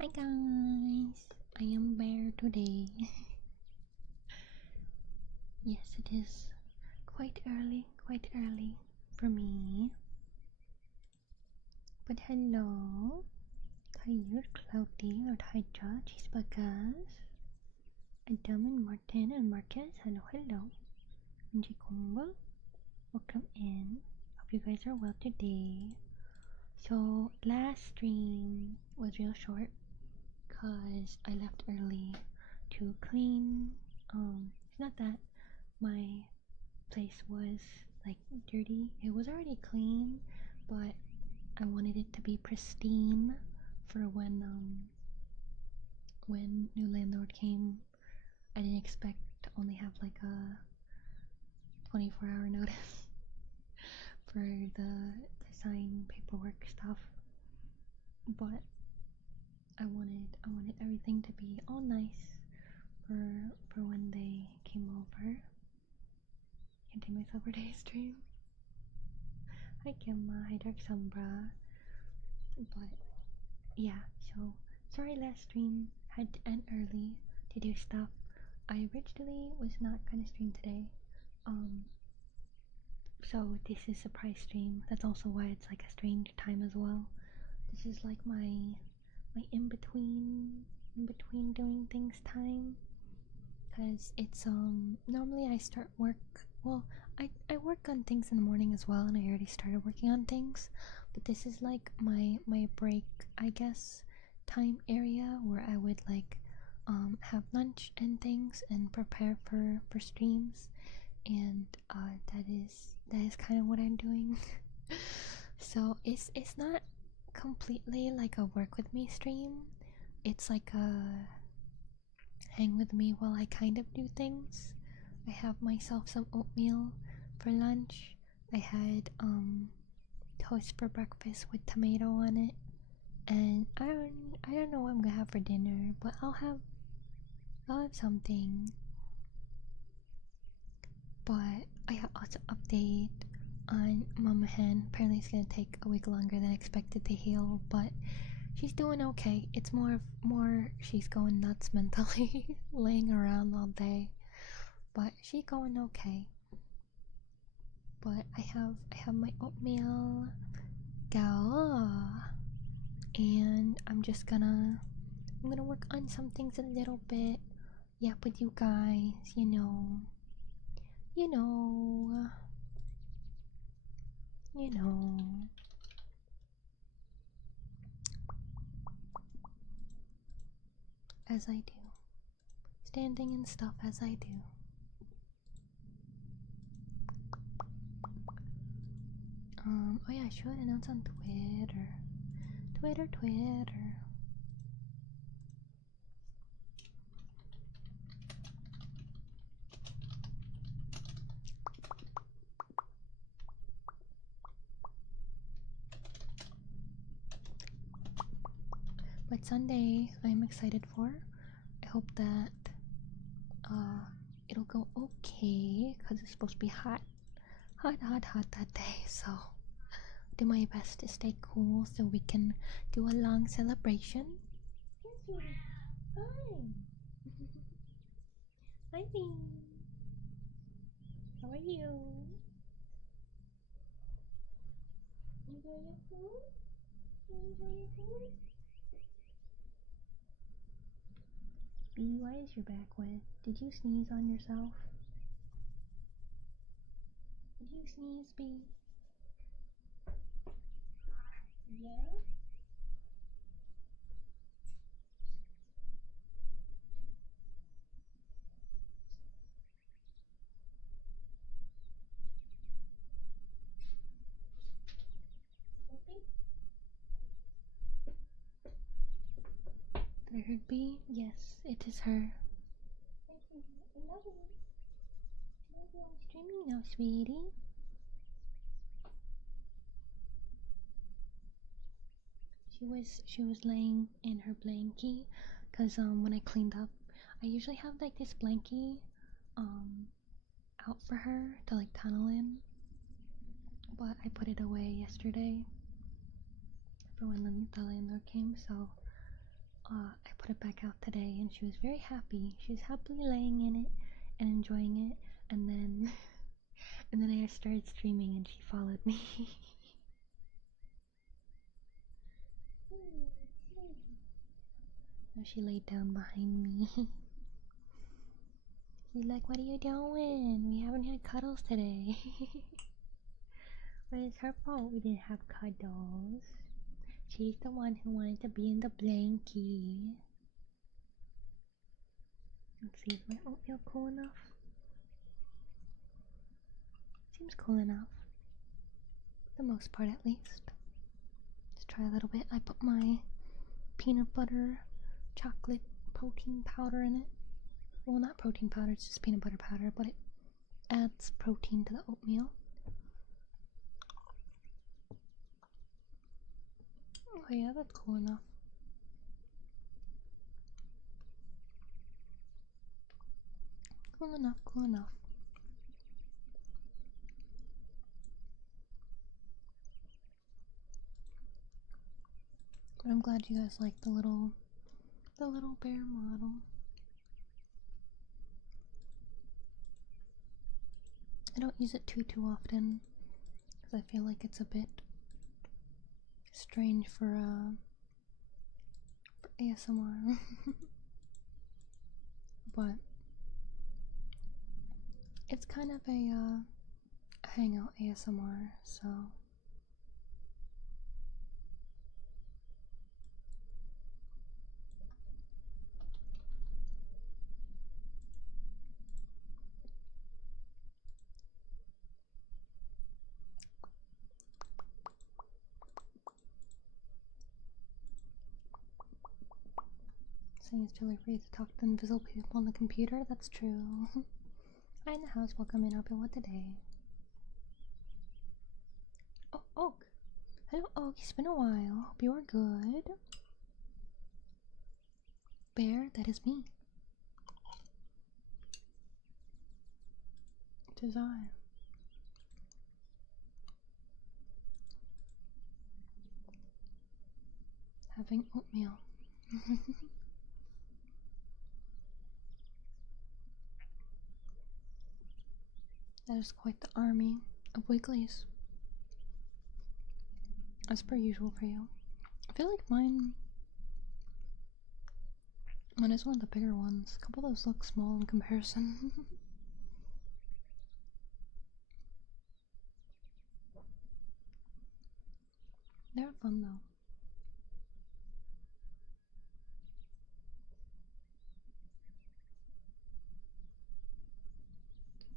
Hi guys, I am Bear today. Yes, it is quite early for me. But hello, tayo Cloudy or Hydra, Cheesebagas, Adam and Martin and Marcus, hello, and Jacombo, welcome in. Hope you guys are well today. So last stream was real short because I left early to clean. It's not that my place was like dirty, it was already clean, but I wanted it to be pristine for when new landlord came. I didn't expect to only have like a 24-hour notice for the sign paperwork stuff, but I wanted everything to be all nice for when they came over. Can't take myself for day stream. Hi Gemma, hi Dark Sombra. But yeah, so sorry last stream had to end early to do stuff. I originally was not gonna stream today. So this is a surprise stream. That's also why it's like a strange time as well. This is like my in between doing things time, because it's normally I start work, well, I work on on things in the morning as well, and I already started working on things. But this is like my break, I guess, time area where I would like have lunch and things and prepare for streams, and that is kind of what I'm doing. So it's not completely like a work with me stream. It's like a hang with me while I kind of do things. I have myself some oatmeal for lunch. I had toast for breakfast with tomato on it, and I don't know what I'm gonna have for dinner, but I'll have something. But I have also update on Mama Hen. Apparently it's gonna take a week longer than expected to heal, but she's doing okay. It's more she's going nuts mentally, laying around all day. But she's going okay. But I have my oatmeal gal, and I'm gonna work on some things a little bit. Yap with you guys, you know. As I do. Standing and stuff as I do. Oh yeah, I should announce on Twitter. Twitter. But Sunday, I'm excited for. I hope that it'll go okay, because it's supposed to be hot that day. So do my best to stay cool so we can do a long celebration. Hi. Hi, Bean. How are you? Enjoy your food? Enjoy your food? Bee, why is your back wet? Did you sneeze on yourself? Did you sneeze, Bee? Yeah? Did I hurt Bee? Yes, it is her. I love you. I love you. I'm streaming now, sweetie. She was laying in her blankie, cause when I cleaned up, I usually have like this blankie out for her to like tunnel in, but I put it away yesterday for when the landlord came, so I put it back out today, and she was very happy. She was happily laying in it and enjoying it, and then and then I started streaming and she followed me. Now she laid down behind me. She's like, what are you doing? We haven't had cuddles today. But it's her fault we didn't have cuddles. She's the one who wanted to be in the blankie. Let's see, is my oatmeal cool enough? Seems cool enough. For the most part, at least. Let's try a little bit. I put my peanut butter chocolate protein powder in it. Well, not protein powder, it's just peanut butter powder, but it adds protein to the oatmeal. Oh yeah, that's cool enough. Cool enough, cool enough. But I'm glad you guys like the little bear model. I don't use it too often because I feel like it's a bit strange for ASMR. But it's kind of a Hangout ASMR, so saying it's too late for you to talk to invisible people on the computer. That's true. Hi in the house, welcome in. Hope you what today. Oh, Oak. Hello, Oak. It's been a while. Hope you are good. Bear, that is me. Tis I. Having oatmeal. That is quite the army of Wigglies. As per usual for you. I feel like mine is one of the bigger ones. A couple of those look small in comparison. They're fun though.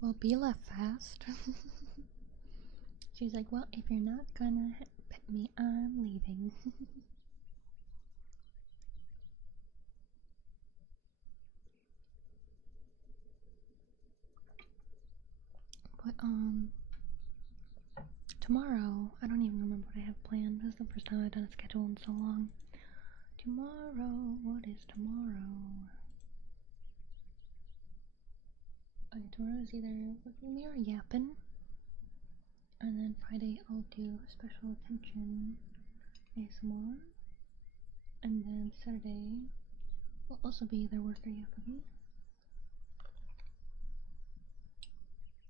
Well, be left fast. She's like, well, if you're not gonna pet me, I'm leaving. But, tomorrow, I don't even remember what I have planned. This is the first time I've done a schedule in so long. Tomorrow, what is tomorrow? Okay, tomorrow is either working me or yapping. And then Friday I'll do special attention ASMR. And then Saturday will also be either work or yapping.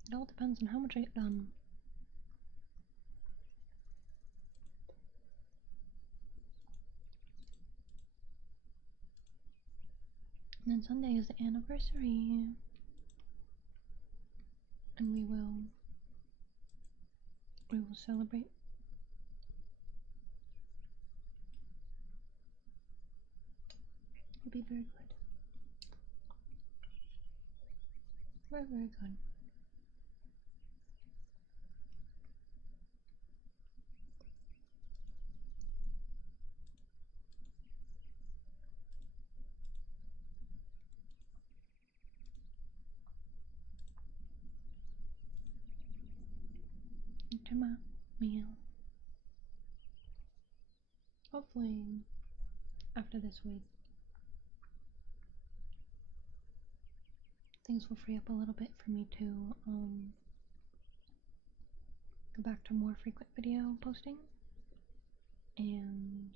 It all depends on how much I get done. And then Sunday is the anniversary. And we will celebrate. It'll be very good. Very, very good. Into my meal. Hopefully, after this week, things will free up a little bit for me to go back to more frequent video posting and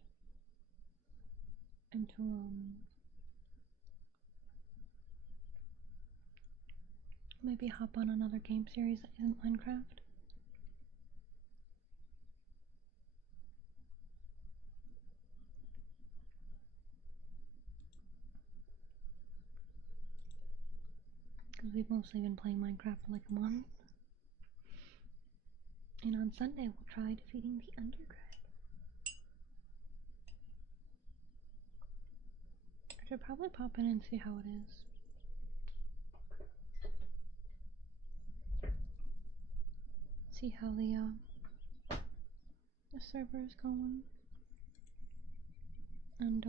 to maybe hop on another game series that isn't Minecraft. Because we've mostly been playing Minecraft for like a month. And on Sunday we'll try defeating the undergrad. I should probably pop in and see how it is. See how the server is going. And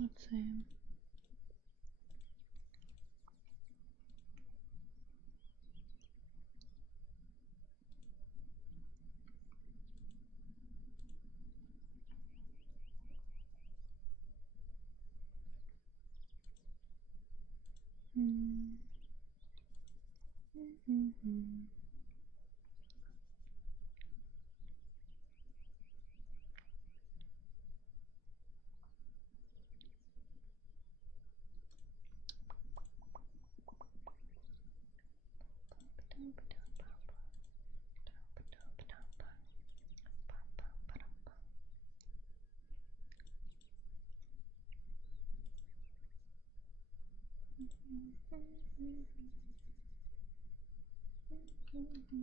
let's see. Be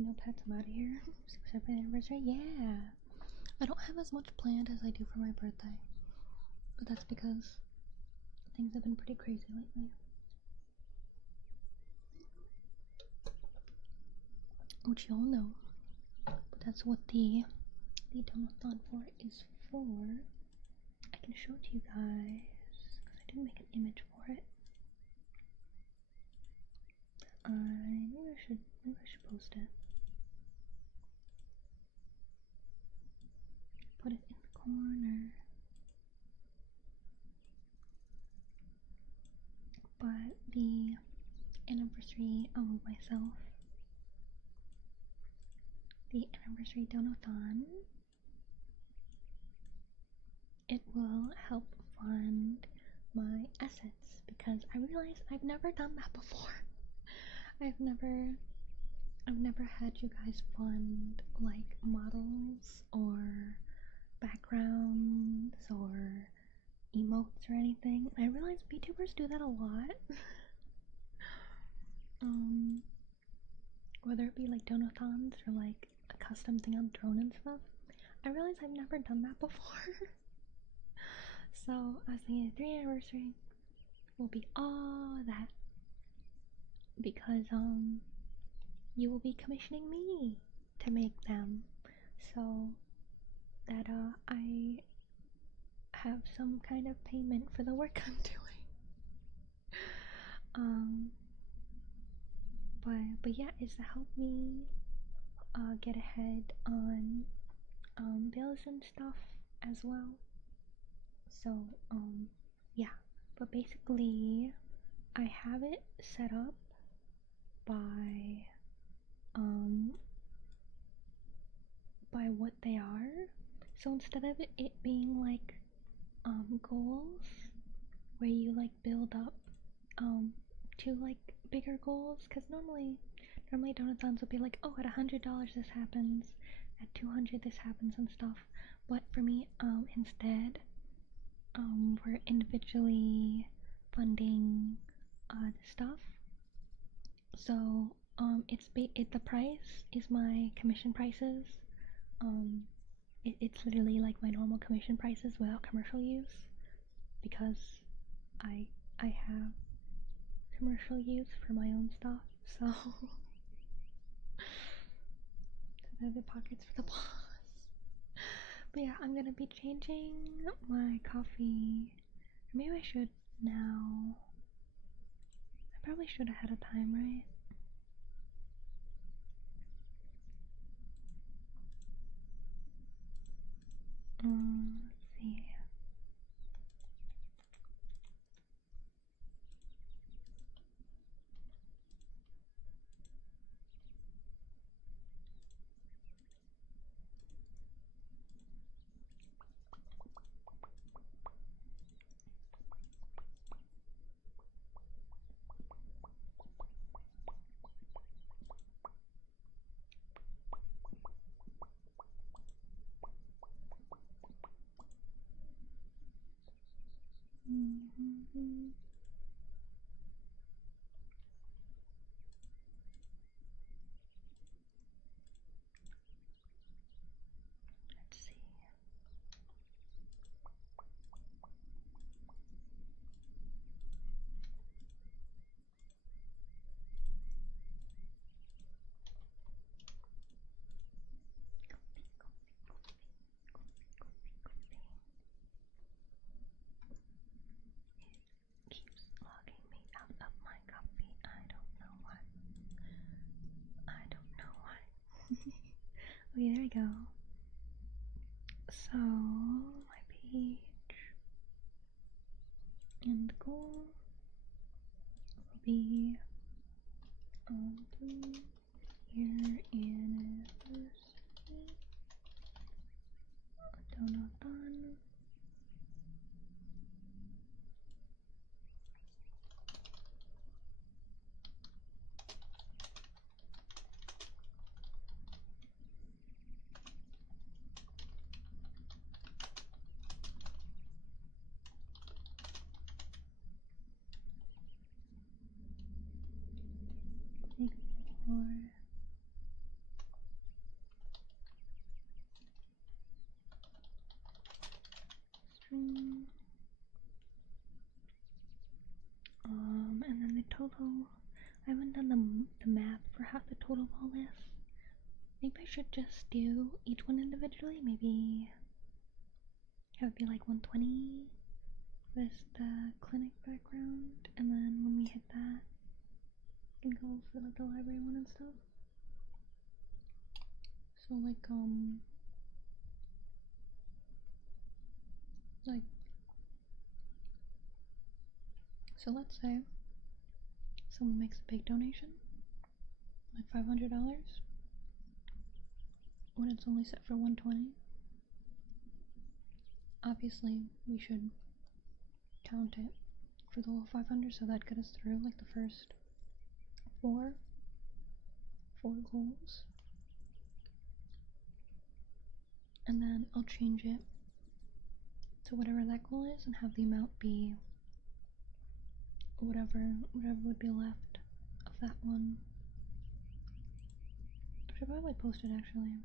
no pets, I'm out of here. 6th anniversary, yeah. I don't have as much planned as I do for my birthday, but that's because things have been pretty crazy lately. Which y'all know. But that's what the donathon for is for. I can show it to you guys because I didn't make an image for it. Maybe I should post it. Put it in the corner. But the anniversary of myself, the anniversary donathon, it will help fund my assets because I realized I've never done that before. I've never had you guys fund like models or backgrounds or emotes or anything. I realize VTubers do that a lot. Whether it be like donathons or like a custom thing on drone and stuff. I realize I've never done that before. So I was thinking the 3rd anniversary will be all that because you will be commissioning me to make them so that I have some kind of payment for the work I'm doing. But yeah, it's to help me get ahead on bills and stuff as well. So yeah, but basically I have it set up by what they are. So instead of it being like goals where you like build up to like bigger goals, because normally donathons would be like, oh, at $100 this happens, at 200 this happens and stuff. But for me, instead, we're individually funding the stuff. So the price is my commission prices. It's literally like my normal commission prices without commercial use, because I have commercial use for my own stuff, so they're the pockets for the boss. But yeah, I'm gonna be changing my coffee. Maybe I should now. I probably should ahead of time, right? Let's see. Let's see. It keeps logging me out of my coffee. I don't know why. Okay, there we go. So, my page and the goal will be 3-year anniversary donathon. for stream. And then the total. I haven't done the math for how the total of all this. Maybe I should just do each one individually. Maybe have it be like 120 with the clinic background, and then when we hit that, we can go for like the library one and stuff. So so let's say someone makes a big donation, like $500, when it's only set for 120. Obviously, we should count it for the whole 500, so that gets us through like the first four goals. And then I'll change it to whatever that goal is and have the amount be whatever would be left of that one. I should probably post it actually.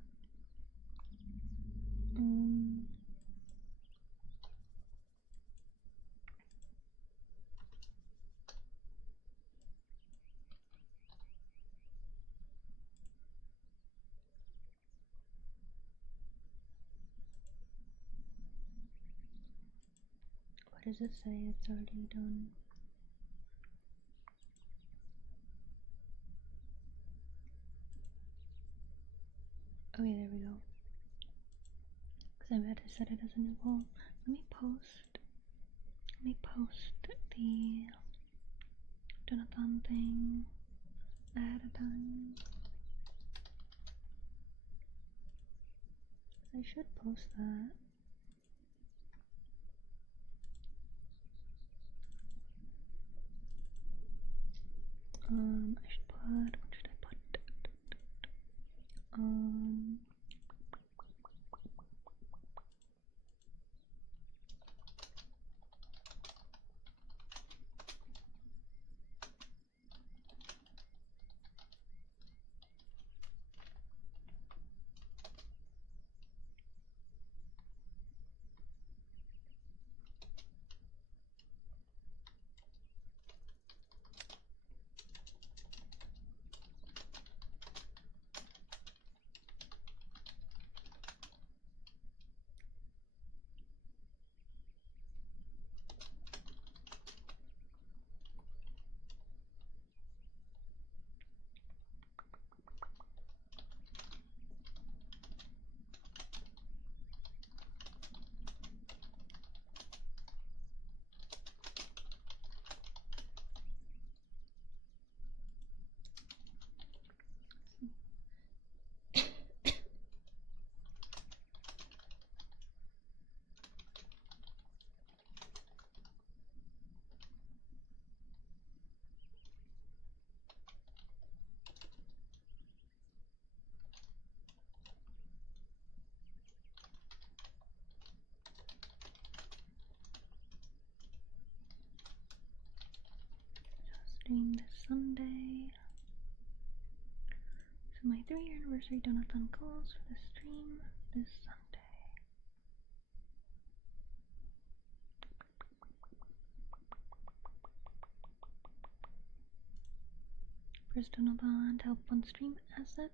What does it say? It's already done. Okay, there we go. Because I had to set it as a new goal. Let me post the Jonathan thing ahead of time. I should post that. I should put, what should I put? Stream this Sunday. So my 3-year anniversary donathon calls for the stream this Sunday. First donathon to help fund stream assets.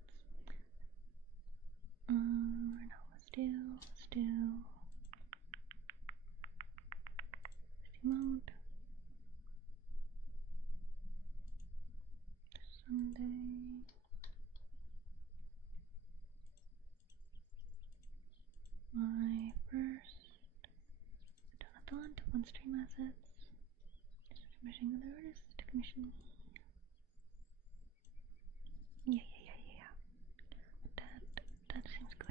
No, let's do mode. Sunday. My first donathon to fund stream assets. Commissioning other artists to commission me. Yeah. That seems good.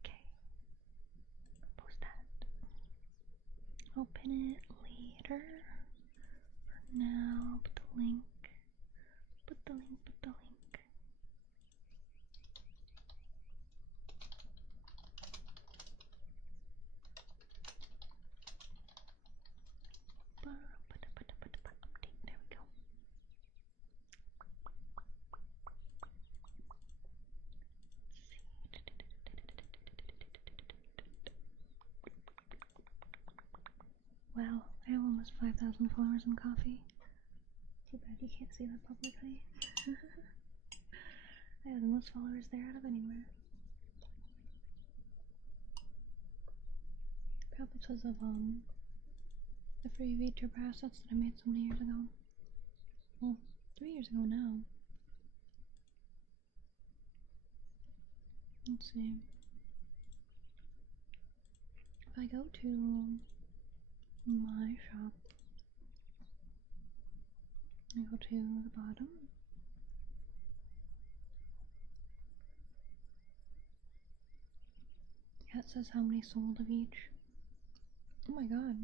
Okay. Post that. I'll pin it later. For now, put the link. Wow, I have almost 5,000 followers on Coffee. Too bad you can't see that publicly. I have the most followers there out of anywhere. Probably because of the free VTuber assets that I made so many years ago. Well, 3 years ago now. Let's see. If I go to my shop, I go to the bottom. Yeah, it says how many sold of each. Oh my god.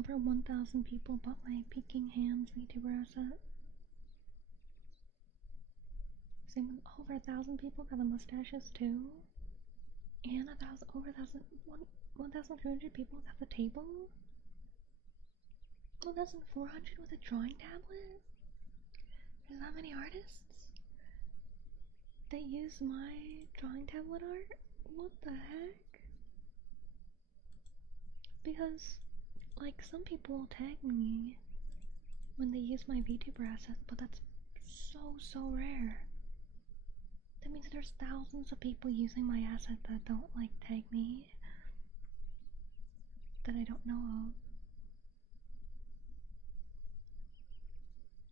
Over 1,000 people bought my Peking Hands VTuber asset. Same with over 1,000 people got the mustaches too. And over 1,300 people got the table. 1,400 with a drawing tablet. There's that many artists that use my drawing tablet art? What the heck? Because, like, some people tag me when they use my VTuber asset, but that's so rare. That means there's thousands of people using my asset that don't, like, tag me, that I don't know of.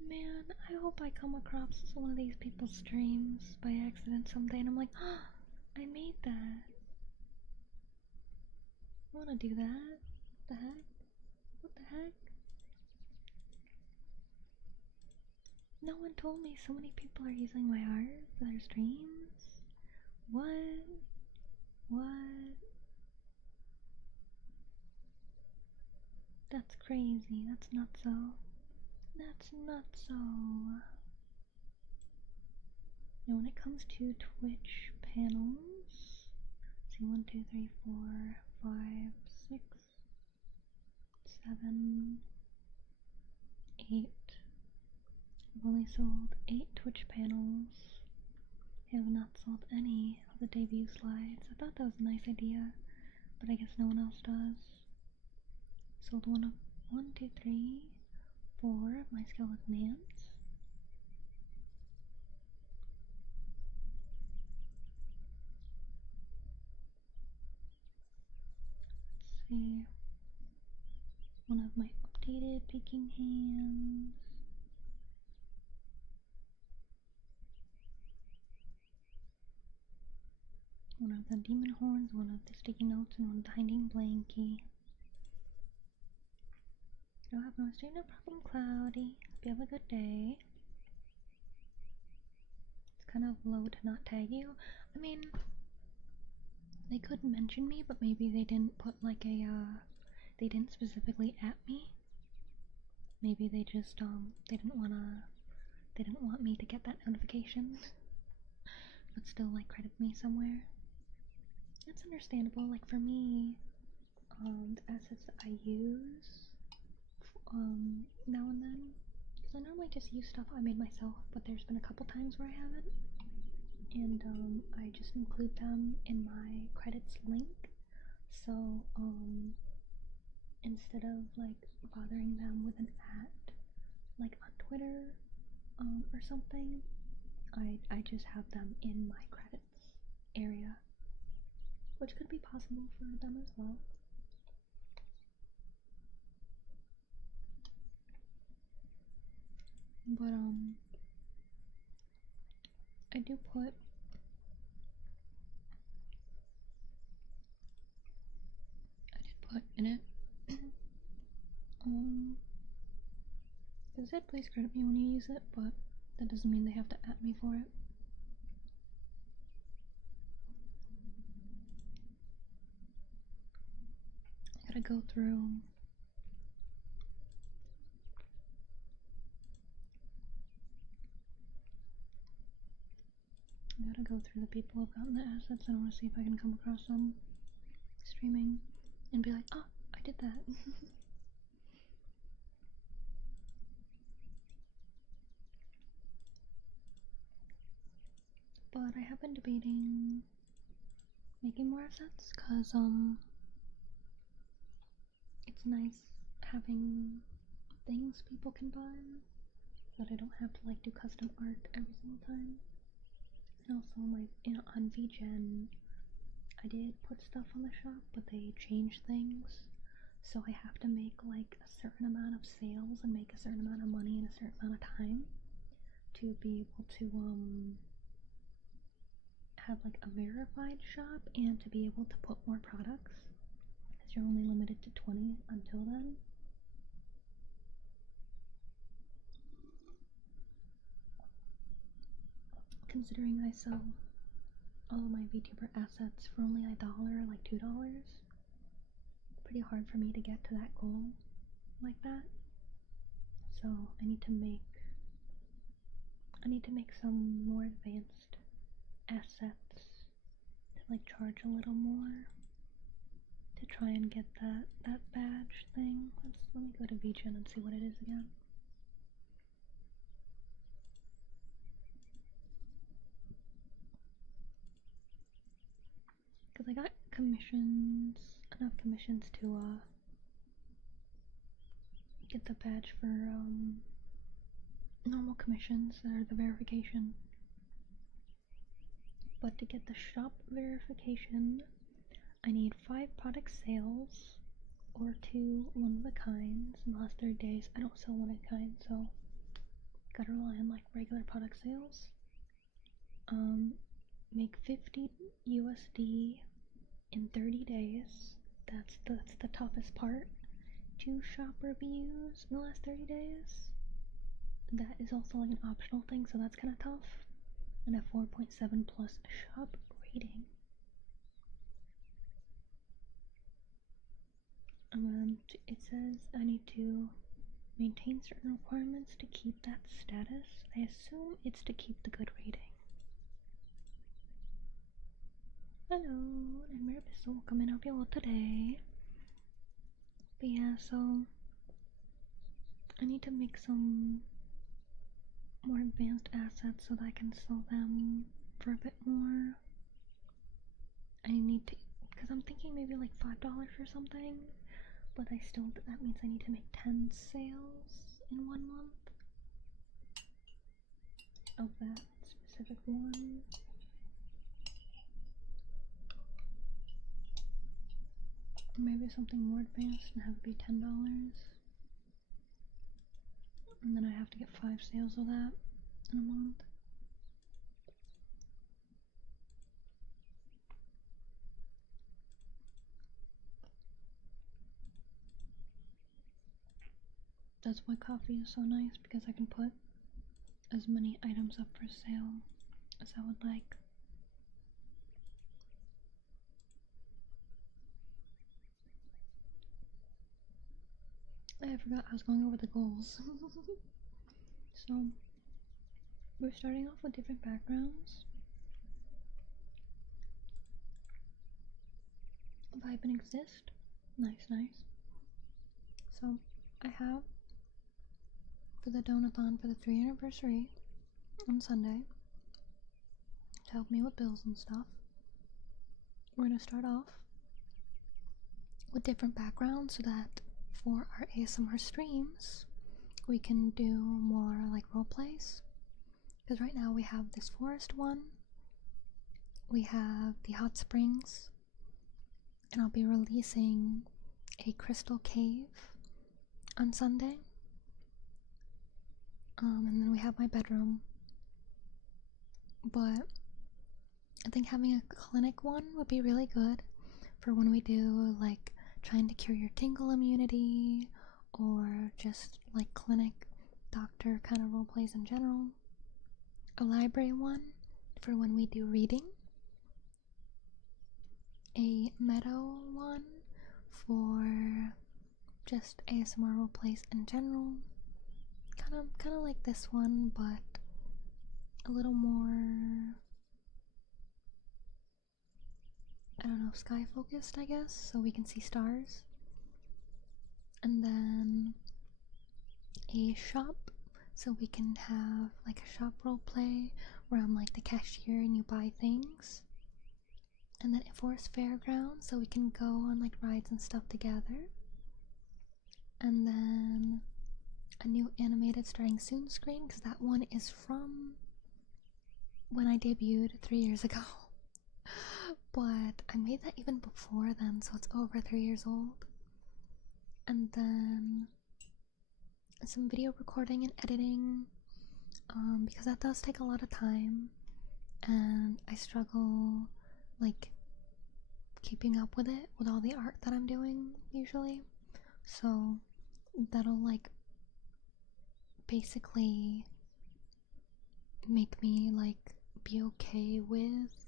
Man, I hope I come across one of these people's streams by accident someday and I'm like, oh, I made that. I wanna do that. What the heck? What the heck? No one told me so many people are using my art for their streams. What? What? That's crazy. That's not so. That's not so. Now when it comes to Twitch panels, see 1, 2, 3, 4, 5, 6, 7, 8. I've only sold 8 Twitch panels. I have not sold any of the debut slides. I thought that was a nice idea, but I guess no one else does. Sold 1, 2, 3, 4 of my skeleton ants. Let's see. One of my updated Peking hands. One of the demon horns, one of the sticky notes, and one of the hiding blankie. No have no stream, no problem, Cloudy. Hope you have a good day. It's kind of low to not tag you. I mean, they could mention me, but maybe they didn't put like a, they didn't specifically at me. Maybe they just, they didn't want me to get that notification. But still, like, credit me somewhere. It's understandable. Like, for me, the assets that I use, now and then, because I normally just use stuff I made myself, but there's been a couple times where I haven't, and I just include them in my credits link. So instead of like bothering them with an at, like on Twitter or something, I just have them in my credits area, which could be possible for them as well. But I did put in it it said please credit me when you use it, but that doesn't mean they have to at me for it. I gotta go through the people who've gotten the assets, and I want to see if I can come across them streaming and be like, oh, I did that. But I have been debating making more assets, cause it's nice having things people can buy, but I don't have to like do custom art every single time. And also on VGen, I did put stuff on the shop, but they changed things, so I have to make like a certain amount of sales and make a certain amount of money in a certain amount of time to be able to have like a verified shop and to be able to put more products, because you're only limited to 20 until then. Considering I sell all of my VTuber assets for only $1, like $2, it's pretty hard for me to get to that goal like that. So I need to make some more advanced assets to like charge a little more to try and get that badge thing. Let me go to VGen and see what it is again. Cause I got enough commissions to get the badge for normal commissions that are the verification. But to get the shop verification, I need 5 product sales or 2 one-of-a-kinds in the last 30 days. I don't sell one-of-a-kind, so gotta rely on like regular product sales. Make 50 USD in 30 days. That's the toughest part. 2 shop reviews in the last 30 days. That is also like an optional thing, so that's kind of tough. And a 4.7 plus shop rating. It says I need to maintain certain requirements to keep that status. I assume it's to keep the good rating. Hello, I'm Maribisol coming up your today. But yeah, so I need to make some more advanced assets so that I can sell them for a bit more. I need to, because I'm thinking maybe like $5 or something, but that means I need to make 10 sales in 1 month of that specific one. Maybe something more advanced and have it be $10. And then I have to get 5 sales of that in a month. That's why coffee is so nice, because I can put as many items up for sale as I would like. I forgot I was going over the goals. So, we're starting off with different backgrounds. Vibe and exist. Nice, nice. So, I have for the donathon for the 3rd anniversary on Sunday to help me with bills and stuff. We're gonna start off with different backgrounds so that for our ASMR streams we can do more like role plays. Because right now we have this forest one, we have the hot springs, and I'll be releasing a crystal cave on Sunday. And then we have my bedroom. But I think having a clinic one would be really good for when we do like trying to cure your tingle immunity, or just like clinic doctor kind of role plays in general. A library one for when we do reading. A meadow one for just ASMR role plays in general. Kind of like this one, but a little more, I don't know, sky focused, I guess, so we can see stars. And then a shop, so we can have like a shop role play where I'm like the cashier and you buy things. and then a forest fairground so we can go on like rides and stuff together. And then a new animated starting soon screen, because that one is from when I debuted 3 years ago. But I made that even before then, so it's over 3 years old. And then some video recording and editing, because that does take a lot of time, and I struggle like keeping up with it with all the art that I'm doing usually. So that'll like basically make me like be okay with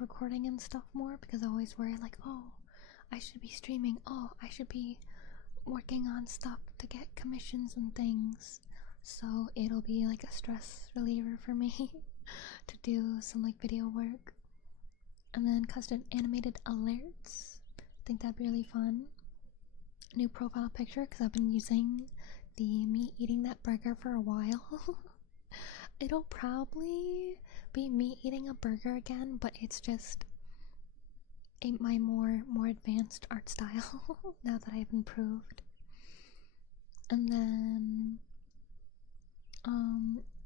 recording and stuff more, because I always worry like, oh, I should be streaming, oh, I should be working on stuff to get commissions and things. So it'll be like a stress reliever for me to do some like video work. And then custom animated alerts, I think that'd be really fun. New profile picture, because I've been using the me eating that burger for a while. It'll probably be me eating a burger again, but it's just my more advanced art style now that I've improved. And then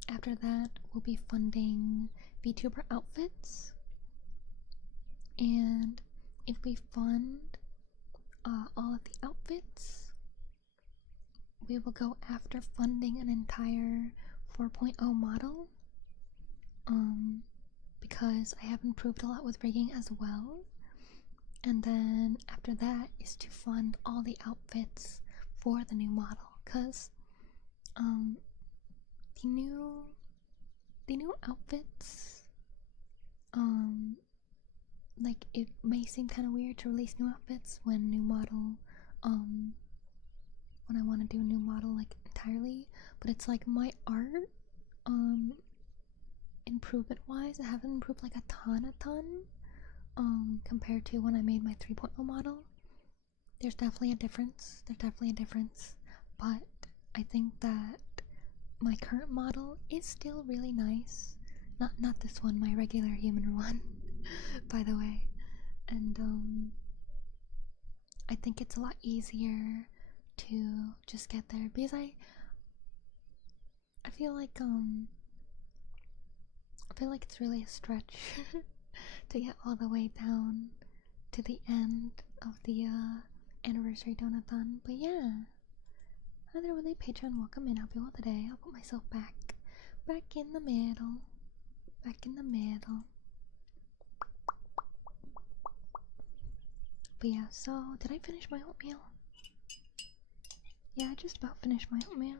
after that we'll be funding VTuber outfits, and if we fund all of the outfits, we will go after funding an entire 4.0 model, because I have improved a lot with rigging as well. And then after that is to fund all the outfits for the new model, because the new outfits, like it may seem kind of weird to release new outfits when new model, when I want to do a new model like entirely, but it's like my art, improvement wise, I haven't improved like a ton, compared to when I made my 3.0 model. There's definitely a difference, but I think that my current model is still really nice. Not this one, my regular human one, by the way. And I think it's a lot easier to just get there, because I feel like it's really a stretch to get all the way down to the end of the anniversary donathon. But yeah, hi there, really Patreon, welcome in. Hope you well today. I'll put myself back in the middle, But yeah, so did I finish my oatmeal? Yeah, I just about finished my oatmeal.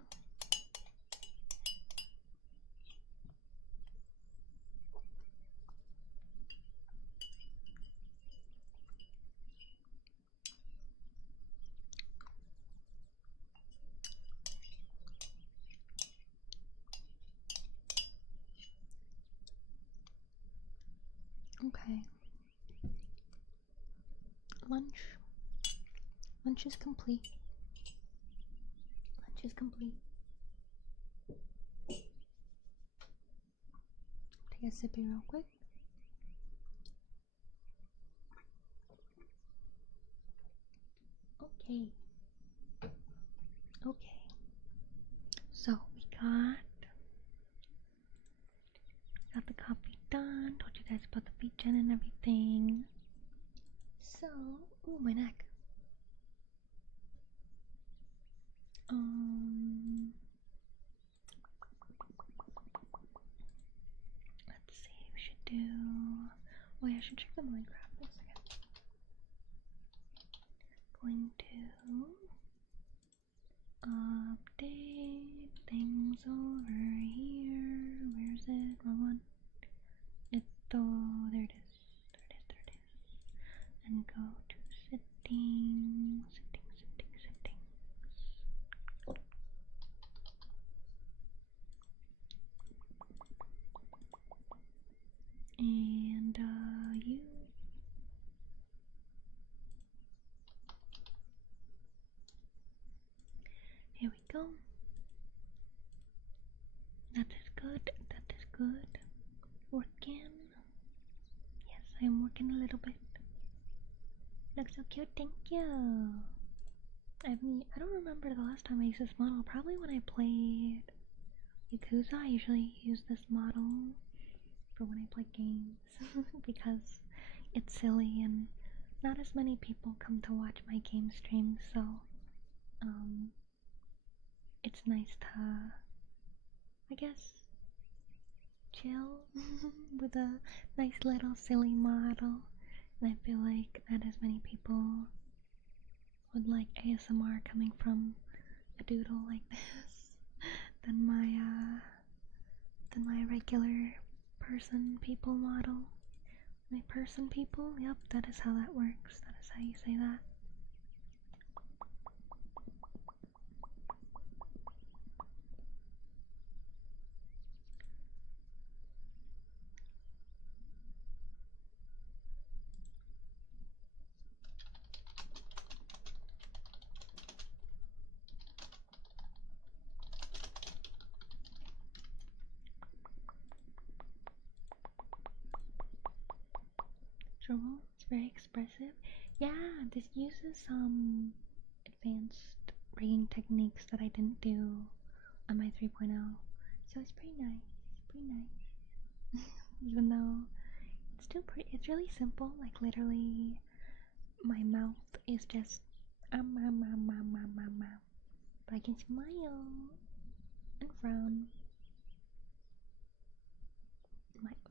Okay. Lunch is complete. Take a sippy real quick. Okay. So we got the coffee done. Told you guys about the feet gen and everything. So, ooh, my neck. Let's see. We should do. Oh, yeah, I should check the Minecraft. 1 second. Going to update things over here. Where's it? Wrong one. There it is. And go to settings. And you. Here we go. That is good. Working. Yes, I'm working a little bit. Looks so cute, thank you. I don't remember the last time I used this model. Probably when I played Yakuza. I usually use this model for when I play games because it's silly and not as many people come to watch my game streams, so it's nice to, I guess, chill with a nice little silly model. And I feel like not as many people would like ASMR coming from a doodle like this than my regular person people model. My person people? Yep, that is how that works. That is how you say that. Dribble, it's very expressive. Yeah, this uses some advanced rigging techniques that I didn't do on my 3.0. So it's pretty nice. It's pretty nice. Even though it's really simple. Like literally, my mouth is just but I can smile and frown.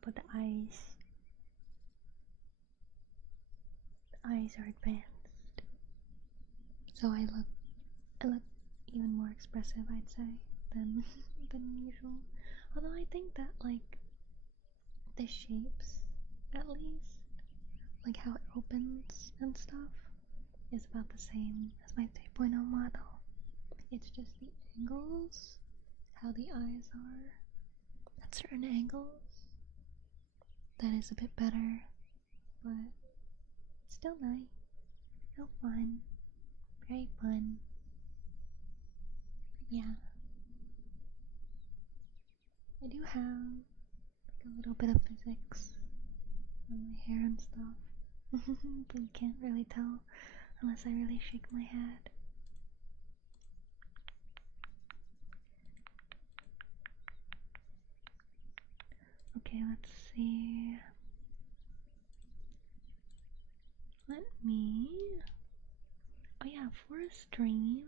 But the eyes are advanced, so I look even more expressive, I'd say, than than usual. Although I think that like the shapes, at least, like how it opens and stuff, is about the same as my 3.0 model. It's just the angles, how the eyes are at certain angles, that is a bit better, but still nice, still fun, very fun. Yeah, I do have like a little bit of physics on my hair and stuff, but you can't really tell unless I really shake my head. Okay, let's see. Let me. Oh, yeah, for a stream,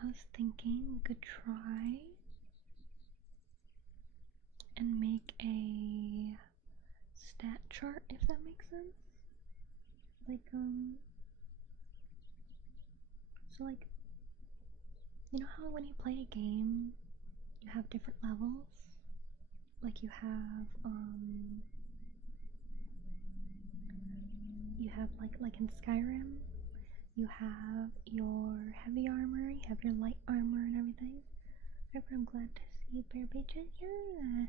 I was thinking we could try and make a stat chart, if that makes sense. Like, so, like, you know how when you play a game, you have different levels? Like, you have like in Skyrim, you have your heavy armor, you have your light armor and everything. I'm glad to see you, Beatrice. Yeah.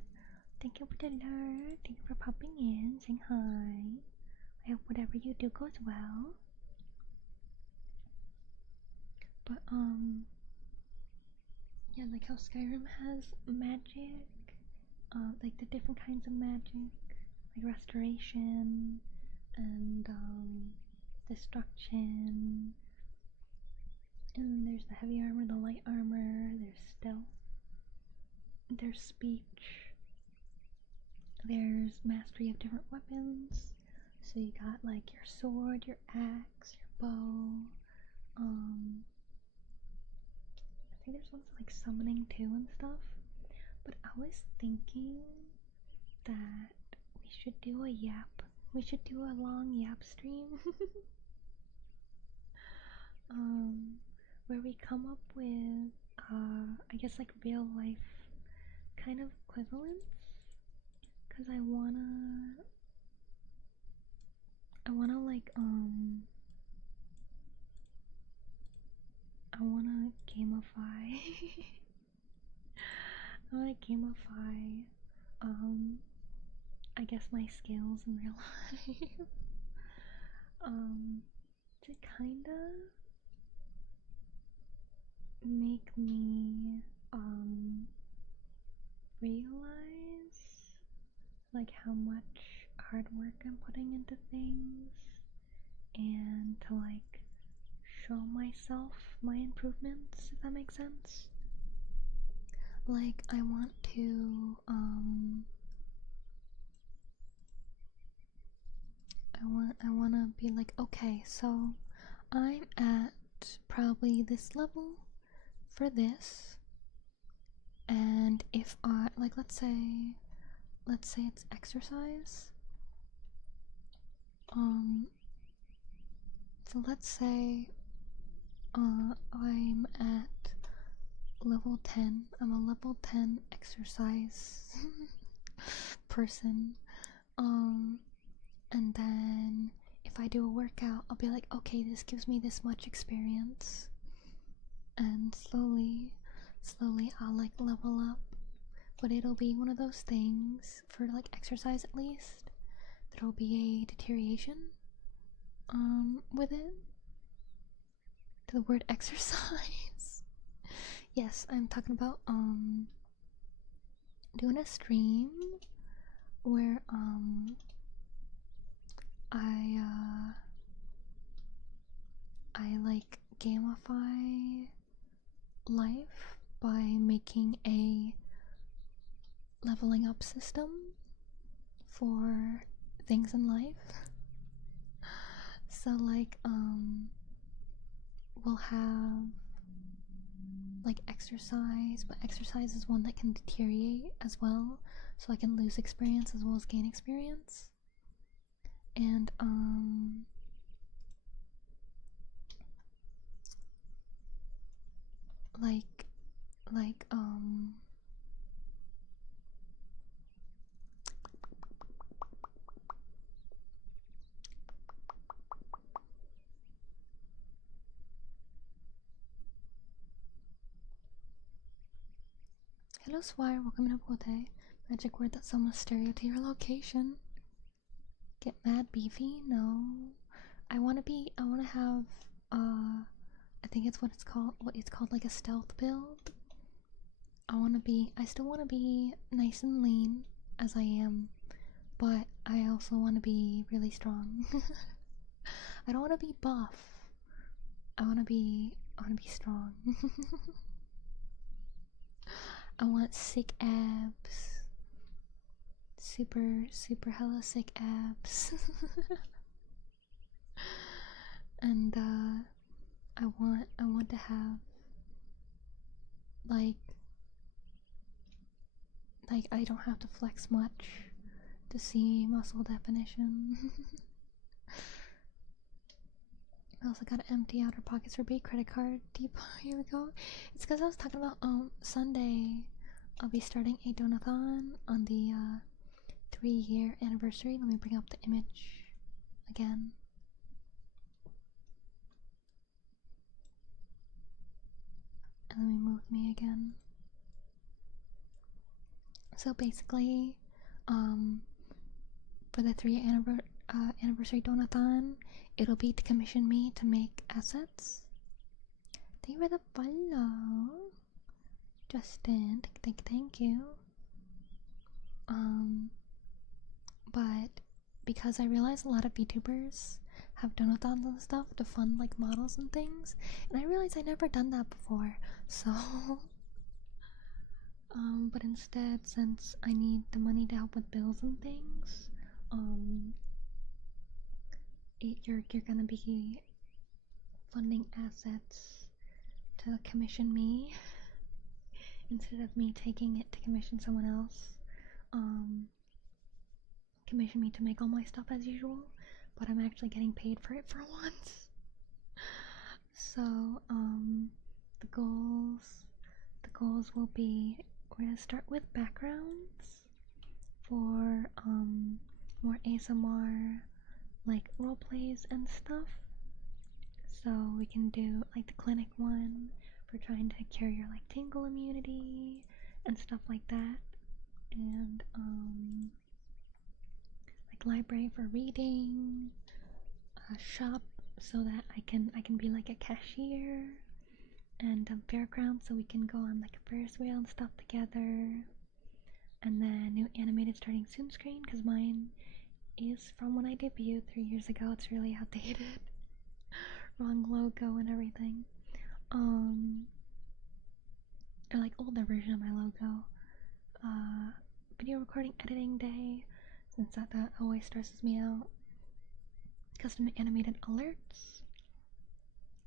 Thank you for the alert. Thank you for popping in, saying hi. I hope whatever you do goes well. But yeah, like how Skyrim has magic, like the different kinds of magic, like restoration and destruction. And there's the heavy armor, the light armor, there's stealth, there's speech, there's mastery of different weapons. So you got like your sword, your axe, your bow. I think there's ones like summoning too and stuff. But I was thinking that we should do a yap. We should do a long yap stream. Where we come up with, I guess like real life kind of equivalents. Cause I wanna like, I wanna gamify. I wanna gamify, I guess my skills in real life. To kinda make me, realize, like, how much hard work I'm putting into things and to like show myself my improvements, if that makes sense. Like I want to I want to be like, okay, so I'm at probably this level for this, and if I like, let's say it's exercise. So let's say I'm at level 10. I'm a level 10 exercise person. And then if I do a workout, I'll be like, okay, this gives me this much experience. And slowly I'll like level up. But it'll be one of those things, for like exercise at least, there'll be a deterioration with it. To the word exercise. Yes, I'm talking about doing a stream where I like gamify life by making a leveling up system for things in life. So like we'll have like exercise, but exercise is one that can deteriorate as well, so I can lose experience as well as gain experience. And hello Swire, welcome to Pote. Magic word that summons stereo to your location. Get mad beefy? No. I wanna have I think it's what it's called like a stealth build. I still wanna be nice and lean as I am, but I also wanna be really strong. I don't wanna be buff. I wanna be strong. I want sick abs. Super hella sick abs. And I want to have like I don't have to flex much to see muscle definition. I also gotta empty out our pockets for big credit card. Deep. Here we go. It's because I was talking about Sunday I'll be starting a donathon on the 3-year anniversary. Let me bring up the image again. And then we move me again. So basically, for the 3-year anniversary donathon, it'll be to commission me to make assets. Thank you for the follow, Justin. Thank you. But because I realize a lot of VTubers have donathons and stuff to fund like models and things, and I realized I never done that before, so but instead, since I need the money to help with bills and things, you're gonna be funding assets to commission me instead of me taking it to commission someone else. Commission me to make all my stuff as usual, but I'm actually getting paid for it for once. So the goals will be, we're gonna start with backgrounds for more ASMR like role plays and stuff. So we can do like the clinic one for trying to cure your like tingle immunity and stuff like that, and like library for reading, shop so that I can be like a cashier, and fairground so we can go on like a Ferris wheel and stuff together, and then new animated starting soon screen because mine is from when I debuted 3 years ago. It's really outdated. Wrong logo and everything. Or like older version of my logo. Video recording editing day, since that always stresses me out. Custom animated alerts.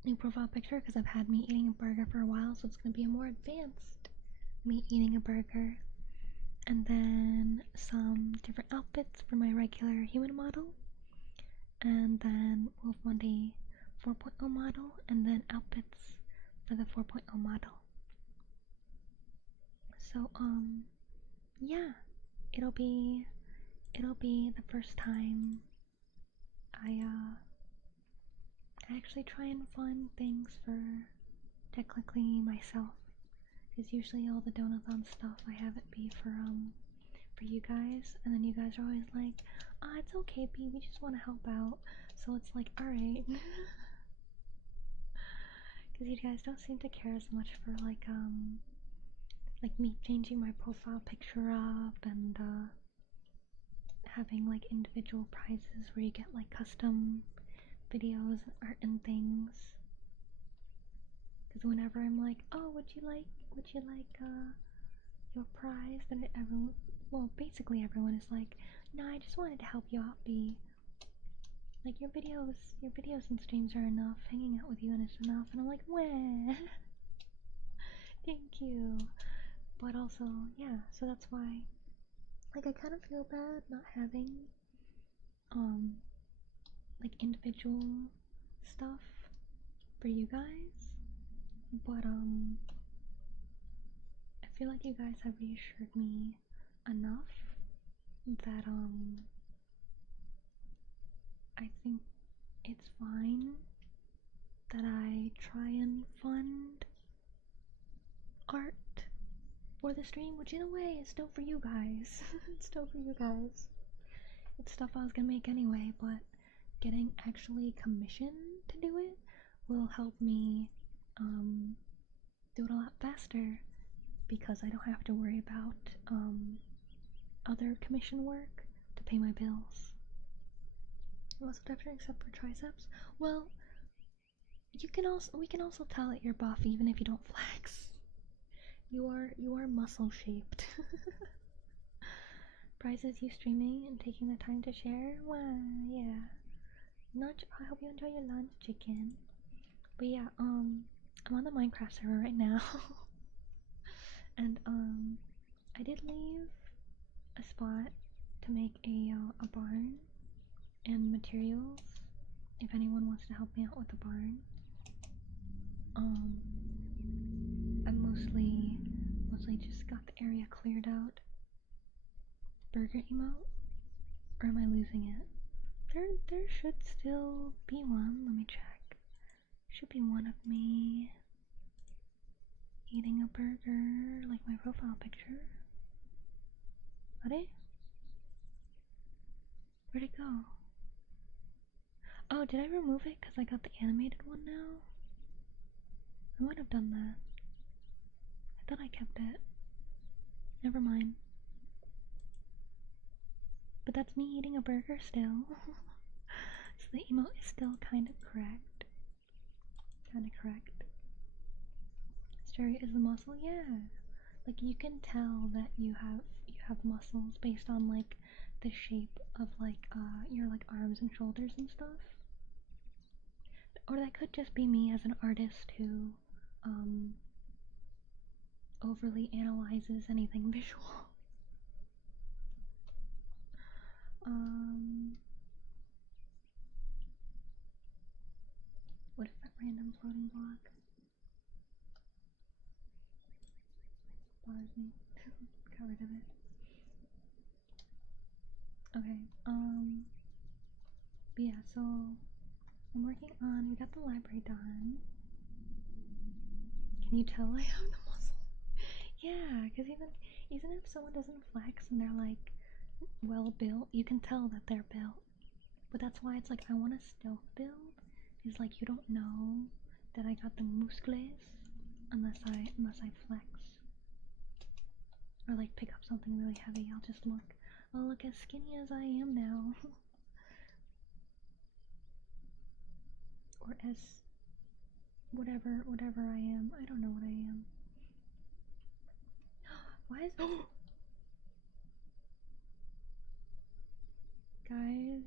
New profile picture, because I've had me eating a burger for a while, so it's going to be a more advanced me eating a burger. And then some different outfits for my regular human model. And then Wolf Monday 4.0 model, and then outfits for the 4.0 model. So, yeah, it'll be the first time I actually try and fund things for technically myself, because usually all the donathon stuff I have it be for you guys, and then you guys are always like, it's okay, B, we just want to help out. So it's like, alright. Because you guys don't seem to care as much for like me changing my profile picture up and having like individual prizes where you get like custom videos and art and things. Because whenever I'm like, oh, would you like your prize, then everyone, well, basically everyone is like, no, I just wanted to help you out, B. Like, your videos and streams are enough. Hanging out with you and it's enough. And I'm like, wah. Thank you. But also, yeah, so that's why, like, I kind of feel bad not having, like, individual stuff for you guys. But, I feel like you guys have reassured me enough that, I think it's fine that I try and fund art for the stream, which in a way is still for you guys. It's still for you guys. It's stuff I was gonna make anyway, but getting actually commissioned to do it will help me do it a lot faster, because I don't have to worry about other commission work to pay my bills. What's the difference except for triceps? Well, we can also tell that you're buff even if you don't flex. You are muscle shaped. Prizes you streaming and taking the time to share? Wow, yeah. I hope you enjoy your lunch, chicken. But yeah, I'm on the Minecraft server right now. And I did leave a spot to make a barn and materials if anyone wants to help me out with the barn. I mostly just got the area cleared out. Burger emote? Or am I losing it? There should still be one. Let me check. Should be one of me eating a burger, like my profile picture. Ready? Where'd it go? Oh, did I remove it because I got the animated one now? I might have done that. I thought I kept it. Never mind. But that's me eating a burger still. So the emote is still kind of correct. Stereo is the muscle, yeah. Like, you can tell that you have muscles based on like the shape of like your like arms and shoulders and stuff. Or that could just be me as an artist who overly analyzes anything visual. What is that random floating block? Bothers me. Got rid of it. Okay, but yeah, so I'm working on, we got the library done. Can you tell I have the muscle? Yeah, because even if someone doesn't flex and they're like well built, you can tell that they're built. But that's why it's like I want a stealth build. Is like you don't know that I got the muscles unless I flex or like pick up something really heavy. I'll just look as skinny as I am now. or as whatever I am. I don't know what I am. Why is guys,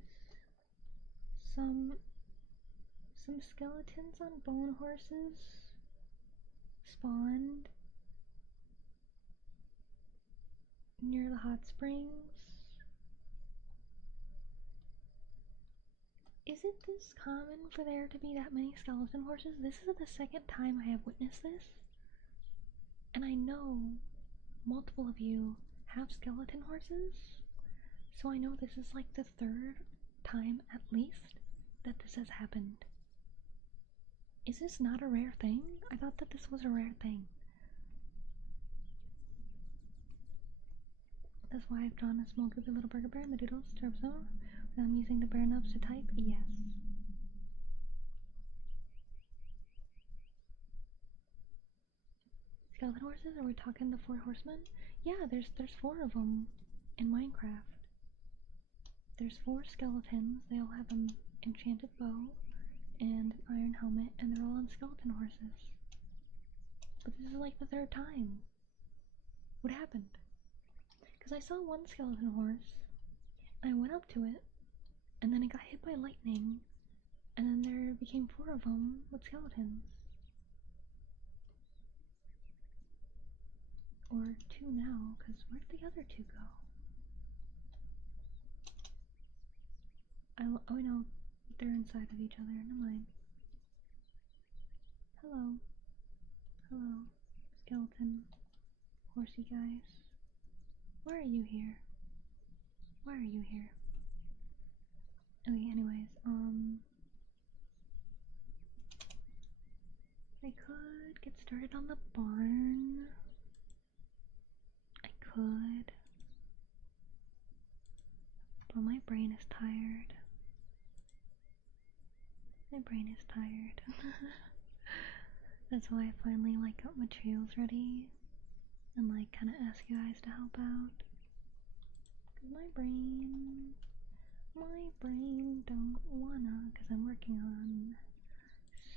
some skeletons on bone horses spawned near the hot springs. Is it this common for there to be that many skeleton horses? This is the second time I have witnessed this. And I know multiple of you have skeleton horses. So I know this is like the third time at least that this has happened. Is this not a rare thing? I thought that this was a rare thing. That's why I've drawn a small goofy little burger bear in the doodles to observe. When I'm using the bear nubs to type, yes. Skeleton horses? Are we talking the 4 horsemen? Yeah, there's 4 of them in Minecraft. There's 4 skeletons. They all have an enchanted bow and an iron helmet, and they're all on skeleton horses. But this is like the 3rd time. What happened? Because I saw one skeleton horse, and I went up to it, and then it got hit by lightning, and then there became 4 of them with skeletons. Or 2 now, because where did the other 2 go? Oh, I know, they're inside of each other. Never mind. Hello. Hello, skeleton horsey guys. Why are you here? Why are you here? Okay, anyways, I could get started on the barn. I could. But my brain is tired. My brain is tired. That's why I finally like got materials ready and like kind of ask you guys to help out. Cause my brain don't wanna, cause I'm working on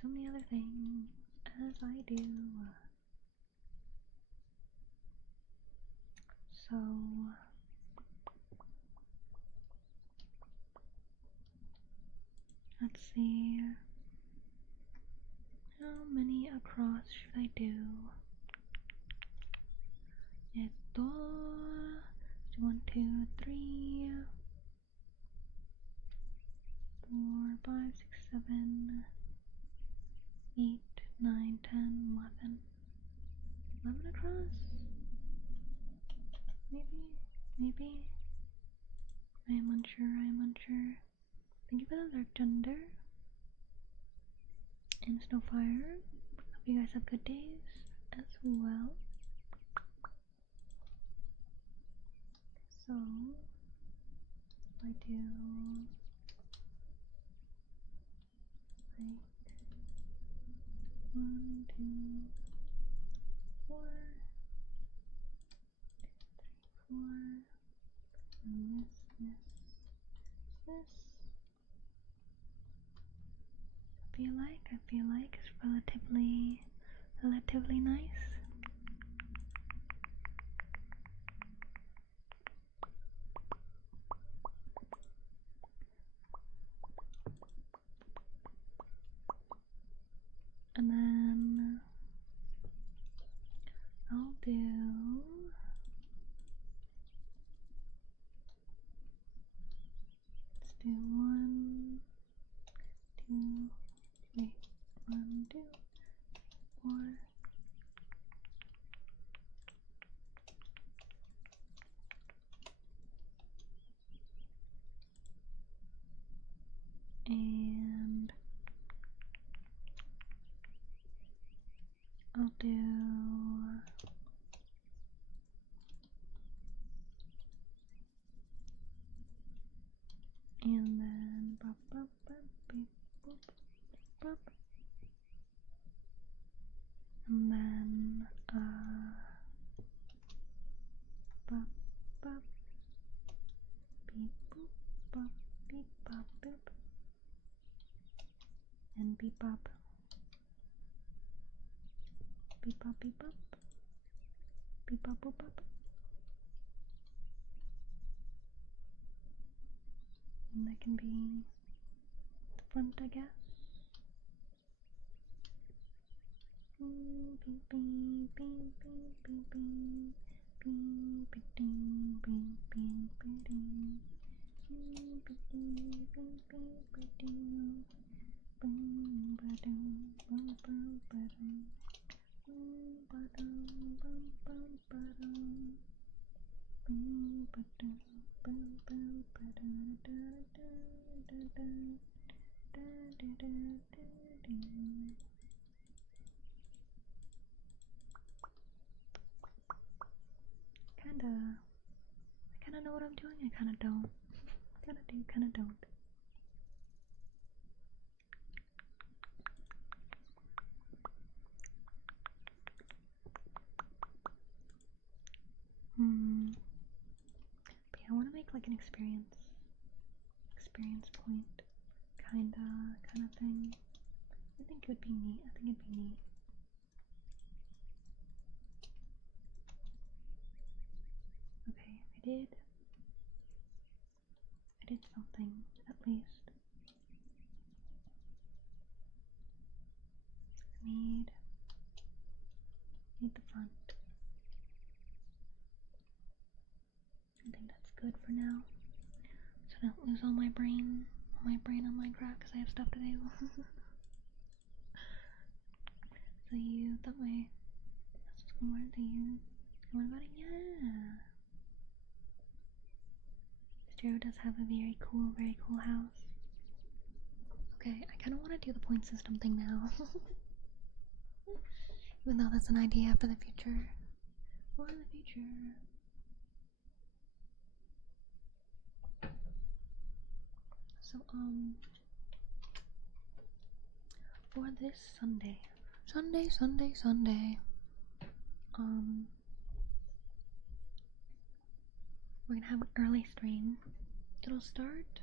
so many other things as I do. So let's see. How many across should I do? 1, 2, 3, 4, 5, 6, 7, 8, 9, 10, 11. 11 across? Maybe? I am unsure. Thank you for the lurk, Thunder. And Snowfire. Hope you guys have good days as well. So, I do like 1, 2, 4, 3, 4, and this. I feel like it's relatively nice. And then I'll do let's do 1, 2, 3, 1, 2, 4. And I'll do and then bop, bop, bop, beep, boop, bop. And then bop, bop, beep, boop, bop, beep, bop, boop. and beep bop. Beep bop, beep bop. Beep bop, boop bop. And that can be the front, I guess. Beep, beep, beep, beep, beep, beep. Beep, beep, beep, beep, beep, beep. Beep, beep, beep, beep, beep, beep. Boom, ba-dum, bum, bum, ba-dum. Boom, ba-dum, bum, bum, ba-dum. Boom, ba-dum, bum, bum, ba-dum, da-da-da-da-da. Da-da-da-da-da. I kinda know what I'm doing, I kinda don't. Kinda do, kinda don't. But yeah, I wanna make like an experience point kinda thing. I think it would be neat. I think it'd be neat. Okay, I did something, at least. I need the front. I think that's good for now. So I don't lose all my brain on Minecraft because I have stuff to do. So you thought my house was going to you. What about it? Yeah. Stereo does have a very cool house. Okay, I kind of want to do the point system thing now. Even though that's an idea for the future. For the future. So, for this Sunday, we're gonna have an early stream. It'll start,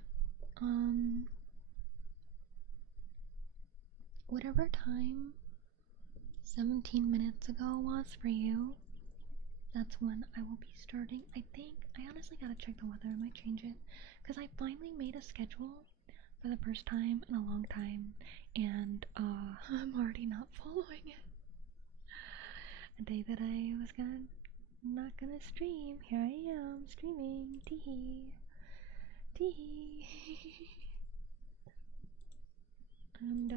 whatever time 17 minutes ago was for you. That's when I will be starting. I think, I honestly gotta check the weather, I might change it. Because I finally made a schedule for the first time in a long time. And, I'm already not following it. A day that I was not gonna stream, here I am, streaming, teehee. Teehee. And,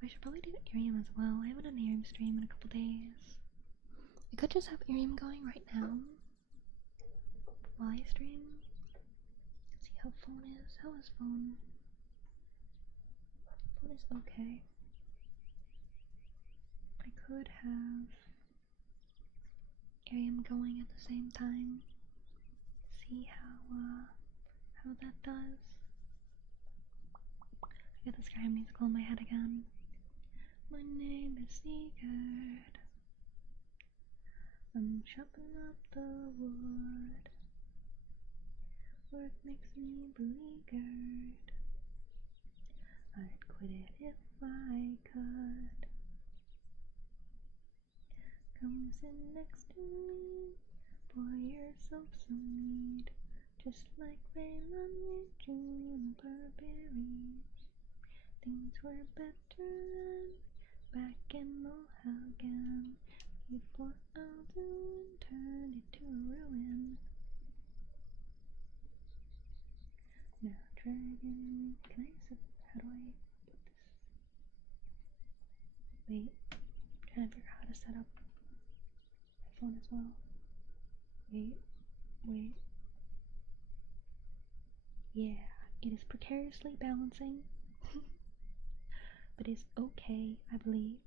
I should probably do Irium as well. I haven't done Irium stream in a couple days. I could just have Irium going right now while I stream. See how phone is. How is phone? Phone is okay. I could have Irium going at the same time. See how that does. I got the Skyrim musical in my head again. My name is Sigurd. I'm chopping up the wood. Work makes me beleaguered. I'd quit it if I could. Come sit next to me, pour yourself some mead. Just like Raylan with juniper berries. Things were better then, back in Mohagan. Before Alduin turned it to a ruin. Now dragon, can I set, how do I put this? Wait, I'm trying to figure out how to set up my phone as well. Wait. Yeah, it is precariously balancing. But it's okay, I believe.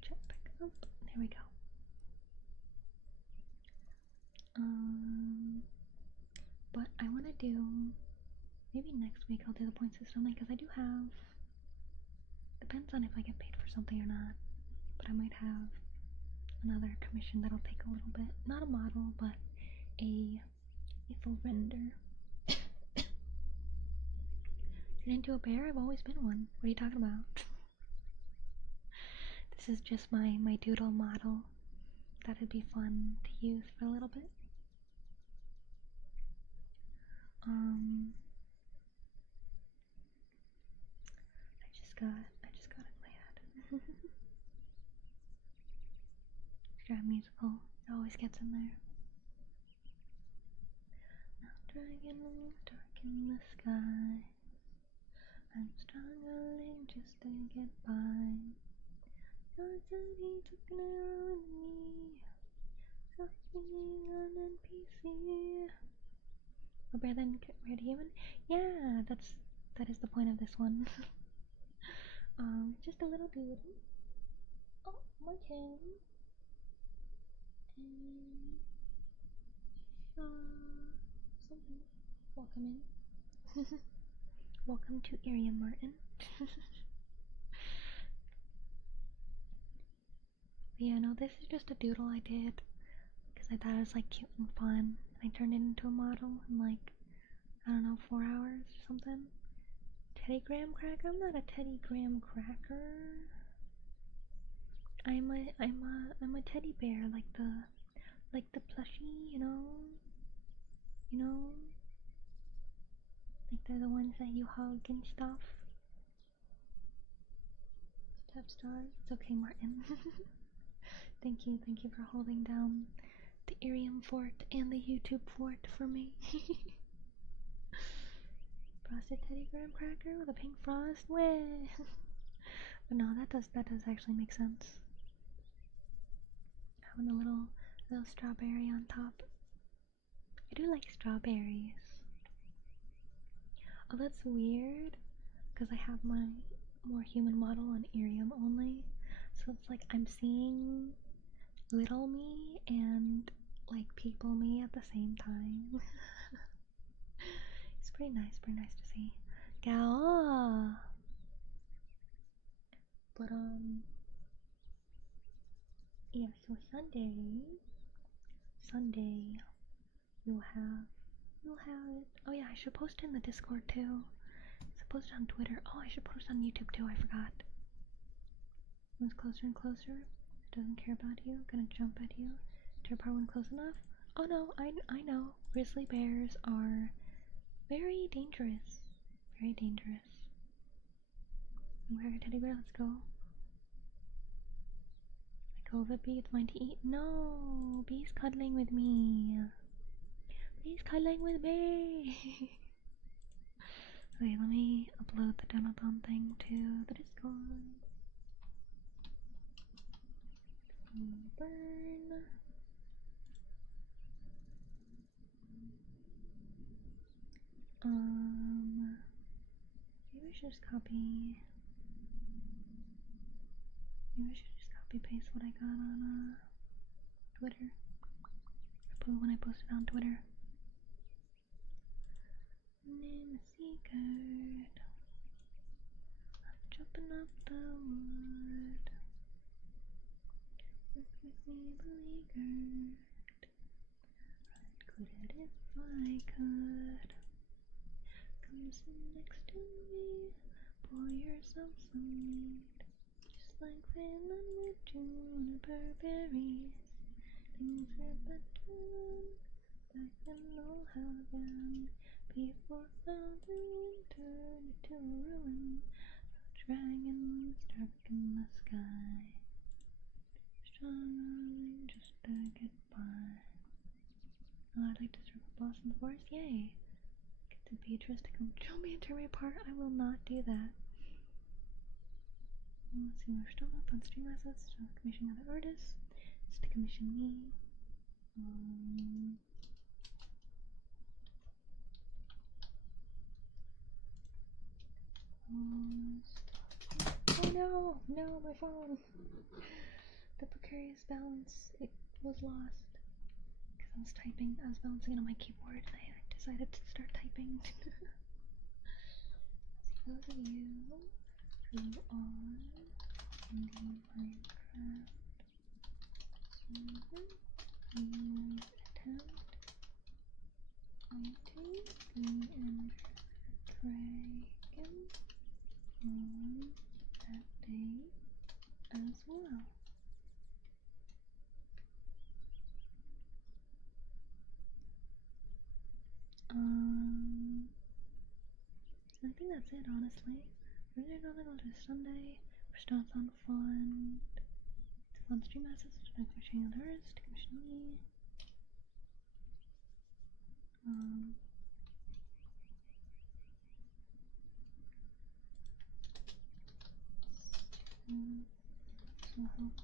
Check back up. There we go. But I want to do, maybe next week I'll do the point system thing, because I do have, depends on if I get paid for something or not, but I might have another commission that'll take a little bit. Not a model, but a full render. Turn into a bear? I've always been one. What are you talking about? This is just my doodle model. That'd be fun to use for a little bit. I just got it in my head. Grab musical. It always gets in there. Now dragging dark in the sky. I'm struggling just to get by. God said he took an arrow in me. Stop being an NPC. Or better than red human? Yeah, that is the point of this one. Just a little doodle. Oh, more Kim. And something. Welcome in. Welcome to Area Martin. Yeah, no, this is just a doodle I did because I thought it was like cute and fun. I turned it into a model in like, I don't know, 4 hours or something. Teddy graham cracker? I'm not a Teddy graham cracker. I'm a teddy bear, like the plushie, you know, like they're the ones that you hug and stuff. Tap star. It's okay, Martin. Thank you for holding down the Irium fort and the YouTube fort for me. Frosted teddy graham cracker with a pink frost. Way. But no, that does actually make sense. Having a little strawberry on top. I do like strawberries. Oh, that's weird, because I have my more human model on Irium only, so it's like I'm seeing little me and like people me at the same time. It's pretty nice to see. Gao. But yeah, so Sunday you'll have it. Oh yeah, I should post it in the Discord too. It's posted on Twitter. Oh, I should post on YouTube too, I forgot. Moves closer and closer. Doesn't care about you. Gonna jump at you. To your part when close enough. Oh no, I know. Grizzly bears are very dangerous. Very dangerous. Where, teddy bear, let's go. Let go of it, bee. It's mine to eat. No, bee's cuddling with me. Bee's cuddling with me. Wait, let me upload the Donathon thing to the Discord. Burn. Maybe I should just copy. Maybe I should just copy paste what I got on Twitter. When I posted on Twitter. Name a secret. I'm jumping up the wood. Look with me, beleaguered. I'd quit it if I could. Come sit next to me. Pour yourself some mead. Just like Phelan with juniper berries. Things were better back then, all happened before fountain turned to a ruin. Dragons dark in the sky, struggling just to get by. Oh, I'd like to serve a boss in the forest. Yay! Get to Beatrice to come show me and tear me apart. I will not do that. Let's see, we're still up on stream assets, still commissioning other artists. It's to commission me. Oh no, my phone! The precarious balance, it was lost. Because I was typing, I was balancing it on my keyboard and I decided to start typing. Let's see, those of you who are in the Minecraft attempt fighting the dragon on that day as well. I think that's it, honestly. Really another go to Sunday, which does sound fun. It's a fun stream message, no questioning others, to commission me. So help.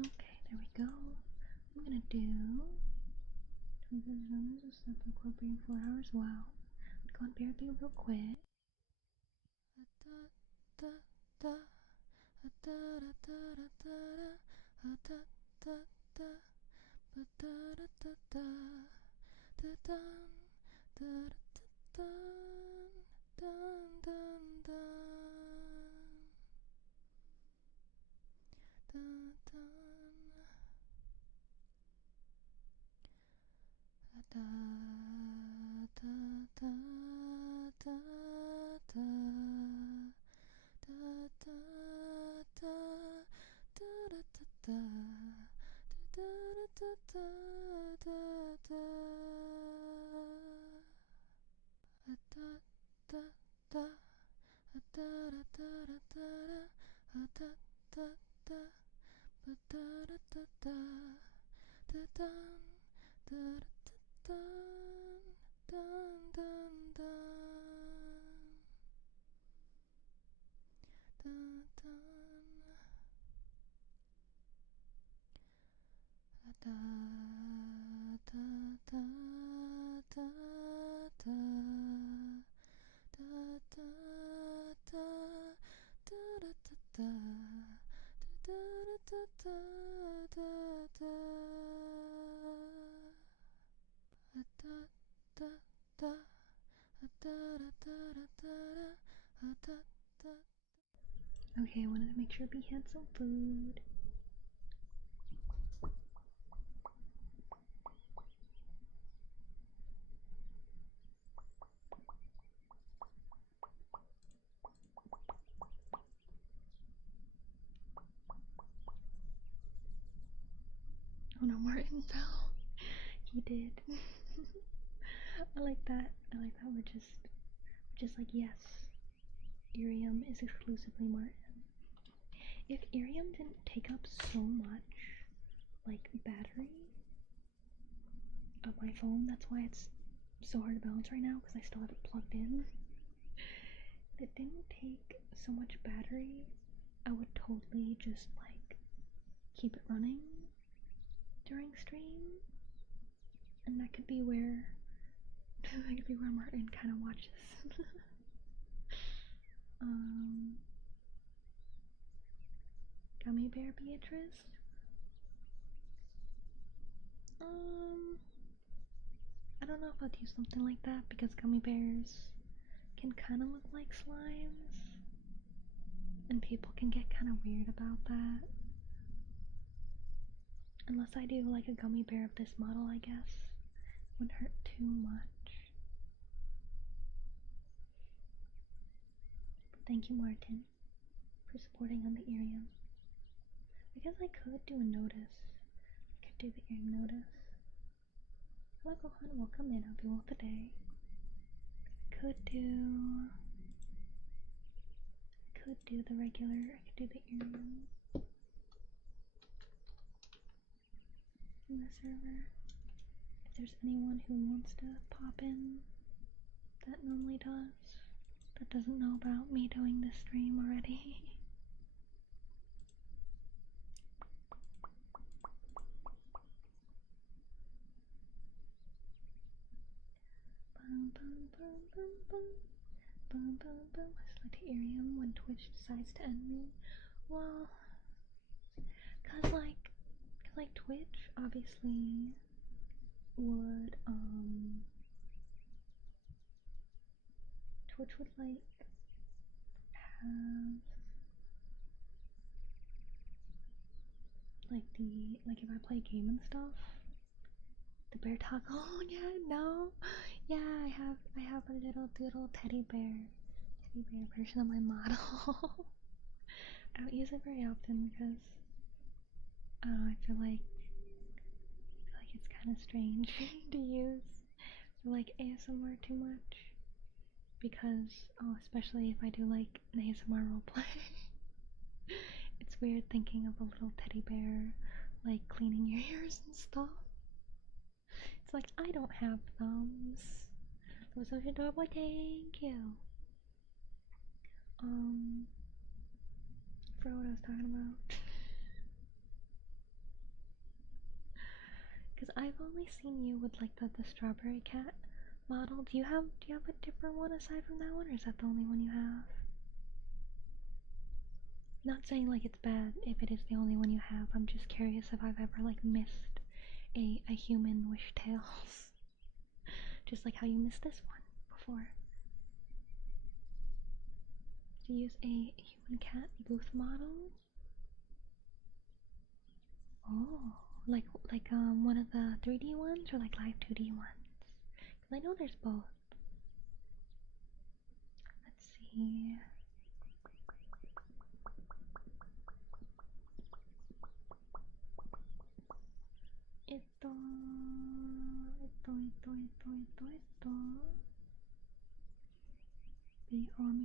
Okay, there we go. I'm gonna do stuff incorporating 4 hours. Wow. Go on BRB real quick. Okay, I wanted to make sure B had some food. Oh no, Martin fell. He did. I like that. I like that we're just like, yes, Irium is exclusively Martin. if Irium didn't take up so much, like, battery of my phone, that's why it's so hard to balance right now, because I still have it plugged in. If it didn't take so much battery, I would totally just, like, keep it running during stream, and that could be where Martin kind of watches. Gummy bear Beatrice? I don't know if I'd use something like that, because gummy bears can kind of look like slimes, and people can get kind of weird about that. Unless I do like a gummy bear of this model, I guess. Wouldn't hurt too much. But thank you, Martin, for supporting on the Irium. I guess I could do a notice. I could do the Irium notice. Hello, Gohan, welcome in. Hope you well today. Could do the regular. I could do the Irium in the server. If there's anyone who wants to pop in that normally does, that doesn't know about me doing this stream already. Bum, bum, bum, bum, bum. Bum, bum, bum. Select Irium when Twitch decides to end me. Well, cause like Twitch obviously would Twitch would like have like if I play a game and stuff, the bear talk. Oh yeah, no, yeah, I have a little doodle teddy bear version of my model. I don't use it very often because I feel like it's kind of strange to use for like ASMR too much, because especially if I do like an ASMR roleplay. It's weird thinking of a little teddy bear like cleaning your ears and stuff. It's like, I don't have thumbs. That was so adorable. Thank you. For what I was talking about. Because I've only seen you with like the strawberry cat model. Do you have a different one aside from that one, or is that the only one you have? Not saying like it's bad if it is the only one you have. I'm just curious if I've ever like missed a human wish tails. Just like how you missed this one before. Do you use a human cat booth model? Oh, like one of the 3D ones or like live 2D ones? Because I know there's both. Let's see.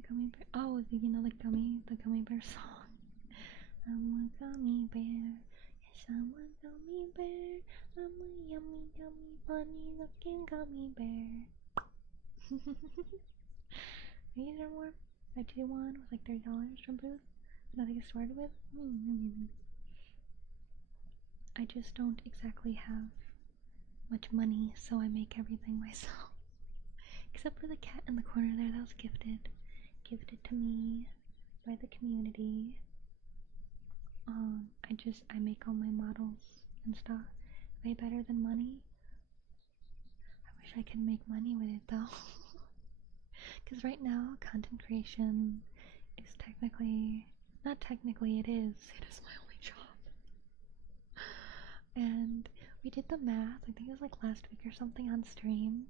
Gummy bear. Oh, you know the gummy bear song. I'm a gummy bear. Yes, I'm a gummy bear. I'm a yummy, yummy, funny looking gummy bear. These are more. I do one was like $30 from Booth. Nothing to start with. I just don't exactly have much money, so I make everything myself. Except for the cat in the corner there, that was gifted to me by the community. I make all my models and stuff way better than money. I wish I could make money with it though. Because right now, content creation is not technically, it is my only job. And we did the math, I think it was like last week or something on stream,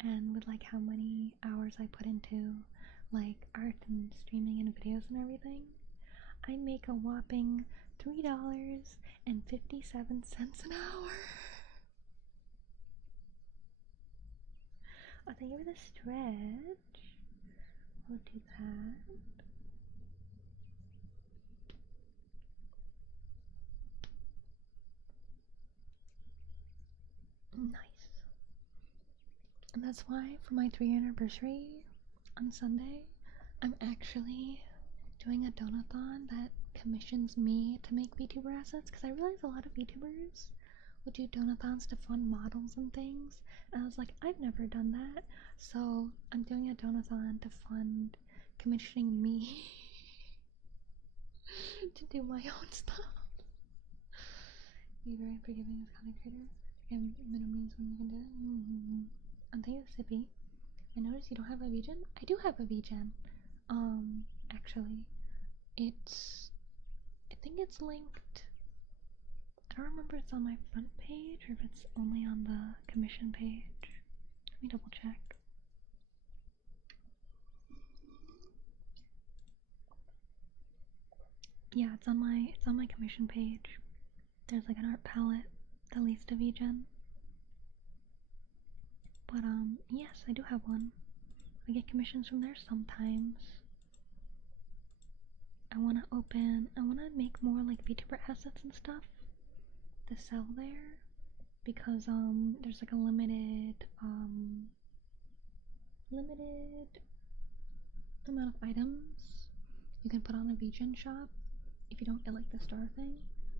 and with like how many hours I put into like art and streaming and videos and everything, I make a whopping $3.57 an hour. Oh, thank you for the stretch. We'll do that. And that's why for my 3-year anniversary on Sunday, I'm actually doing a donathon that commissions me to make VTuber assets, because I realize a lot of VTubers will do donathons to fund models and things, and I was like, I've never done that, so I'm doing a donathon to fund commissioning me to do my own stuff. Be very forgiving as content creator. And minimum means when you can do it. I'm thinking of Sippy. I noticed you don't have a VGen. I do have a VGen. Actually, I think it's linked. I don't remember if it's on my front page or if it's only on the commission page. Let me double check. Yeah, it's on my commission page. There's like an art palette that leads to VGen. But yes, I do have one. I get commissions from there sometimes. I wanna make more like VTuber assets and stuff to sell there, because there's like a limited amount of items you can put on a VGen shop if you don't get like the star thing.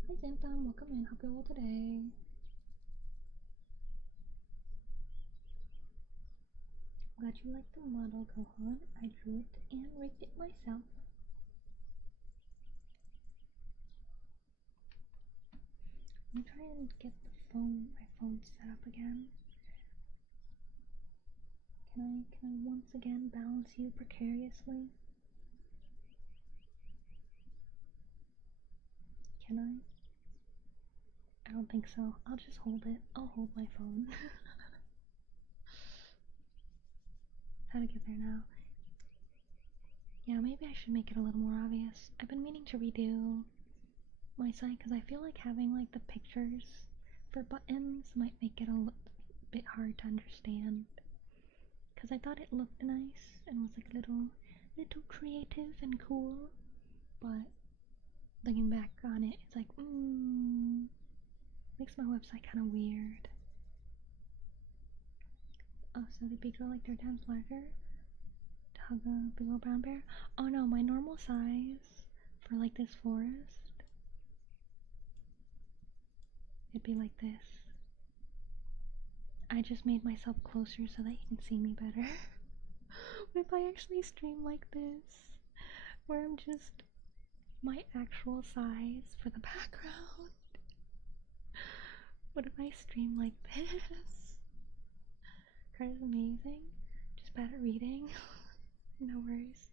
Hi Xantham, welcome in, hope you're well today. Glad you like the model, Gohan. I drew it and rigged it myself. Let me try and get my phone set up again. Can I once again balance you precariously? Can I? I don't think so. I'll just hold it. I'll hold my phone. How to get there now? Yeah, maybe I should make it a little more obvious. I've been meaning to redo my site because I feel like having like the pictures for buttons might make it a bit hard to understand. Because I thought it looked nice and was like little creative and cool, but looking back on it, it's like, makes my website kind of weird. Oh, so the big girl like 3 times larger to hug a big old brown bear? Oh no, my normal size for like this forest, it'd be like this. I just made myself closer so that you can see me better. What if I actually stream like this, where I'm just my actual size for the background? What if I stream like this? Card is amazing. Just bad at reading. No worries.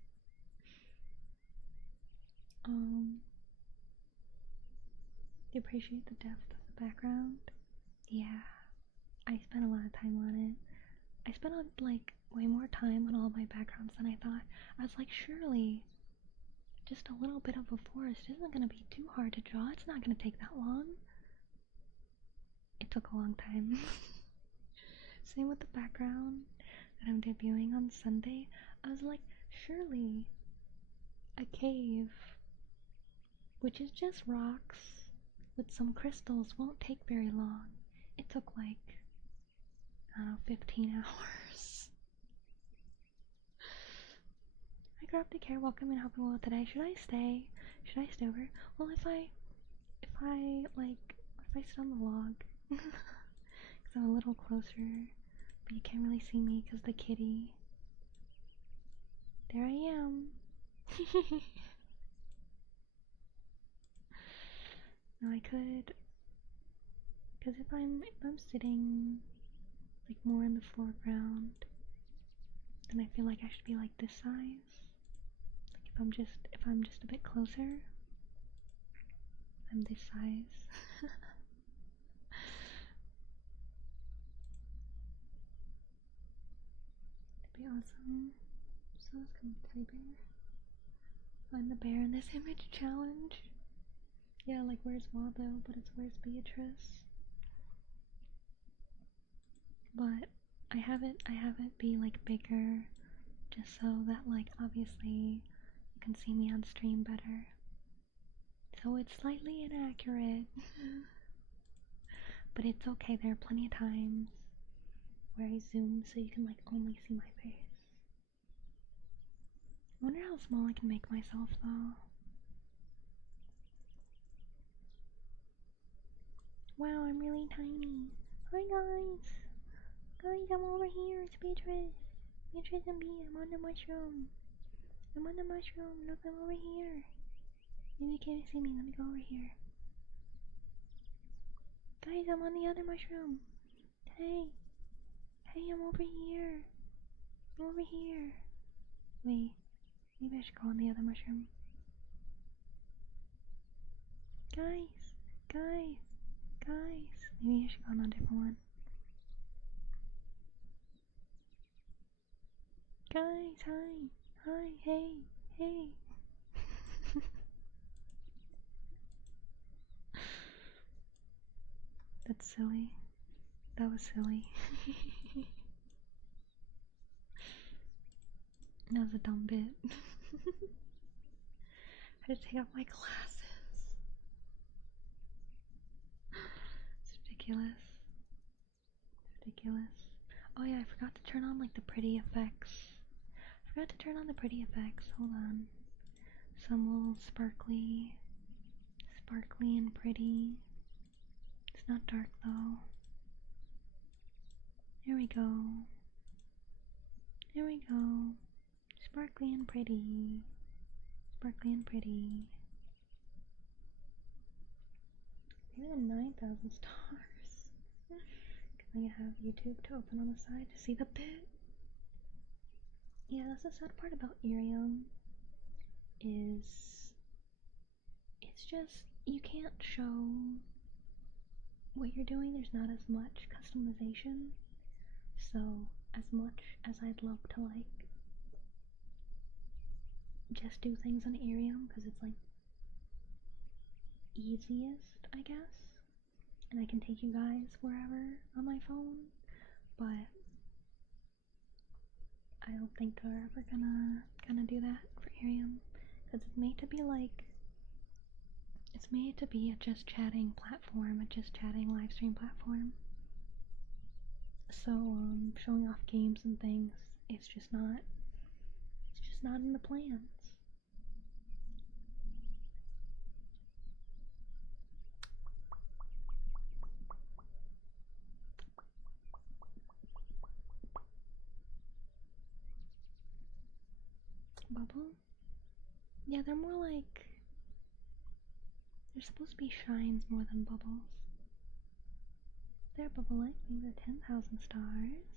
Do you appreciate the depth of the background? Yeah, I spent a lot of time on it. I spent on like way more time on all my backgrounds than I thought. I was like, surely just a little bit of a forest isn't gonna be too hard to draw. It's not gonna take that long. It took a long time. Same with the background that I'm debuting on Sunday. I was like, surely a cave, which is just rocks with some crystals, won't take very long. It took like, I don't know, 15 hours. I grew up to care. Welcome and hope you well today. Should I stay? Should I stay over? Well, if I sit on the log, because I'm a little closer, but you can't really see me because the kitty. There I am. No, I could, because if I'm sitting like more in the foreground, then I feel like I should be like this size. Like if I'm just a bit closer, I'm this size. That'd be awesome. So let's come teddy bear. Find the bear in this image challenge. Yeah, like where's Waldo, but it's where's Beatrice. But I have it be like bigger, just so that like obviously you can see me on stream better. So it's slightly inaccurate. But it's okay, there are plenty of times where I zoom so you can like only see my face. I wonder how small I can make myself though. Wow, I'm really tiny. Hi guys! Guys, I'm over here. It's Beatrice. Beatrice and me. I'm on the mushroom. I'm on the mushroom. Look, I'm over here. Maybe you can't see me. Let me go over here. Guys, I'm on the other mushroom. Hey. Hey, I'm over here. I'm over here. Wait. Maybe I should go on the other mushroom. Guys. Guys. Guys. Maybe I should go on a different one. Guys, hi. Hi, hey. Hey. That's silly. That was silly. That was a dumb bit. I had to take off my glasses. It's ridiculous. It's ridiculous. Oh yeah, I forgot to turn on like the pretty effects. I forgot to turn on the pretty effects. Hold on. Some little sparkly and pretty. It's not dark though. There we go. There we go. Sparkly and pretty. Sparkly and pretty. Maybe 9,000 stars. Because I have YouTube to open on the side to see the bit. Yeah, that's the sad part about Irium. Is it's just you can't show what you're doing. There's not as much customization. So as much as I'd love to like just do things on Irium because it's like easiest, I guess, and I can take you guys wherever on my phone, but I don't think we're ever gonna do that for Irium because it's made to be like it's made to be a just chatting platform, a just chatting live stream platform. So showing off games and things, it's just not in the plans. Bubble? Yeah, they're more like they're supposed to be shines more than bubbles. They're bubble lightning, they're 10,000 stars.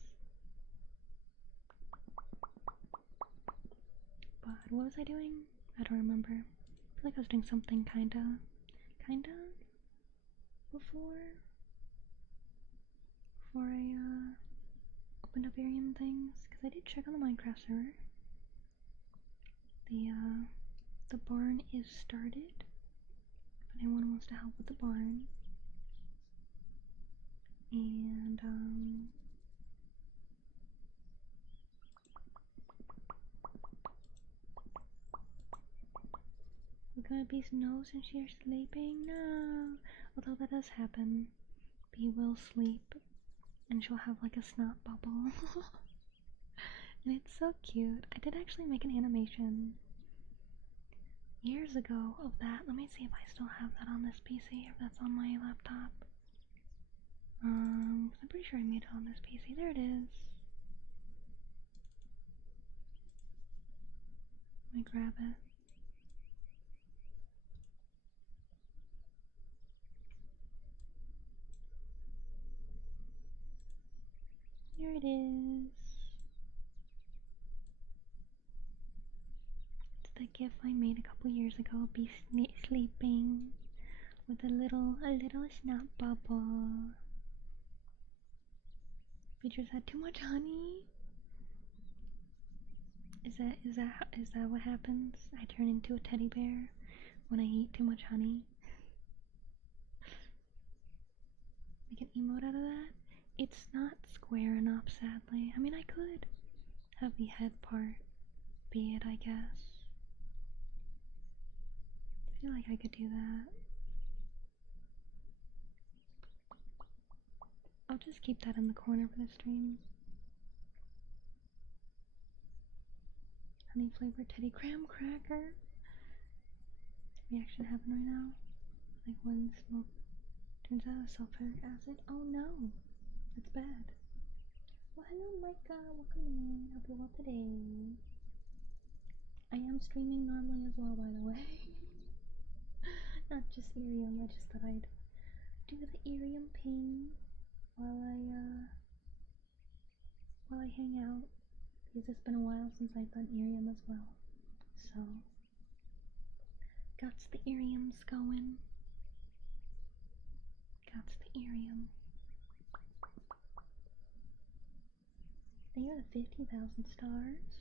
But what was I doing? I don't remember. I feel like I was doing something kinda before I opened up Arium things, because I did check on the Minecraft server. The barn is started. If anyone wants to help with the barn. And we're gonna be snow since you're sleeping? No. Although that does happen. Bee will sleep and she'll have like a snot bubble. And it's so cute. I did actually make an animation years ago of that. Let me see if I still have that on this PC, if that's on my laptop. I'm pretty sure I made it on this PC. There it is. Let me grab it. Here it is. It's the gif I made a couple years ago. Be sleeping with a little snot bubble. Beatrice had too much honey. Is that what happens? I turn into a teddy bear when I eat too much honey. Make an emote out of that? It's not square enough, sadly. I mean, I could have the head part be it, I guess. I feel like I could do that. I'll just keep that in the corner for the stream. Honey flavored teddy graham cracker. Reaction happened right now. Like one smoke turns out sulfuric acid. Oh no, that's bad. Well, hello Micah, welcome in. Hope you're well today. I am streaming normally as well, by the way. Not just Irium. I just thought I'd do the Irium ping while I hang out, because it's been a while since I've done Irium as well. So, got the Iriums going. Got the Irium. Thank you for the 50,000 stars.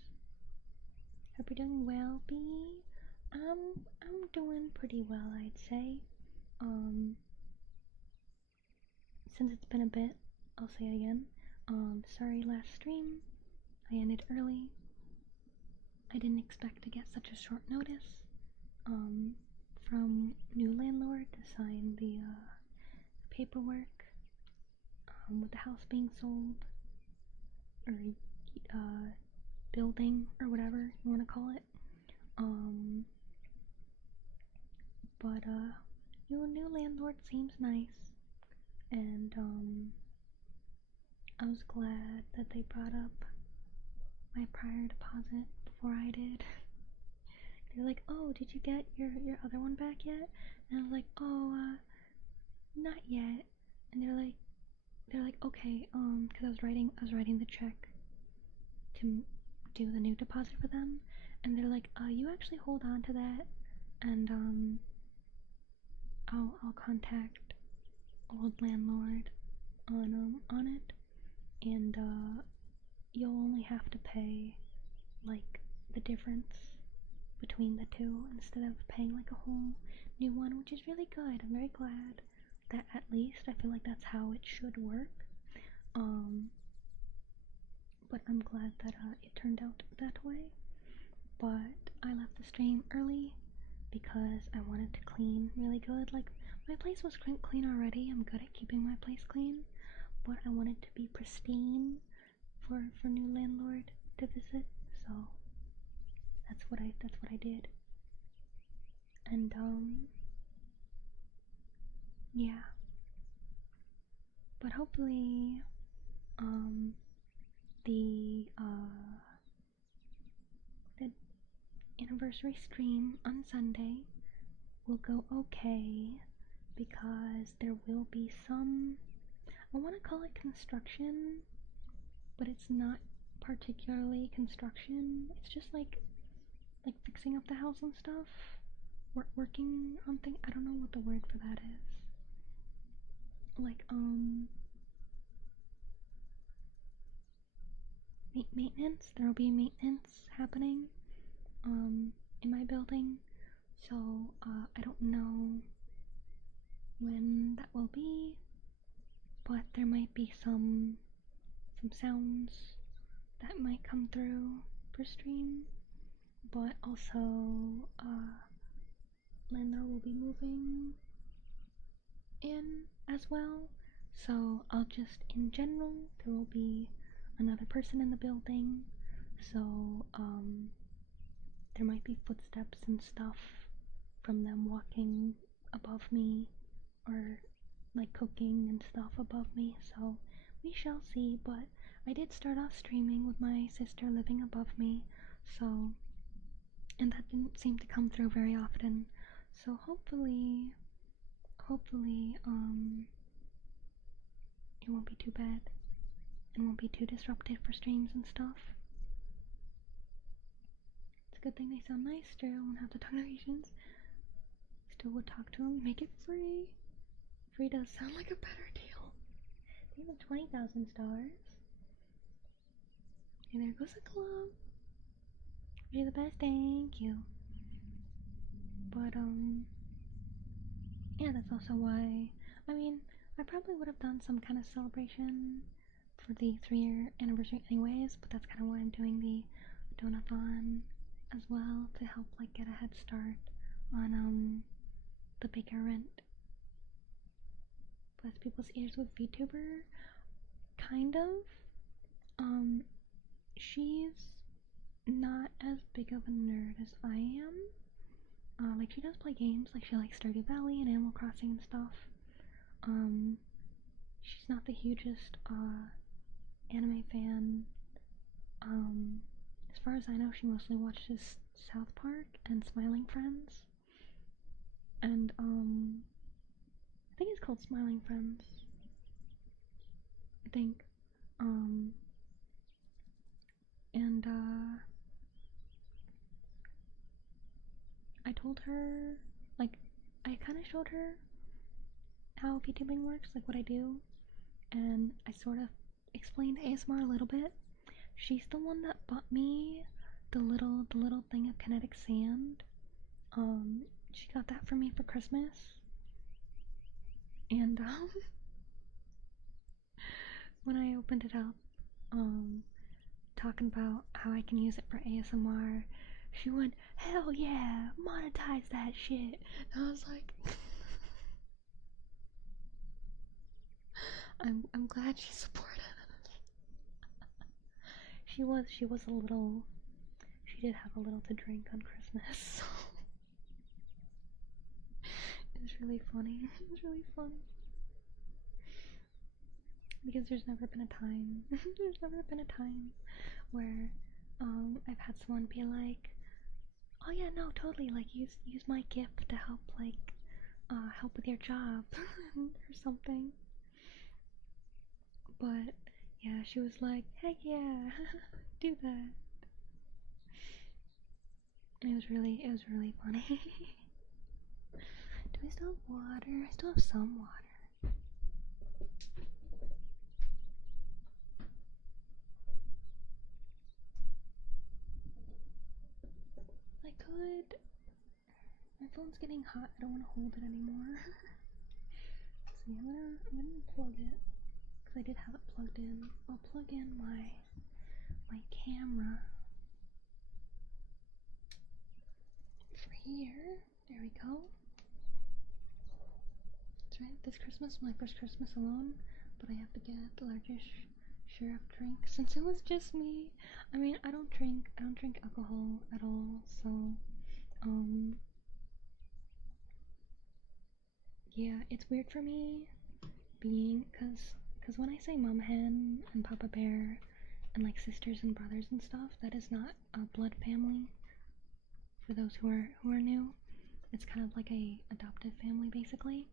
Hope you're doing well, B. I'm doing pretty well, I'd say. Since it's been a bit, I'll say it again. Sorry last stream. I ended early. I didn't expect to get such a short notice. From new landlord to sign the paperwork. With the house being sold. Or, building, or whatever you want to call it. But new landlord seems nice, and I was glad that they brought up my prior deposit before I did. They're like, "Oh, did you get your other one back yet?" And I was like, "Oh, not yet." And they're like, "Okay, because I was writing the check to do the new deposit for them, and they're like, you actually hold on to that, and I'll contact old landlord on it, and you'll only have to pay like the difference between the two instead of paying like a whole new one," which is really good. I'm very glad that at least I feel like that's how it should work. But I'm glad that it turned out that way. But I left the stream early because I wanted to clean really good. Like, my place was clean already. I'm good at keeping my place clean, but I wanted to be pristine for new landlord to visit. So that's what I did. And yeah. But hopefully the anniversary stream on Sunday will go okay, because there will be some, I want to call it construction, but it's not particularly construction. It's just like fixing up the house and stuff. Working on things. I don't know what the word for that is. Like maintenance. There will be maintenance happening in my building. So I don't know when that will be, but there might be some sounds that might come through for stream. But also landlord will be moving in as well, so I'll just, in general, there will be another person in the building, so there might be footsteps and stuff from them walking above me, or like cooking and stuff above me, so we shall see. But I did start off streaming with my sister living above me, so, and that didn't seem to come through very often, so hopefully it won't be too bad and won't be too disruptive for streams and stuff. It's a good thing they sound nice. Still won't have the notifications. Still would talk to them. Make it free. Free does sound like a better deal. Even 20,000 stars. And there goes the club. You're the best. Thank you. But yeah, that's also why. I mean, I probably would have done some kind of celebration for the 3-year anniversary anyways, but that's kind of why I'm doing the donathon as well, to help like get a head start on the bigger rent. Bless people's ears with VTuber. kind of. She's not as big of a nerd as I am. Like, she does play games, like she likes Stardew Valley and Animal Crossing and stuff. She's not the hugest, anime fan. As far as I know, she mostly watches South Park and Smiling Friends. And, I think it's called Smiling Friends. I think. And, I told her, like, I kind of showed her how VTubing works, like what I do, and I sort of explained ASMR a little bit. She's the one that bought me the little thing of kinetic sand. She got that for me for Christmas, and when I opened it up, talking about how I can use it for ASMR, she went, "Hell yeah, monetize that shit." And I was like, I'm glad she supported. She was a little. She did have a little to drink on Christmas, so it was really funny. It was really fun because there's never been a time. There's never been a time where I've had someone be like, "Oh yeah, no, totally. Like use my gift to help help with your job or something." But yeah, she was like, "Heck yeah, do that." And it was really funny. Do I still have water? I still have some water. I could. My phone's getting hot. I don't want to hold it anymore. See, I'm gonna unplug it because I did have it plugged in. I'll plug in my camera for here. There we go. That's right. This Christmas was my first Christmas alone, but I have to get the largest share of drink since it was just me. I mean, I don't drink alcohol at all, so yeah, it's weird for me being cause when I say mom hen and papa bear and like sisters and brothers and stuff, that is not a blood family. For those who are new, it's kind of like a adoptive family basically.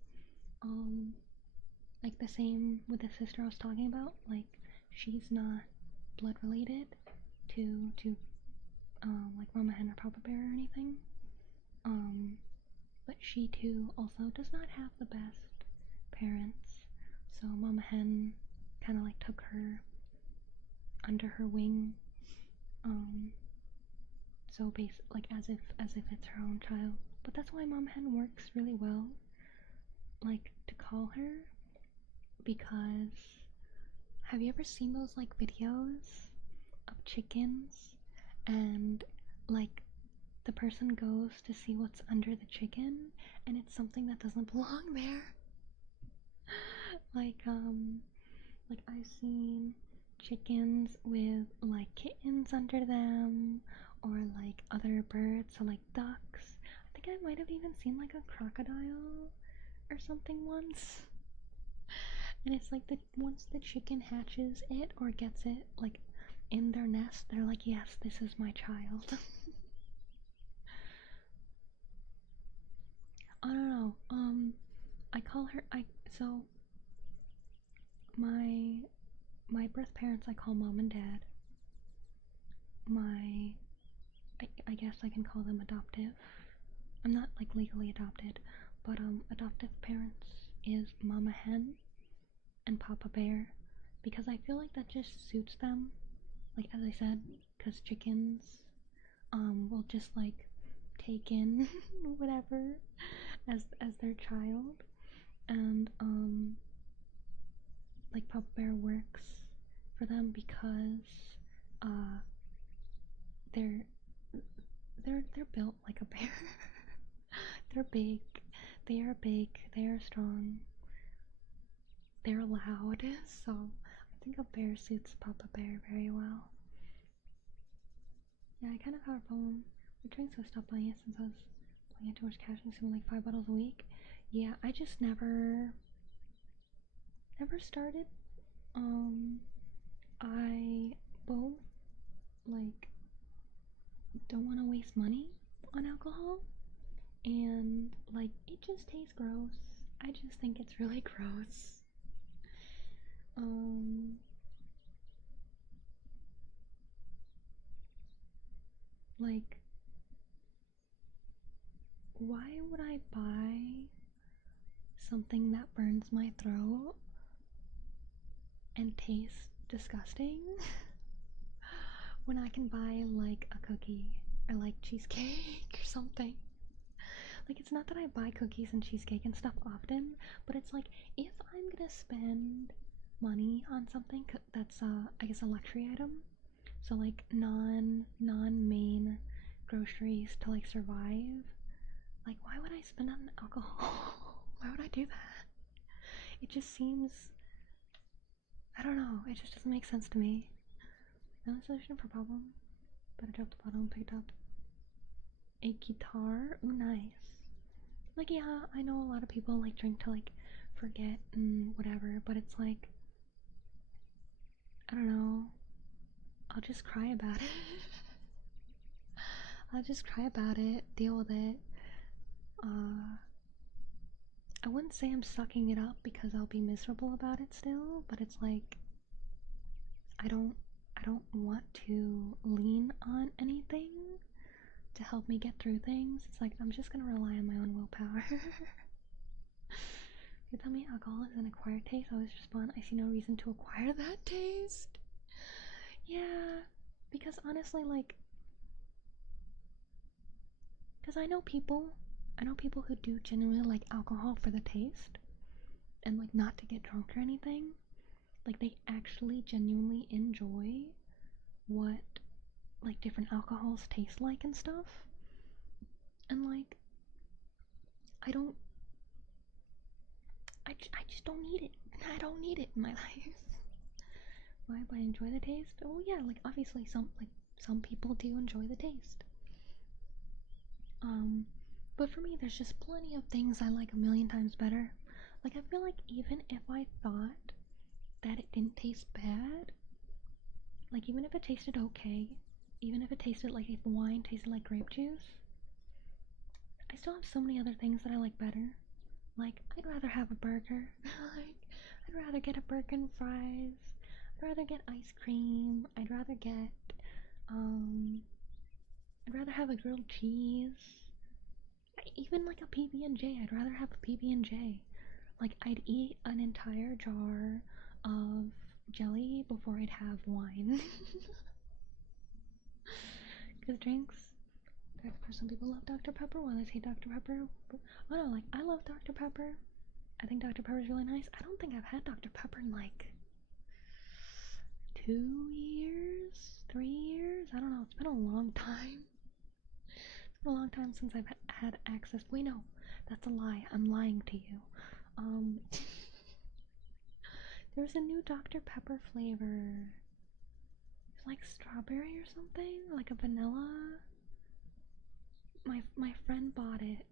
Like the same with the sister I was talking about. Like she's not blood related to like mama hen or papa bear or anything. But she too also does not have the best parents. So mama hen kind of like took her under her wing. So like as if it's her own child. But that's why mama hen works really well. Like to call her, because have you ever seen those like videos of chickens and like the person goes to see what's under the chicken and it's something that doesn't belong there? like I've seen chickens with like kittens under them, or like other birds, so like ducks. I think I might have even seen like a crocodile or something once. And it's like once the chicken hatches it or gets it like in their nest, they're like, yes, this is my child. I don't know. I call her so my birth parents I call mom and dad. I guess I can call them adoptive. I'm not like legally adopted, but adoptive parents is mama hen and papa bear, because I feel like that just suits them. Like as I said, because chickens will just like take in whatever as their child, and like papa bear works for them because they're built like a bear. They're big. They are big. They are strong. They're loud. So I think a bear suits Papa Bear very well. Yeah, I kind of have a problem with drinks, so I stopped buying it since I was playing it too much cash, consuming like 5 bottles a week. Yeah, I just never started. I both like don't want to waste money on alcohol, and like it just tastes gross. I just think it's really gross. Like, why would I buy something that burns my throat and tastes disgusting when I can buy like a cookie or like cheesecake or something? Like, it's not that I buy cookies and cheesecake and stuff often, but it's like, if I'm gonna spend money on something that's I guess a luxury item, so like non-main groceries to like survive, like, why would I spend on alcohol? Why would I do that? It just seems, I don't know, it just doesn't make sense to me. No solution for problem, but I dropped the bottle and picked up a guitar. Ooh, nice. Like, yeah, I know a lot of people like drink to like forget and whatever, but it's like, I don't know, I'll just cry about it. I'll just cry about it, deal with it. I wouldn't say I'm sucking it up because I'll be miserable about it still, but it's like, I don't want to lean on anything to help me get through things. It's like, I'm just gonna rely on my own willpower. You tell me alcohol is an acquired taste, I always respond, I see no reason to acquire that taste. Yeah, because honestly, like, because I know people who do genuinely like alcohol for the taste and like not to get drunk or anything. Like, they actually genuinely enjoy what like different alcohols taste like and stuff. And like, I just don't need it. I don't need it in my life. Why? But I enjoy the taste. Oh yeah, like obviously some people do enjoy the taste. But for me, there's just plenty of things I like a million times better. Like, I feel like even if I thought that it didn't taste bad, like even if it tasted okay, even if it tasted like if wine tasted like grape juice, I still have so many other things that I like better. Like, I'd rather have a burger. Like, I'd rather get a burger and fries. I'd rather get ice cream. I'd rather have a grilled cheese. Even like a PB&J. I'd rather have a PB&J. Like, I'd eat an entire jar of jelly before I'd have wine. Because drinks, for some people love Dr. Pepper, while others hate Dr. Pepper. Oh no, like, I love Dr. Pepper. I think Dr. Pepper is really nice. I don't think I've had Dr. Pepper in like 2 years, 3 years. I don't know. It's been a long time. It's been a long time since I've had access. Wait, no, that's a lie. I'm lying to you. There's a new Dr. Pepper flavor. It's like strawberry or something, like a vanilla. My friend bought it.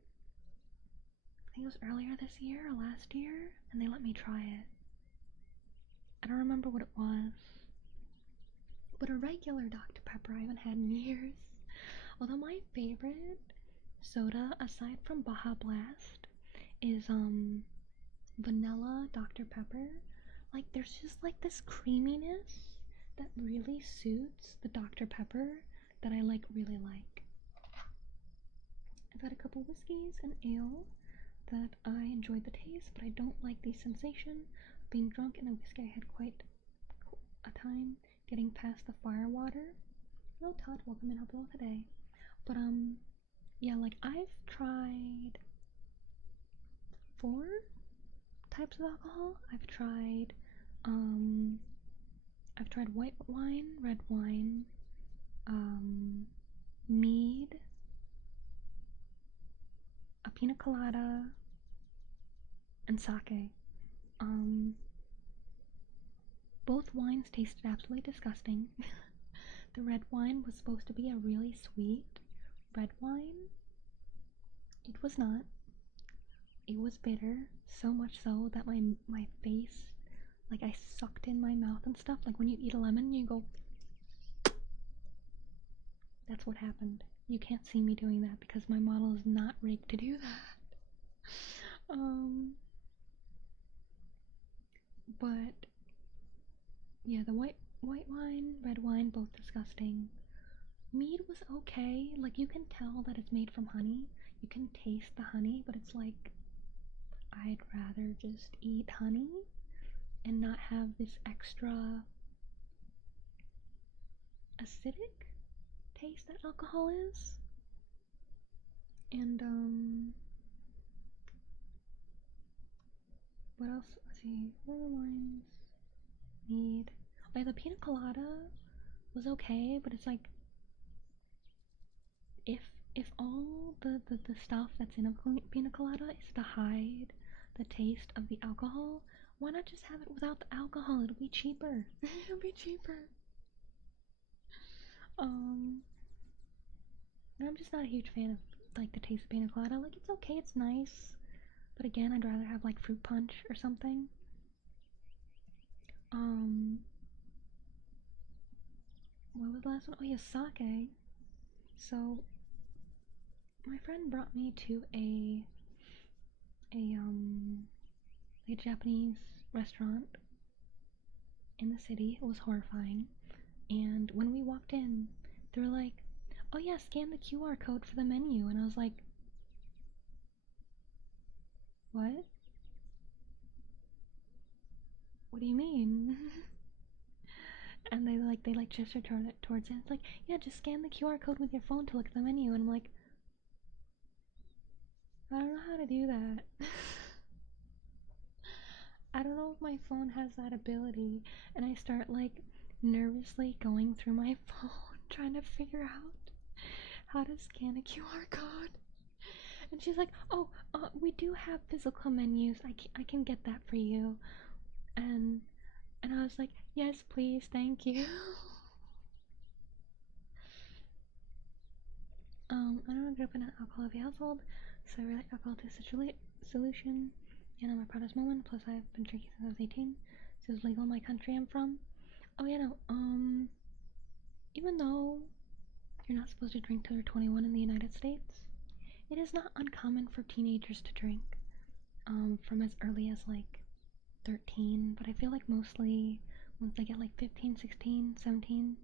I think it was earlier this year or last year, and they let me try it. I don't remember what it was, but a regular Dr. Pepper I haven't had in years. Although my favorite soda, aside from Baja Blast, is vanilla Dr. Pepper. Like, there's just like this creaminess that really suits the Dr. Pepper that I like really like. I've had a couple whiskeys and ale that I enjoyed the taste, but I don't like the sensation of being drunk in a whiskey. I had quite a time getting past the fire water. Hello Todd, welcome in, hope you're well today. But yeah, like, I've tried 4 types of alcohol. I've tried white wine, red wine, mead, a pina colada, and sake. Both wines tasted absolutely disgusting. The red wine was supposed to be a really sweet red wine. It was not. It was bitter, so much so that my face, like, I sucked in my mouth and stuff. Like when you eat a lemon, you go. That's what happened. You can't see me doing that because my model is not rigged to do that. But yeah, the white wine, red wine, both disgusting. Mead was okay. Like, you can tell that it's made from honey. You can taste the honey, but it's like, I'd rather just eat honey and not have this extra acidic taste that alcohol is. And what else? Let's see. Wines, mead. Like, the pina colada was okay, but it's like, if all the stuff that's in a pina colada is to hide the taste of the alcohol, why not just have it without the alcohol? It'll be cheaper. It'll be cheaper. And I'm just not a huge fan of like the taste of pina colada. Like, it's okay, it's nice, but again, I'd rather have like fruit punch or something. What was the last one? Oh yeah, sake. So my friend brought me to a Japanese restaurant in the city. It was horrifying. And when we walked in, they were like, "Oh yeah, scan the QR code for the menu." And I was like, "What? What do you mean?" And they gestured towards it. It's like, "Yeah, just scan the QR code with your phone to look at the menu." And I'm like, I don't know how to do that. I don't know if my phone has that ability. And I start like nervously going through my phone trying to figure out how to scan a QR code. And she's like, "Oh, we do have physical menus. I can get that for you." And I was like, "Yes, please, thank you." I don't grew up in an alcohol-heavy household, so I relate alcohol to such a solution. And I'm my proudest moment. Plus, I've been drinking since I was 18, so it's legal in my country I'm from. Oh yeah, no. Even though you're not supposed to drink till you're 21 in the United States, it is not uncommon for teenagers to drink. From as early as like 13, but I feel like mostly once they get like 15, 16, 17,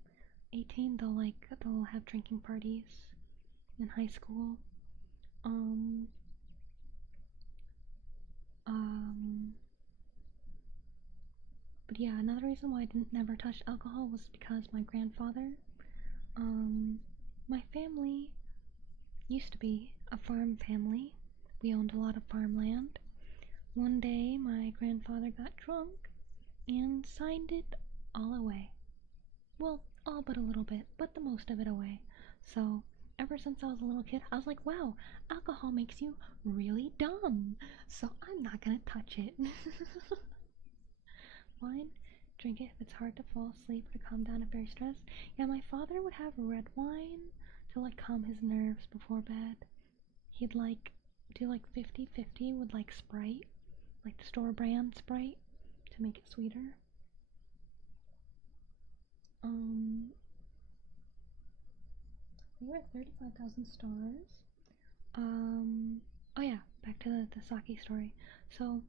18, they'll have drinking parties in high school. But yeah, another reason why I didn't never touch alcohol was because my grandfather, my family used to be a farm family. We owned a lot of farmland. One day, my grandfather got drunk and signed it all away. Well, all but a little bit, but the most of it away. So, ever since I was a little kid, I was like, wow, alcohol makes you really dumb. So, I'm not gonna touch it. Wine, drink it if it's hard to fall asleep or to calm down if very stressed. Yeah, my father would have red wine to like calm his nerves before bed. He'd like do like 50-50 with like Sprite, like the store brand Sprite, to make it sweeter. We were at 35,000 stars. Oh yeah, back to the sake story. So,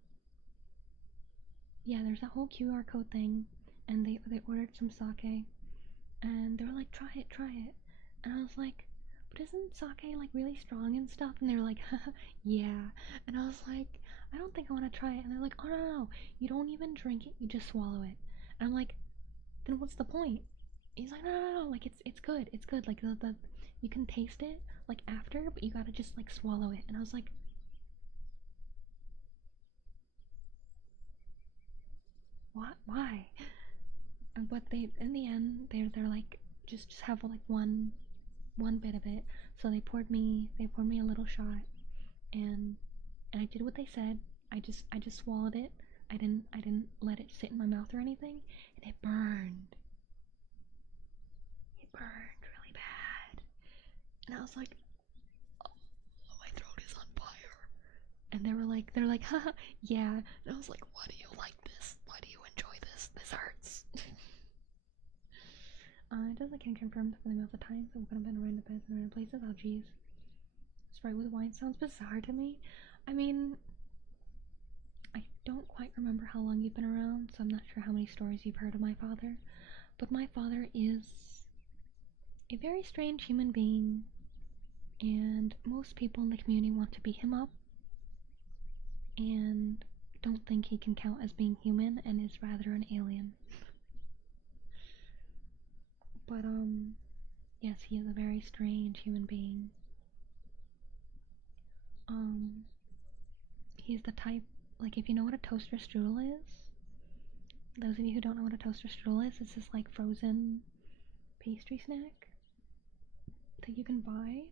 yeah, there's that whole QR code thing, and they ordered some sake, and they were like, try it. And I was like, but isn't sake like really strong and stuff? And they were like, yeah. And I was like, I don't think I want to try it. And they're like, oh no, you don't even drink it, you just swallow it. And I'm like, then what's the point? He's like, no, like it's good, like the you can taste it like after, but you gotta just like swallow it. And I was like, what? Why? But they, in the end, they're like, just have like one bit of it. So they poured me a little shot, and I did what they said. I just swallowed it. I didn't let it sit in my mouth or anything, and it burned. It burned really bad. And I was like, oh, my throat is on fire. And they were like, haha, yeah. And I was like, why do you like this? Why do you enjoy this? This hurts. It does like confirmed for the amount of times I've gone in random beds and random places. Oh jeez. Sprite with wine sounds bizarre to me. I mean, I don't quite remember how long you've been around, so I'm not sure how many stories you've heard of my father. But my father is a very strange human being, and most people in the community want to beat him up and don't think he can count as being human and is rather an alien. But yes, he is a very strange human being. He's the type, like, if you know what a toaster strudel is, those of you who don't know what a toaster strudel is, it's this like frozen pastry snack that you can buy,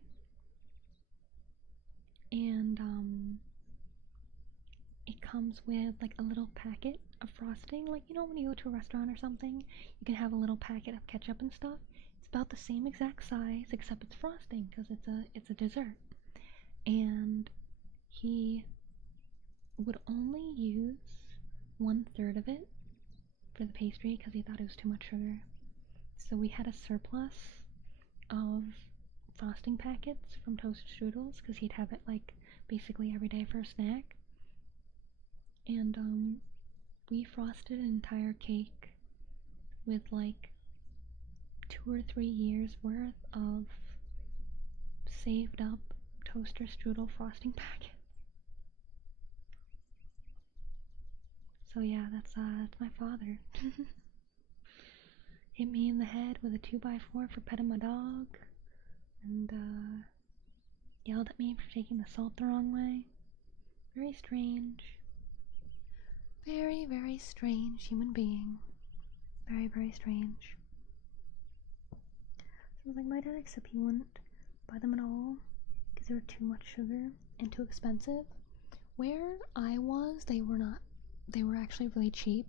and it comes with like a little packet of frosting. Like, you know, when you go to a restaurant or something, you can have a little packet of ketchup and stuff. It's about the same exact size, except it's frosting because it's a dessert. And he would only use 1/3 of it for the pastry because he thought it was too much sugar. So we had a surplus of frosting packets from toaster strudels because he'd have it like basically every day for a snack. And we frosted an entire cake with like 2 or 3 years worth of saved up toaster strudel frosting packets. So yeah, that's my father. Hit me in the head with a 2x4 for petting my dog, and yelled at me for taking the salt the wrong way. Very strange. Very, very strange human being. Very, very strange. So like, my dad, except he wouldn't buy them at all because they were too much sugar and too expensive. Where I was, they were not. They were actually really cheap.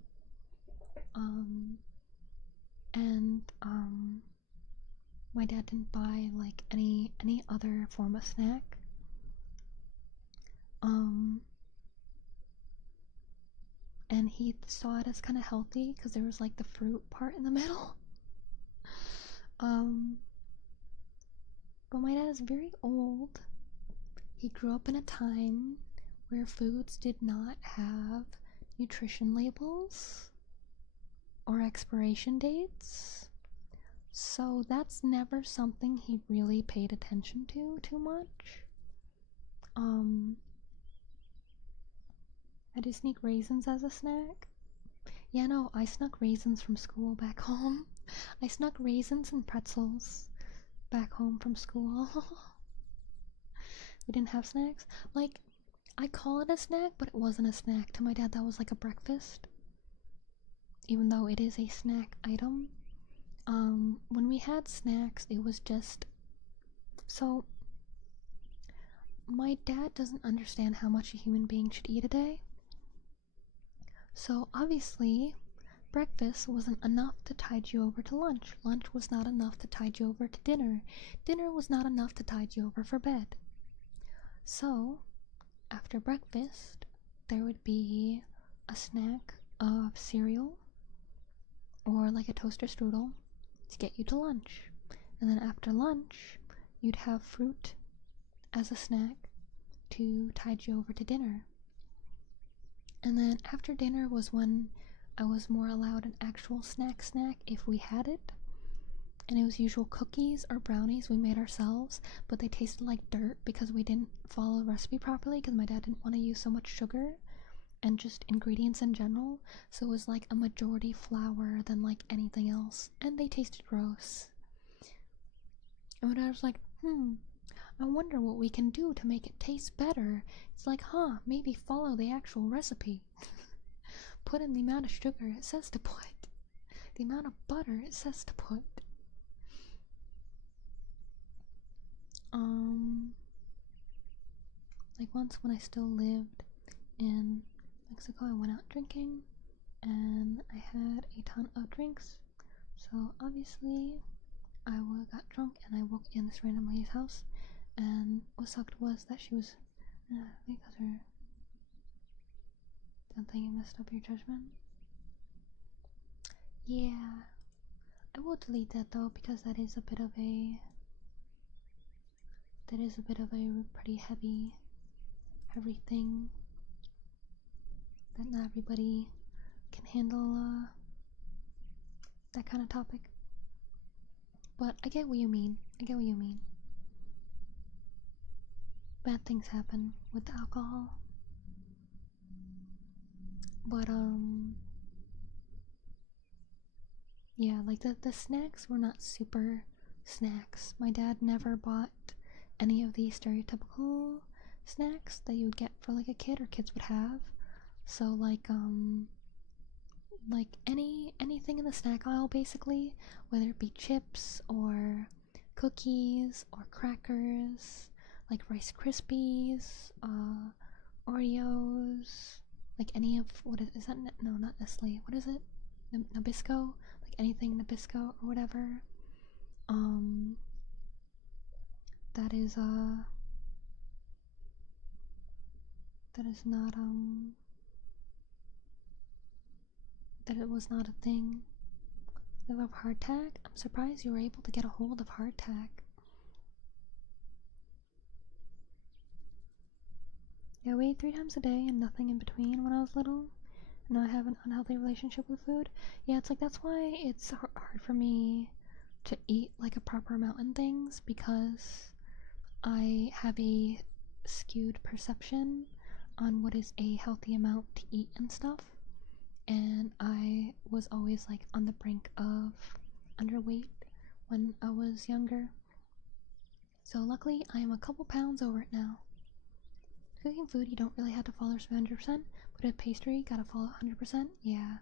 My dad didn't buy like any other form of snack. And he saw it as kind of healthy because there was like the fruit part in the middle. But my dad is very old. He grew up in a time where foods did not have nutrition labels or expiration dates. So that's never something he really paid attention to too much. I do sneak raisins as a snack. Yeah, no, I snuck raisins from school back home. I snuck raisins and pretzels back home from school. We didn't have snacks. Like, I call it a snack, but it wasn't a snack. To my dad, that was like a breakfast. Even though it is a snack item. When we had snacks, it was just... So, my dad doesn't understand how much a human being should eat a day. So, obviously, breakfast wasn't enough to tide you over to lunch. Lunch was not enough to tide you over to dinner. Dinner was not enough to tide you over for bed. So, after breakfast, there would be a snack of cereal or like a toaster strudel to get you to lunch. And then after lunch, you'd have fruit as a snack to tide you over to dinner. And then after dinner was when I was more allowed an actual snack if we had it. And it was usual cookies or brownies we made ourselves, but they tasted like dirt because we didn't follow the recipe properly because my dad didn't want to use so much sugar and just ingredients in general. So it was like a majority flour than like anything else, and they tasted gross. And my dad was like, I wonder what we can do to make it taste better. It's like, maybe follow the actual recipe. Put in the amount of sugar it says to put. The amount of butter it says to put. Like once when I still lived in Mexico, I went out drinking, and I had a ton of drinks. So obviously, I got drunk, and I woke in this random lady's house. And what sucked was that she was, because her. Don't think you messed up your judgment. Yeah, I will delete that though, because that is a bit of a pretty heavy thing that not everybody can handle, that kind of topic. But I get what you mean. Bad things happen with alcohol. But yeah, like the snacks were not super snacks. My dad never bought any of the stereotypical snacks that you would get for like a kid or kids would have. So like anything in the snack aisle basically, whether it be chips or cookies or crackers, like Rice Krispies, Oreos, like any of what is that? No, not Nestle. What is it? Nabisco, like anything Nabisco or whatever. That is not that it was not a thing. You have hardtack? I'm surprised you were able to get a hold of hardtack. Yeah, we ate 3 times a day and nothing in between when I was little. Now I have an unhealthy relationship with food. Yeah, it's like that's why it's hard for me to eat like a proper amount in things, because I have a skewed perception on what is a healthy amount to eat and stuff. And I was always like on the brink of underweight when I was younger. So luckily I am a couple pounds over it now. Cooking food, you don't really have to follow 100%, but a pastry, gotta follow 100%. Yeah.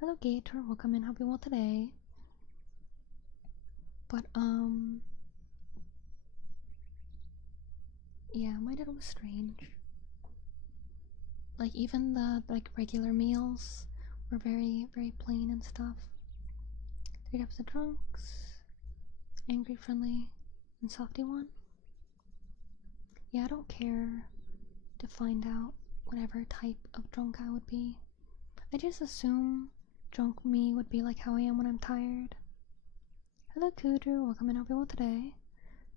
Hello Gator, welcome in, hope you well today. But yeah, my dad was strange. Like even the like regular meals were very, very plain and stuff. 3 types of drunks, angry, friendly, and softy one. Yeah, I don't care to find out whatever type of drunk I would be. I just assume drunk me would be like how I am when I'm tired. Hello Kudu, welcome in, hope you well today.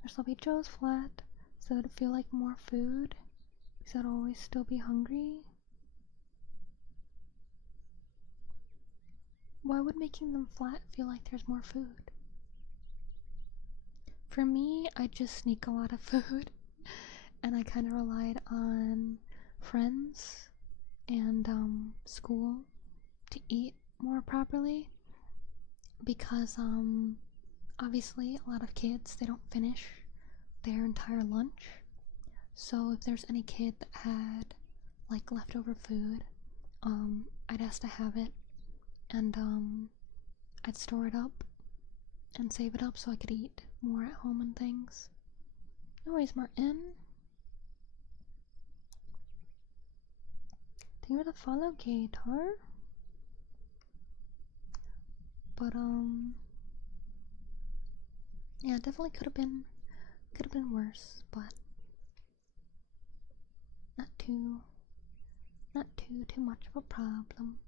Our sloppy Joe's flat, so it'd feel like more food, because I'd always still be hungry. Why would making them flat feel like there's more food? For me, I just sneak a lot of food, and I kind of relied on friends and school to eat more properly, because obviously a lot of kids, they don't finish their entire lunch. So if there's any kid that had like leftover food, I'd ask to have it, and I'd store it up and save it up so I could eat more at home and things. No worries, Martin. Thank you for the follow, Gator. But yeah, it definitely could have been worse, but not too much of a problem.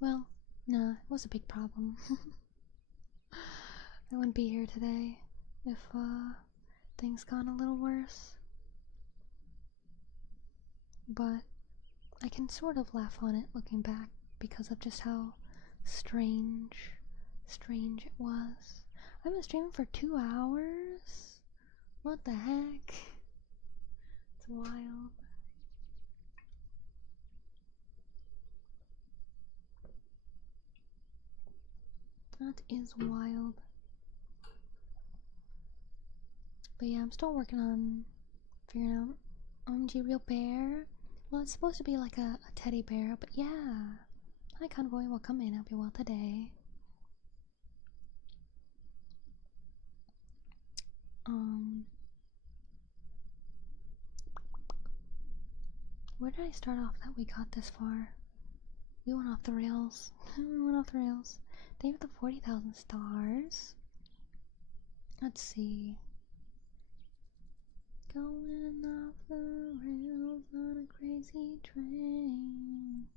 Well, nah, it was a big problem. I wouldn't be here today if things gone a little worse. But I can sort of laugh on it looking back, because of just how strange it was. I've been streaming for 2 hours? What the heck? It's wild. That is wild. But yeah, I'm still working on figuring out OMG Real Bear. Well, it's supposed to be like a teddy bear, but yeah. Hi Convoy, welcome in, hope you're well today. Where did I start off that we got this far? We went off the rails. We went off the rails. Thank you for the 40,000 stars. Let's see. Going off the rails on a crazy train.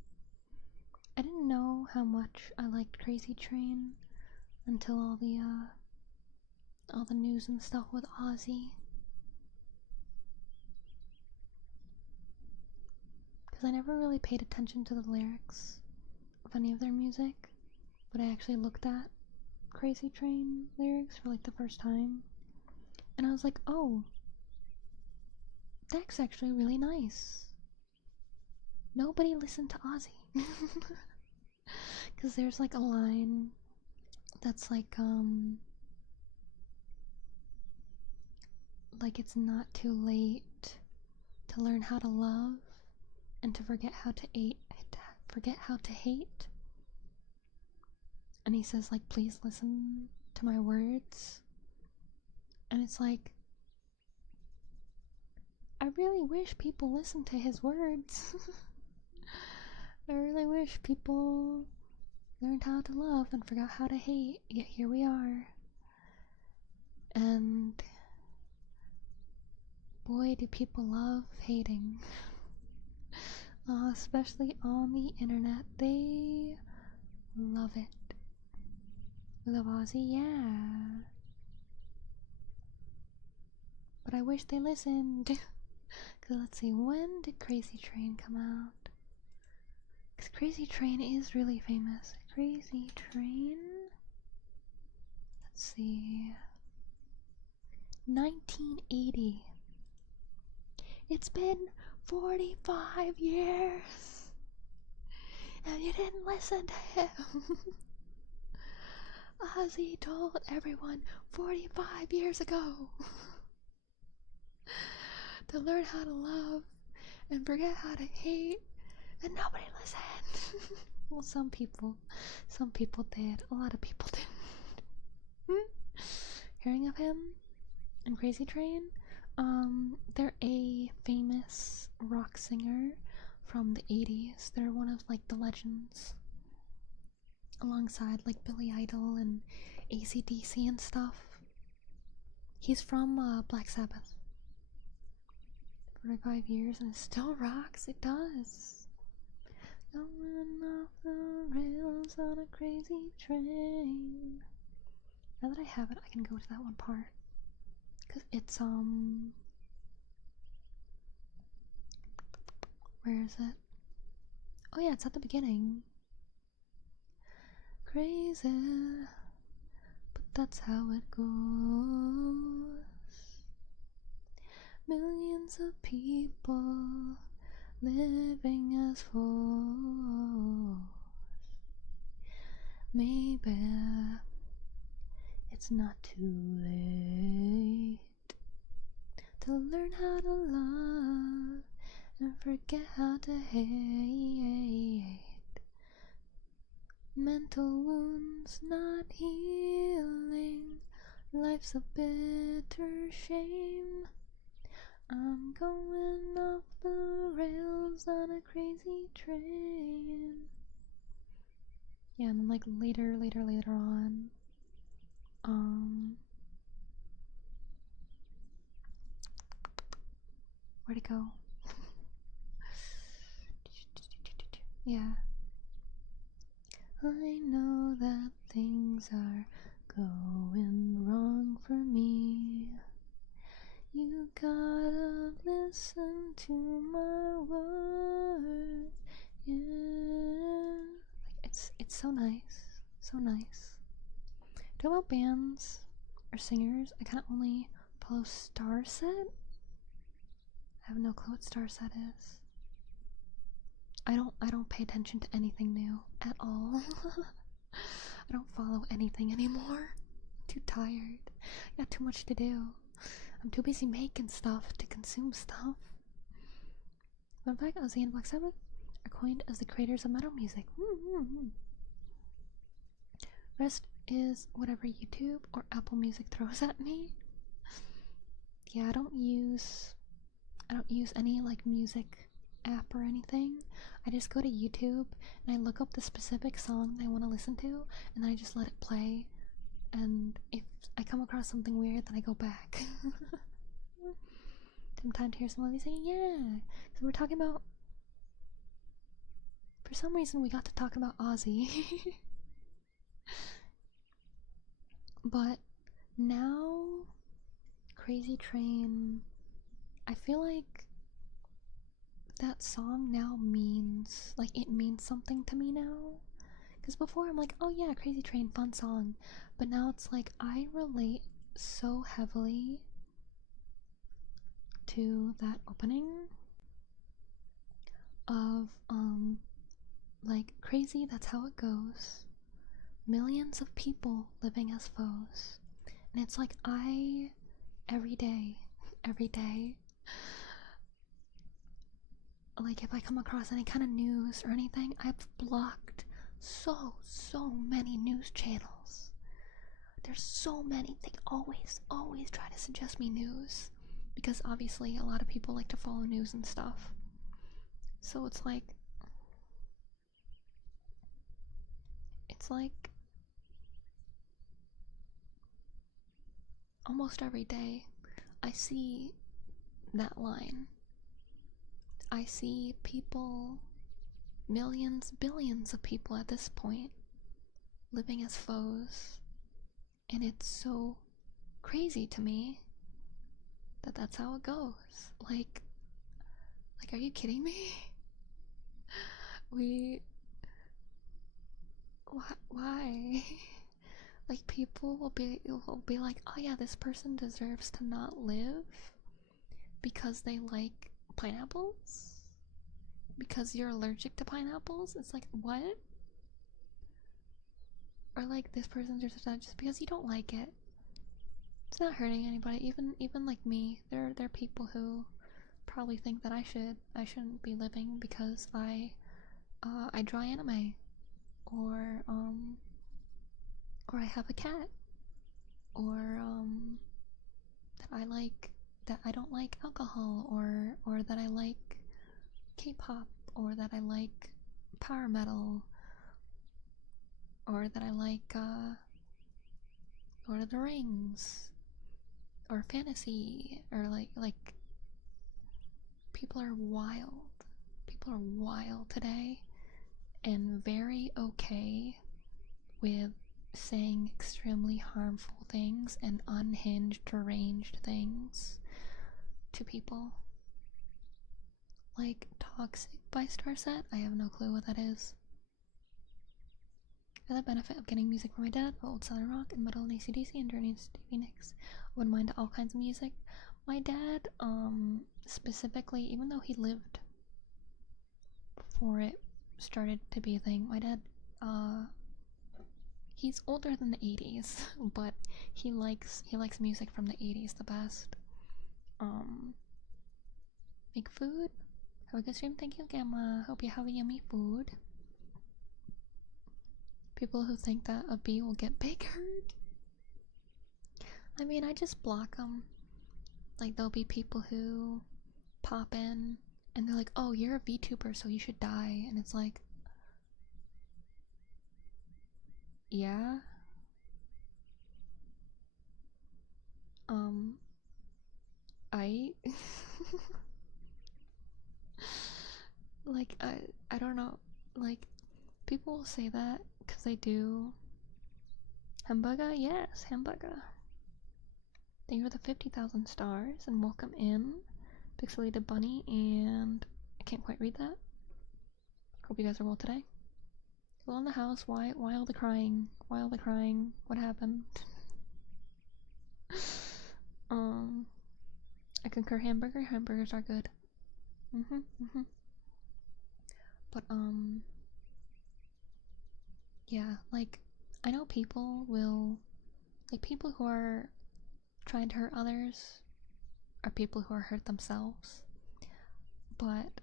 I didn't know how much I liked Crazy Train until all the news and stuff with Ozzy. Because I never really paid attention to the lyrics of any of their music, but I actually looked at Crazy Train lyrics for like the first time, and I was like, oh, that's actually really nice. Nobody listened to Ozzy. Because there's like a line that's like it's not too late to learn how to love and to forget how to hate. And he says like, please listen to my words. And it's like, I really wish people listened to his words. I really wish people learned how to love and forgot how to hate, yet here we are. And boy, do people love hating. Especially on the internet, they love it. Love Ozzy, yeah. But I wish they listened. Cause let's see, when did Crazy Train come out? Cause Crazy Train is really famous. Crazy Train? Let's see. 1980. It's been 45 years. And you didn't listen to him. Ozzy told everyone 45 years ago to learn how to love and forget how to hate, and nobody listened. Well, some people did. A lot of people didn't. Hearing of him and Crazy Train, they're a famous rock singer from the 80s. They're one of like the legends, alongside like Billy Idol and AC/DC and stuff. He's from Black Sabbath. 45 years and it still rocks. It does. Going off the rails on a crazy train. Now that I have it, I can go to that one part. Cause it's where is it? Oh yeah, it's at the beginning. Crazy, but that's how it goes. Millions of people living as foes. Maybe it's not too late to learn how to love and forget how to hate. Mental wounds not healing, life's a bitter shame. I'm going off the rails on a crazy train. Yeah, and then like later on, where'd it go? Yeah. I know that things are going wrong for me. You gotta listen to my words, yeah. Like it's so nice, so nice. Talk about bands or singers. I kind of only follow Starset. I have no clue what Starset is. I don't pay attention to anything new at all. I don't follow anything anymore. I'm too tired. I got too much to do. I'm too busy making stuff to consume stuff. Fun fact, Ozzy and Black Sabbath are coined as the creators of metal music. Rest is whatever YouTube or Apple Music throws at me. Yeah, I don't use any like music app or anything. I just go to YouTube and I look up the specific song I want to listen to, and then I just let it play. And if I come across something weird, then I go back. Sometimes to hear somebody say, yeah. So we're talking about. For some reason, we got to talk about Ozzy. But now, Crazy Train, I feel like that song now means, like, it means something to me now. Because before I'm like, oh yeah, Crazy Train, fun song. But now it's like, I relate so heavily to that opening of, like, crazy, that's how it goes. Millions of people living as foes. And it's like, every day, like, if I come across any kind of news or anything, I've blocked so many news channels. There's so many. They always try to suggest me news, because obviously a lot of people like to follow news and stuff. So it's like almost every day I see that line. I see people, millions, billions of people at this point, living as foes. And it's so crazy to me that that's how it goes. Like, are you kidding me? Why? Like, people will be like, oh yeah, this person deserves to not live because they like pineapples? Because you're allergic to pineapples? It's like, what? Or like, this person deserves to die just because you don't like it. It's not hurting anybody. Even like me, there are people who probably think that I shouldn't be living because I draw anime, or I have a cat, or that I don't like alcohol, or that I like K-pop, or that I like power metal, or that I like Lord of the Rings, or fantasy, or like people are wild. People are wild today, and very okay with saying extremely harmful things and unhinged, deranged things to people. Like Toxic by Starset, I have no clue what that is. For the benefit of getting music from my dad, old Southern rock and metal and AC/DC and Journey to Stevie Nicks. Wouldn't mind all kinds of music. My dad, specifically, even though he lived before it started to be a thing, my dad, he's older than the 80s, but he likes music from the 80s the best. Make food. Have a good stream. Thank you, Gamma. Hope you have a yummy food. People who think that a bee will get bigger. I mean, I just block them. Like, there'll be people who pop in and they're like, oh, you're a VTuber, so you should die. And it's like, yeah. I like, I don't know. Like, people will say that because they do. Hamburger? Yes, hamburger. Thank you for the 50,000 stars and welcome in, Pixelated Bunny, and I can't quite read that. Hope you guys are well today. Still in the house. Why all the crying? Why all the crying? What happened? I concur. Hamburgers are good. But yeah, like, I know people will, like, people who are trying to hurt others are people who are hurt themselves. But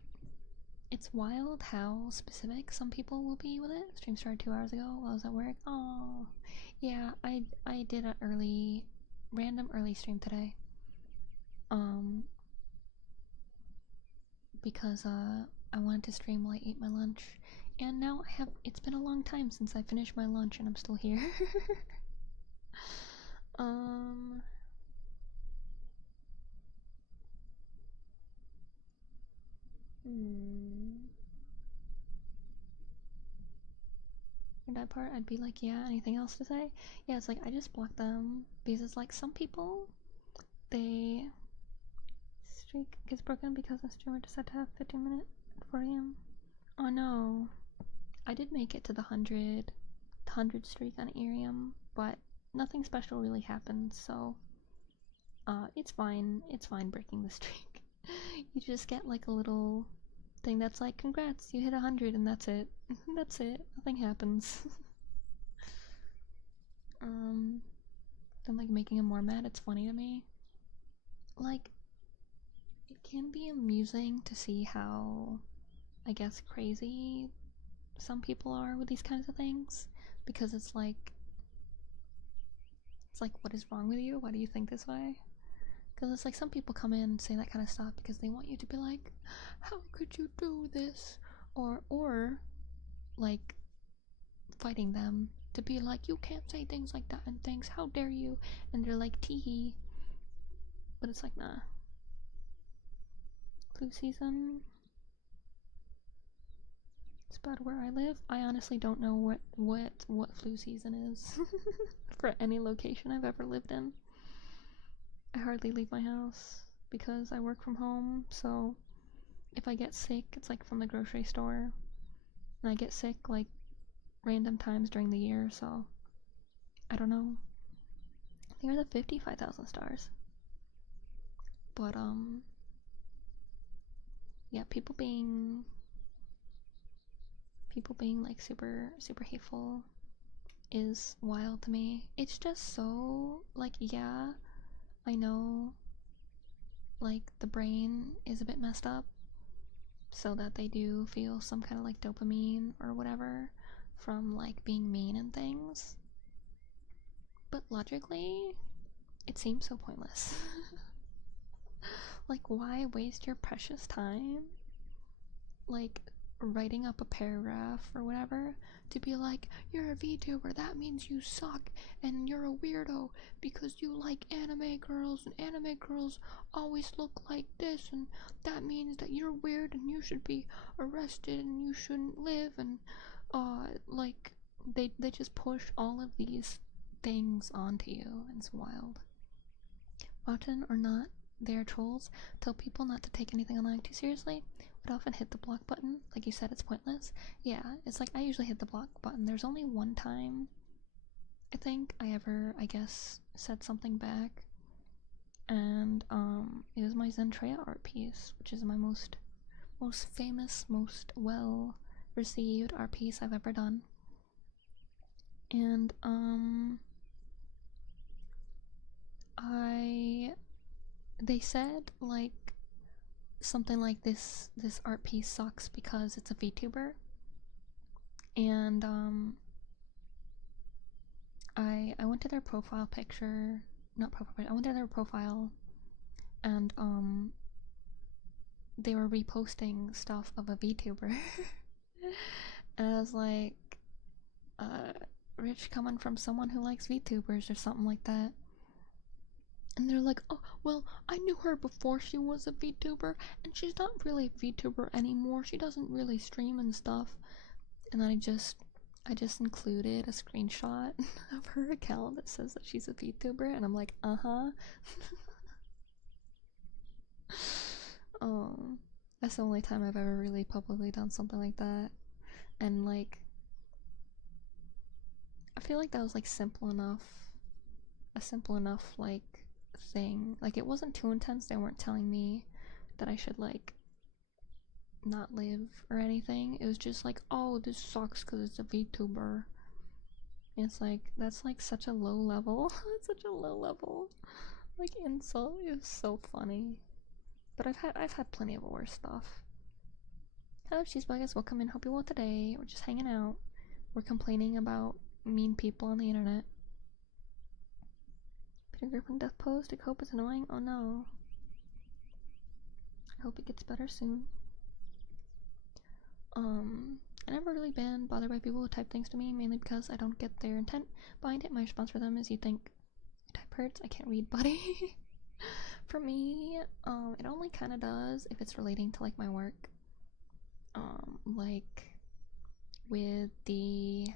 it's wild how specific some people will be with it. Stream started 2 hours ago while I was at work. Oh, yeah, I did an random early stream today. because I wanted to stream while I ate my lunch, and now it's been a long time since I finished my lunch and I'm still here. For that part, I'd be like, yeah, anything else to say? Yeah, it's like, I just blocked them, because it's like, some people, they streak gets broken because the streamer decided to have 15-minute at 4 a.m. Oh no. I did make it to the 100 streak on Arium, but nothing special really happened, so it's fine breaking the streak. You just get like a little thing that's like, congrats, you hit 100, and that's it. That's it. Nothing happens. Then like making him more mad, it's funny to me. Like, it can be amusing to see how, I guess, crazy some people are with these kinds of things, because it's like, what is wrong with you? Why do you think this way? Because it's like, some people come in and say that kind of stuff because they want you to be like, how could you do this? Or like, fighting them to be like, you can't say things like that and things, how dare you? And they're like, teehee. But it's like, nah. Flu season. It's bad where I live. I honestly don't know what flu season is for any location I've ever lived in. I hardly leave my house because I work from home, so if I get sick, it's like from the grocery store. And I get sick like random times during the year, so I don't know. I think we're the 55,000 stars. But yeah, people being like super hateful is wild to me. It's just so like, yeah, I know like the brain is a bit messed up, so that they do feel some kind of like dopamine or whatever from like being mean and things, but logically it seems so pointless. Like, why waste your precious time like writing up a paragraph or whatever to be like, you're a VTuber, that means you suck and you're a weirdo because you like anime girls and anime girls always look like this, and that means that you're weird and you should be arrested and you shouldn't live, and like they just push all of these things onto you, and it's wild. Often or not, they are trolls, tell people not to take anything online too seriously, would often hit the block button. Like you said, it's pointless. Yeah, it's like, I usually hit the block button. There's only one time I think I ever, I guess, said something back, and it was my Zentreya art piece, which is my most famous, most well received art piece I've ever done. And they said like something like, this art piece sucks because it's a VTuber, and I went to their profile picture, not profile picture, I went to their profile, and they were reposting stuff of a VTuber. And I was like, rich coming from someone who likes VTubers or something like that. And they're like, oh, well, I knew her before she was a VTuber, and she's not really a VTuber anymore, she doesn't really stream and stuff. And then I just included a screenshot of her account that says that she's a VTuber, and I'm like, that's the only time I've ever really publicly done something like that. And like, I feel like that was like a simple enough like thing. Like, it wasn't too intense. They weren't telling me that I should like not live or anything. It was just like, oh, this sucks because it's a VTuber. And it's like, that's like such a low level such a low level like insult. It was so funny. But I've had plenty of worse stuff. Hello cheesebuggers, welcome in, hope you're well today. We're just hanging out. We're complaining about mean people on the internet. Peter Griffin death pose to cope is annoying. Oh no. I hope it gets better soon. I never really been bothered by people who type things to me, mainly because I don't get their intent behind it. My response for them is, you think type hurts? I can't read, buddy. For me, it only kind of does if it's relating to like my work. Like with the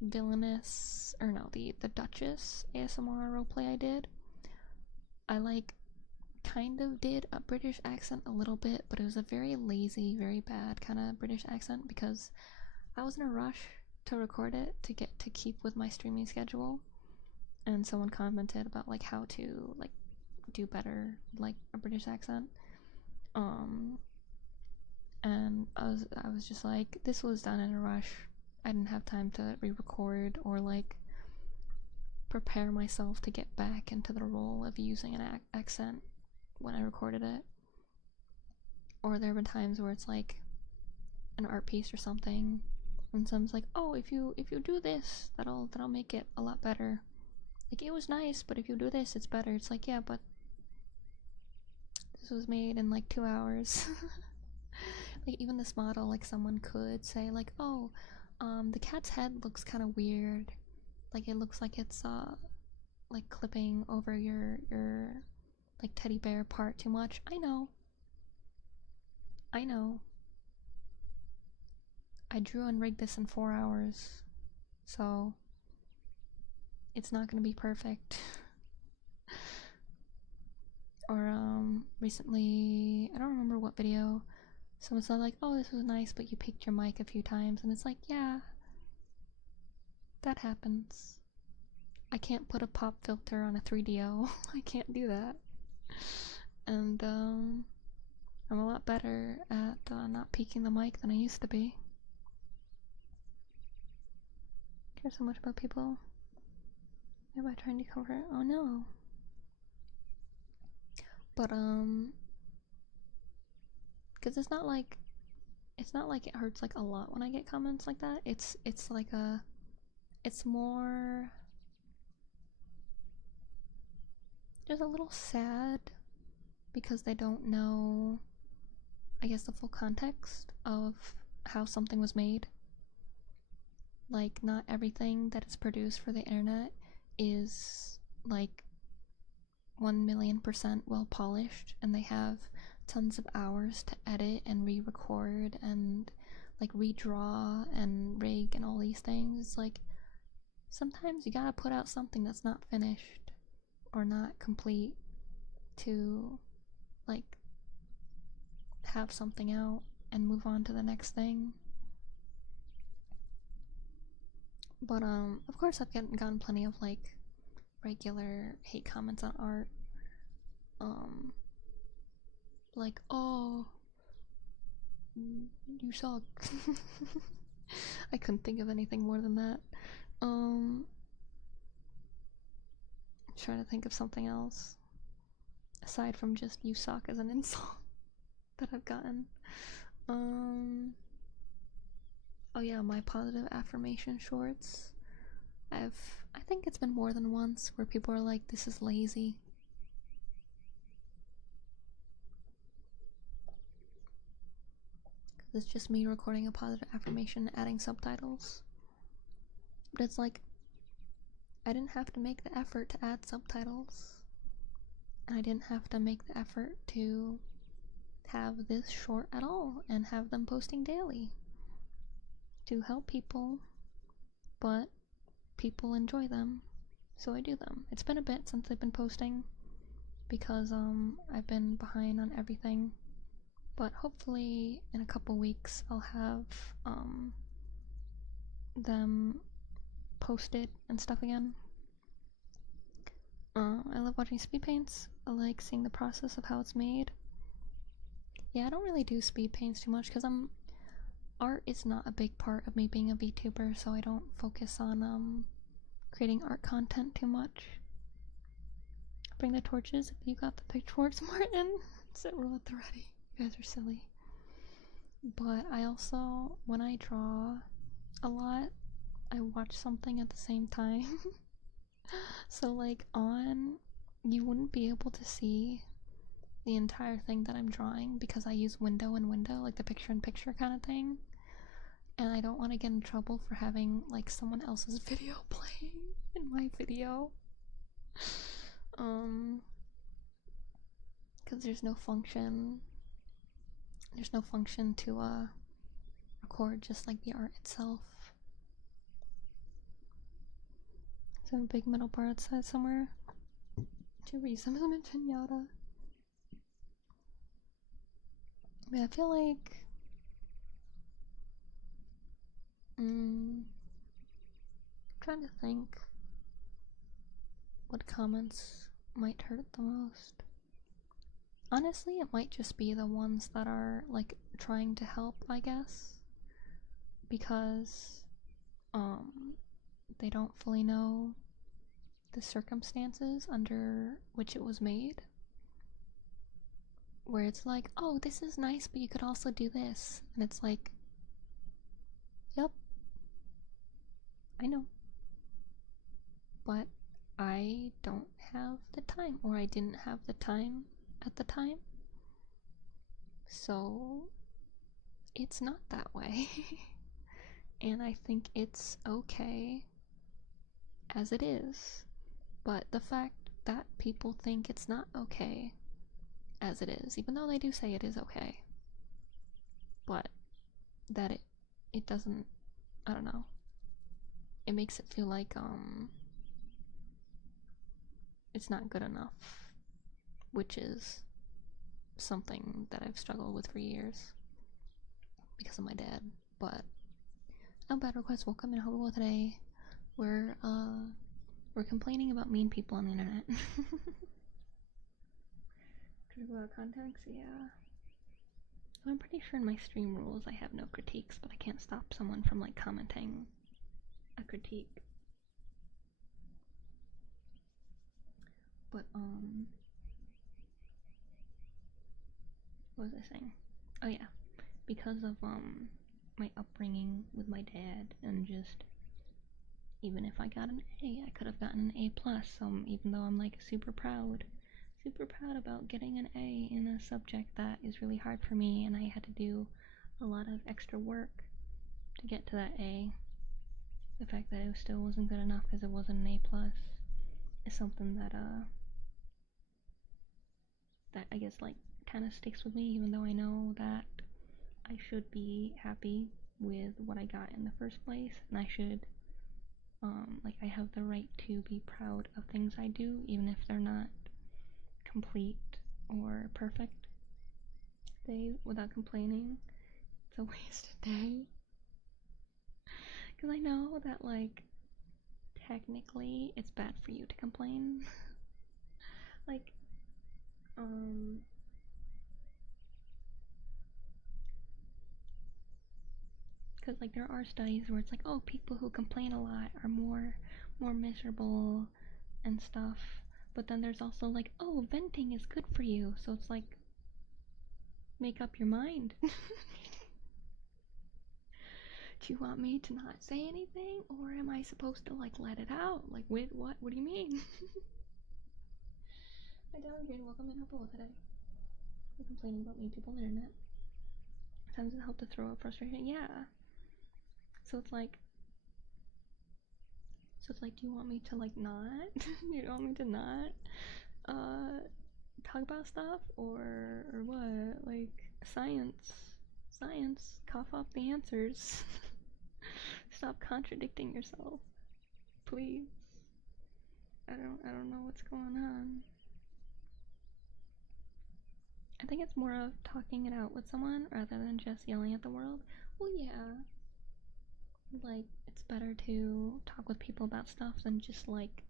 villainous, or no, the Duchess ASMR roleplay I did, I like kind of did a British accent a little bit, but it was a very lazy, very bad kind of British accent because I was in a rush to record it to get to keep with my streaming schedule, and someone commented about like how to like do better like a British accent, and I was just like, this was done in a rush. I didn't have time to re-record or like prepare myself to get back into the role of using an accent when I recorded it. Or there have been times where it's like an art piece or something, and someone's like, oh, if you do this, that'll make it a lot better. Like, it was nice, but if you do this, it's better. It's like, yeah, but this was made in like 2 hours. Like, even this model, like, someone could say like, oh, the cat's head looks kind of weird. Like, it looks like it's like clipping over your like teddy bear part too much. I know. I drew and rigged this in 4 hours, so it's not gonna be perfect. Or recently, I don't remember what video, someone said like, oh, this was nice, but you peaked your mic a few times, and it's like, yeah, that happens. I can't put a pop filter on a 3DO. I can't do that. And I'm a lot better at not peaking the mic than I used to be. Care so much about people. Maybe I trying to cover it. Oh no. But because it's not like it hurts like a lot when I get comments like that. It's like it's more just a little sad because they don't know, I guess, the full context of how something was made. Like, not everything that is produced for the internet is like 1,000,000% well polished, and they have tons of hours to edit and re-record and like redraw and rig and all these things. It's like, sometimes you gotta put out something that's not finished or not complete to like have something out and move on to the next thing. But of course I've gotten plenty of like regular hate comments on art. Like, oh, you suck. I couldn't think of anything more than that. Trying to think of something else aside from just you suck as an insult that I've gotten. Oh yeah, my positive affirmation shorts. I think it's been more than once where people are like, this is lazy. It's just me recording a positive affirmation, adding subtitles. But it's like, I didn't have to make the effort to add subtitles. And I didn't have to make the effort to have this short at all and have them posting daily to help people, but people enjoy them, so I do them. It's been a bit since I've been posting because I've been behind on everything, but hopefully in a couple weeks I'll have them posted and stuff again. I love watching speed paints. I like seeing the process of how it's made. Yeah, I don't really do speed paints too much because art is not a big part of me being a VTuber, so I don't focus on creating art content too much. Bring the torches if you got the pitchforks, Martin. Sit roll at the ready. You guys are silly. But I also, when I draw a lot, I watch something at the same time. So like you wouldn't be able to see the entire thing that I'm drawing because I use window and window, like the picture-in-picture kind of thing. And I don't want to get in trouble for having like someone else's video playing in my video. Because there's no function to record just like the art itself. So a big metal bar outside somewhere. To read some of them in Pinata. I mean, I feel like trying to think what comments might hurt the most. Honestly, it might just be the ones that are like trying to help, I guess, because they don't fully know the circumstances under which it was made, where it's like, oh, this is nice, but you could also do this, and it's like, yep, I know, but I don't have the time, or I didn't have the time at the time, so it's not that way. And I think it's okay as it is, but the fact that people think it's not okay as it is, even though they do say it is okay, but that it doesn't, I don't know, it makes it feel like it's not good enough, which is something that I've struggled with for years because of my dad. But no bad requests will come in Hobo today. We're complaining about mean people on the internet. Critical context, yeah. I'm pretty sure in my stream rules I have no critiques, but I can't stop someone from like commenting a critique. But what was I saying? Oh yeah, because of my upbringing with my dad, and just even if I got an A, I could have gotten an A plus. Even though I'm like super proud about getting an A in a subject that is really hard for me, and I had to do a lot of extra work to get to that A. The fact that it still wasn't good enough because it wasn't an A plus is something that I guess like kind of sticks with me, even though I know that I should be happy with what I got in the first place, and I should like I have the right to be proud of things I do, even if they're not complete or perfect. Day without complaining, it's a wasted day. Because I know that like technically it's bad for you to complain. Like because like there are studies where it's like, oh, people who complain a lot are more miserable and stuff, but then there's also like, oh, venting is good for you, so it's like, make up your mind. Do you want me to not say anything, or am I supposed to like let it out? Like, wait, what do you mean? Hi Delegate, welcome in Apple today. We're complaining about mean people on the internet. Sometimes it helps to throw out frustration. Yeah. So it's like, do you want me to like not? You don't want me to not talk about stuff, or what? Like science, cough up the answers. Stop contradicting yourself, please. I don't know what's going on. I think it's more of talking it out with someone rather than just yelling at the world. Well, yeah. Like, it's better to talk with people about stuff than just, like,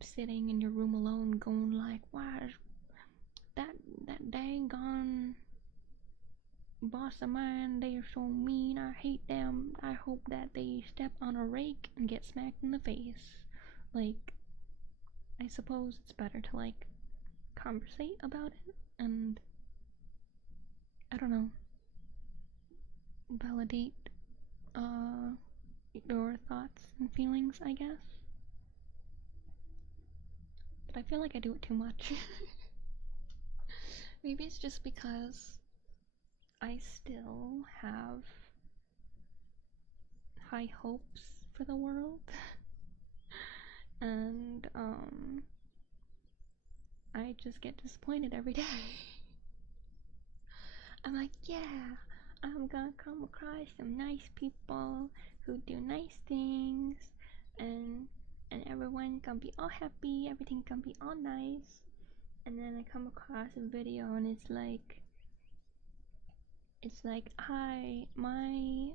sitting in your room alone going like, why is that dang gone boss of mine, they are so mean, I hate them, I hope that they step on a rake and get smacked in the face. Like, I suppose it's better to, like, conversate about it and, I don't know, validate your thoughts and feelings, I guess. But I feel like I do it too much. Maybe it's just because I still have high hopes for the world. And I just get disappointed every day. I'm like, yeah, I'm gonna come across some nice people who do nice things, and everyone's gonna be all happy, everything's gonna be all nice. And then I come across a video and it's like, hi, my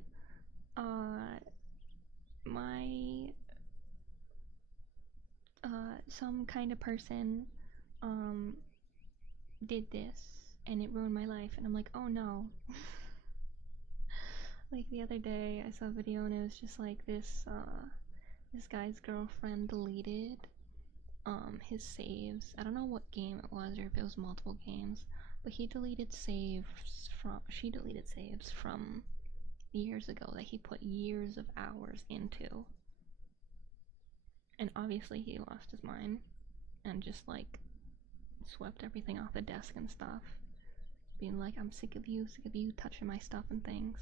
some kind of person did this and it ruined my life, and I'm like, oh no. Like the other day I saw a video and it was just like this guy's girlfriend deleted his saves. I don't know what game it was or if it was multiple games, but she deleted saves from years ago that he put years of hours into. And obviously he lost his mind and just like swept everything off the desk and stuff, being like, I'm sick of you touching my stuff and things.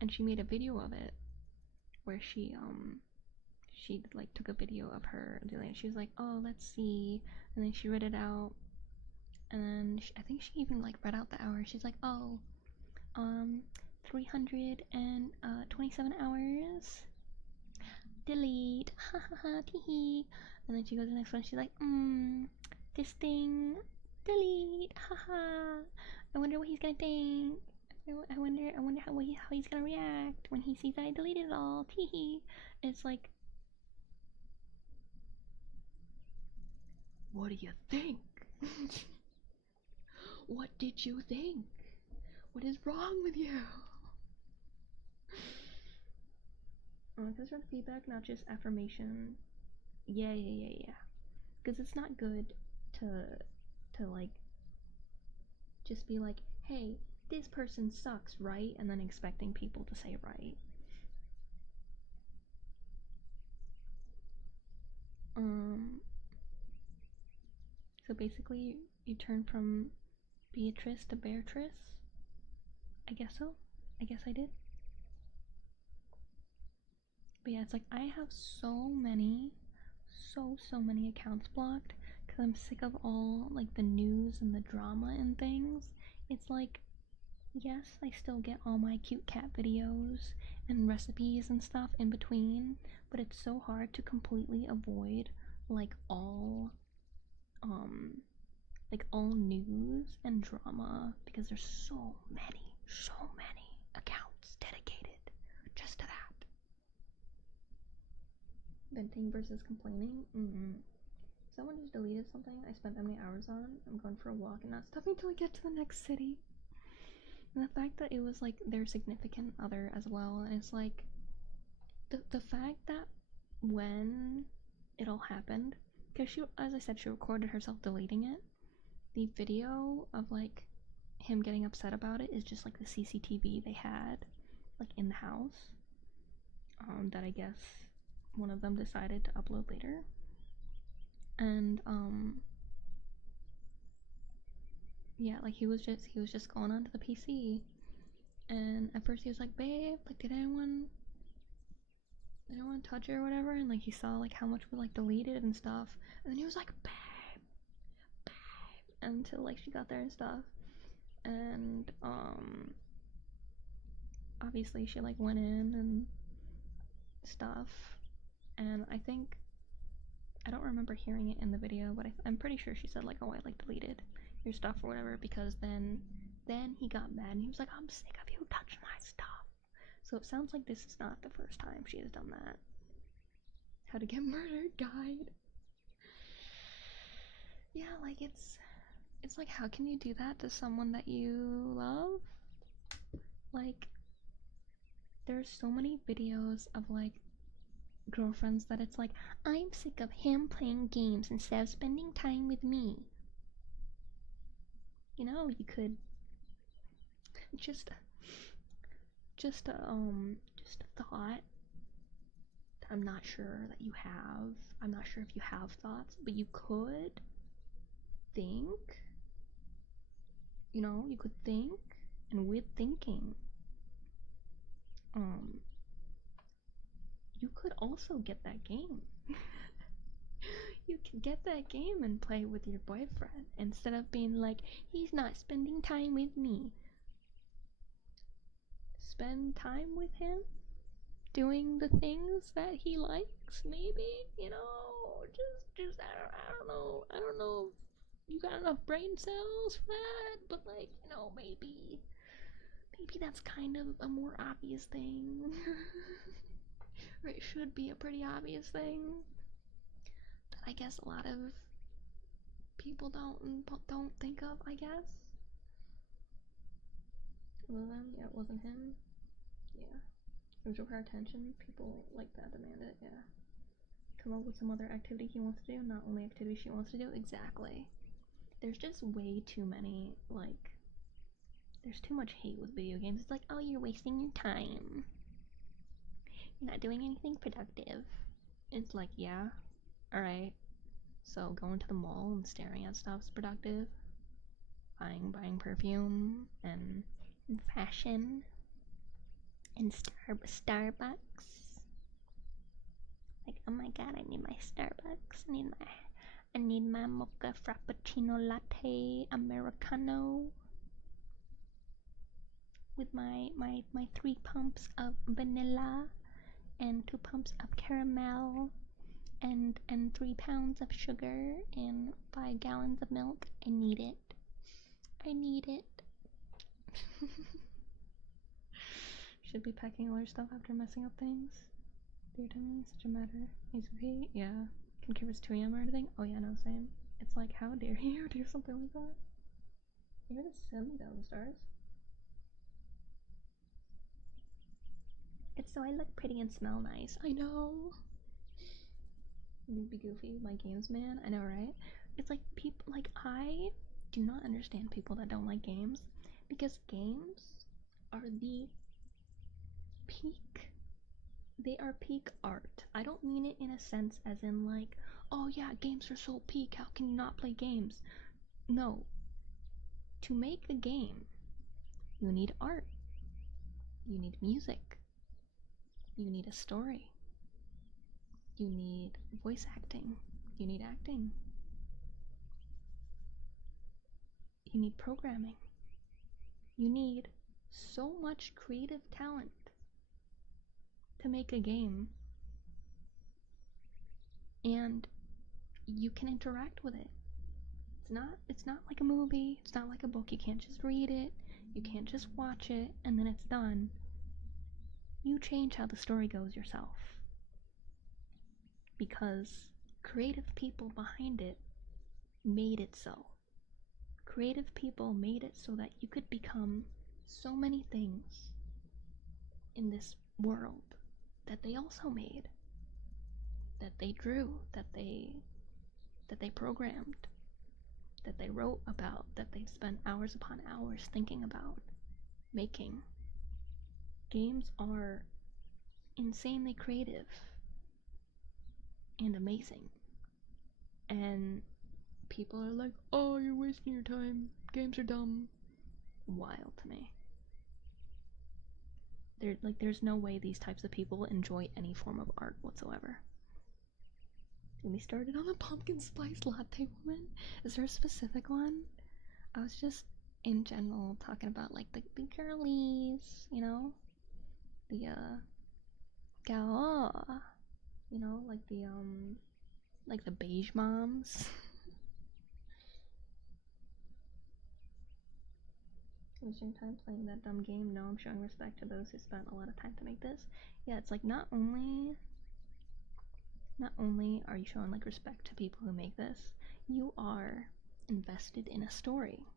And she made a video of it where she like took a video of her doing it. She was like, oh, let's see, and then she read it out, and then I think she even like read out the hours. She's like, oh, 327 hours, delete, ha ha ha, tee. And then she goes to the next one, she's like, this thing, delete, haha. I wonder what he's gonna think. I wonder how he's gonna react when he sees that I deleted it all. Teehee. It's like, what do you think? What did you think? What is wrong with you? Constructive feedback, not just affirmation. Yeah. Because it's not good to like just be like, hey, this person sucks, right? And then expecting people to say right. So basically you turn from Beatrice to Beatrice. I guess so. I guess I did. But yeah, it's like I have so many accounts blocked because I'm sick of all like the news and the drama and things. It's like, yes, I still get all my cute cat videos and recipes and stuff in between, but it's so hard to completely avoid like all news and drama because there's so many accounts dedicated just to that. Venting versus complaining. Someone just deleted something I spent that many hours on. I'm going for a walk and not stopping till I get to the next city. And the fact that it was like their significant other as well, and it's like the fact that when it all happened, because she, as I said, she recorded herself deleting it. The video of like him getting upset about it is just like the CCTV they had like in the house, that I guess one of them decided to upload later. And yeah, like he was just going onto the PC, and at first he was like, babe, like did anyone touch it or whatever, and like he saw like how much was like deleted and stuff, and then he was like, babe, until like she got there and stuff. And obviously she like went in and stuff, and I think, I don't remember hearing it in the video, but I'm pretty sure she said like, oh, I like deleted your stuff or whatever, because then he got mad and he was like, I'm sick of you touching my stuff. So it sounds like this is not the first time she has done that. How to Get Murdered guide. Yeah, like it's like, how can you do that to someone that you love? Like, there's so many videos of like girlfriends that it's like, I'm sick of him playing games instead of spending time with me. You know, you could just a thought. I'm not sure that you have. I'm not sure if you have thoughts, but you could think you know, you could think, and with thinking, you could also get that game. You can get that game and play with your boyfriend instead of being like, he's not spending time with me. Spend time with him, doing the things that he likes, maybe, you know, just I don't know if you got enough brain cells for that, but like, you know, maybe that's kind of a more obvious thing. Or it should be a pretty obvious thing that I guess a lot of people don't think of, I guess. Well then, yeah, it wasn't him. Yeah. It was her attention. People like that demand it, yeah. Come up with some other activity he wants to do, not only activity she wants to do. Exactly. There's just way too many, like, there's too much hate with video games. It's like, oh, you're wasting your time. You're not doing anything productive. It's like, yeah, alright. So going to the mall and staring at stuff is productive. Buying perfume and fashion and Starbucks. Like, oh my god, I need my Starbucks. I need my mocha frappuccino latte americano with my 3 pumps of vanilla and 2 pumps of caramel and 3 pounds of sugar and 5 gallons of milk. I need it. I need it. Should be packing all your stuff after messing up things. Dear to me, such a matter. Needs to be, yeah. Can care if it's 2 a.m. or anything? Oh yeah, no, same. It's like, how dare you do something like that? You're gonna send me down the stairs. It's so I look pretty and smell nice. I know. You be goofy, my games man. I know, right? It's like people, like, I do not understand people that don't like games, because games are the peak. They are peak art. I don't mean it in a sense as in like, oh yeah, games are so peak, how can you not play games? No. To make a game, you need art. You need music. You need a story. You need voice acting. You need acting. You need programming. You need so much creative talent to make a game, and you can interact with it. It's not like a movie, it's not like a book. You can't just read it, you can't just watch it and then it's done. You change how the story goes yourself, because creative people behind it made it so. Creative people made it so that you could become so many things in this world that they also made, that they drew, that they programmed, that they wrote about, that they spent hours upon hours thinking about making. Games are insanely creative and amazing, and people are like, oh, you're wasting your time, games are dumb. Wild to me. There's no way these types of people enjoy any form of art whatsoever. And we started on the pumpkin spice latte woman. Is there a specific one? I was just in general talking about like the girlies, you know, the gal, you know, like the beige moms. Wasting time playing that dumb game? No, I'm showing respect to those who spent a lot of time to make this. Yeah, it's like not only are you showing like respect to people who make this, you are invested in a story.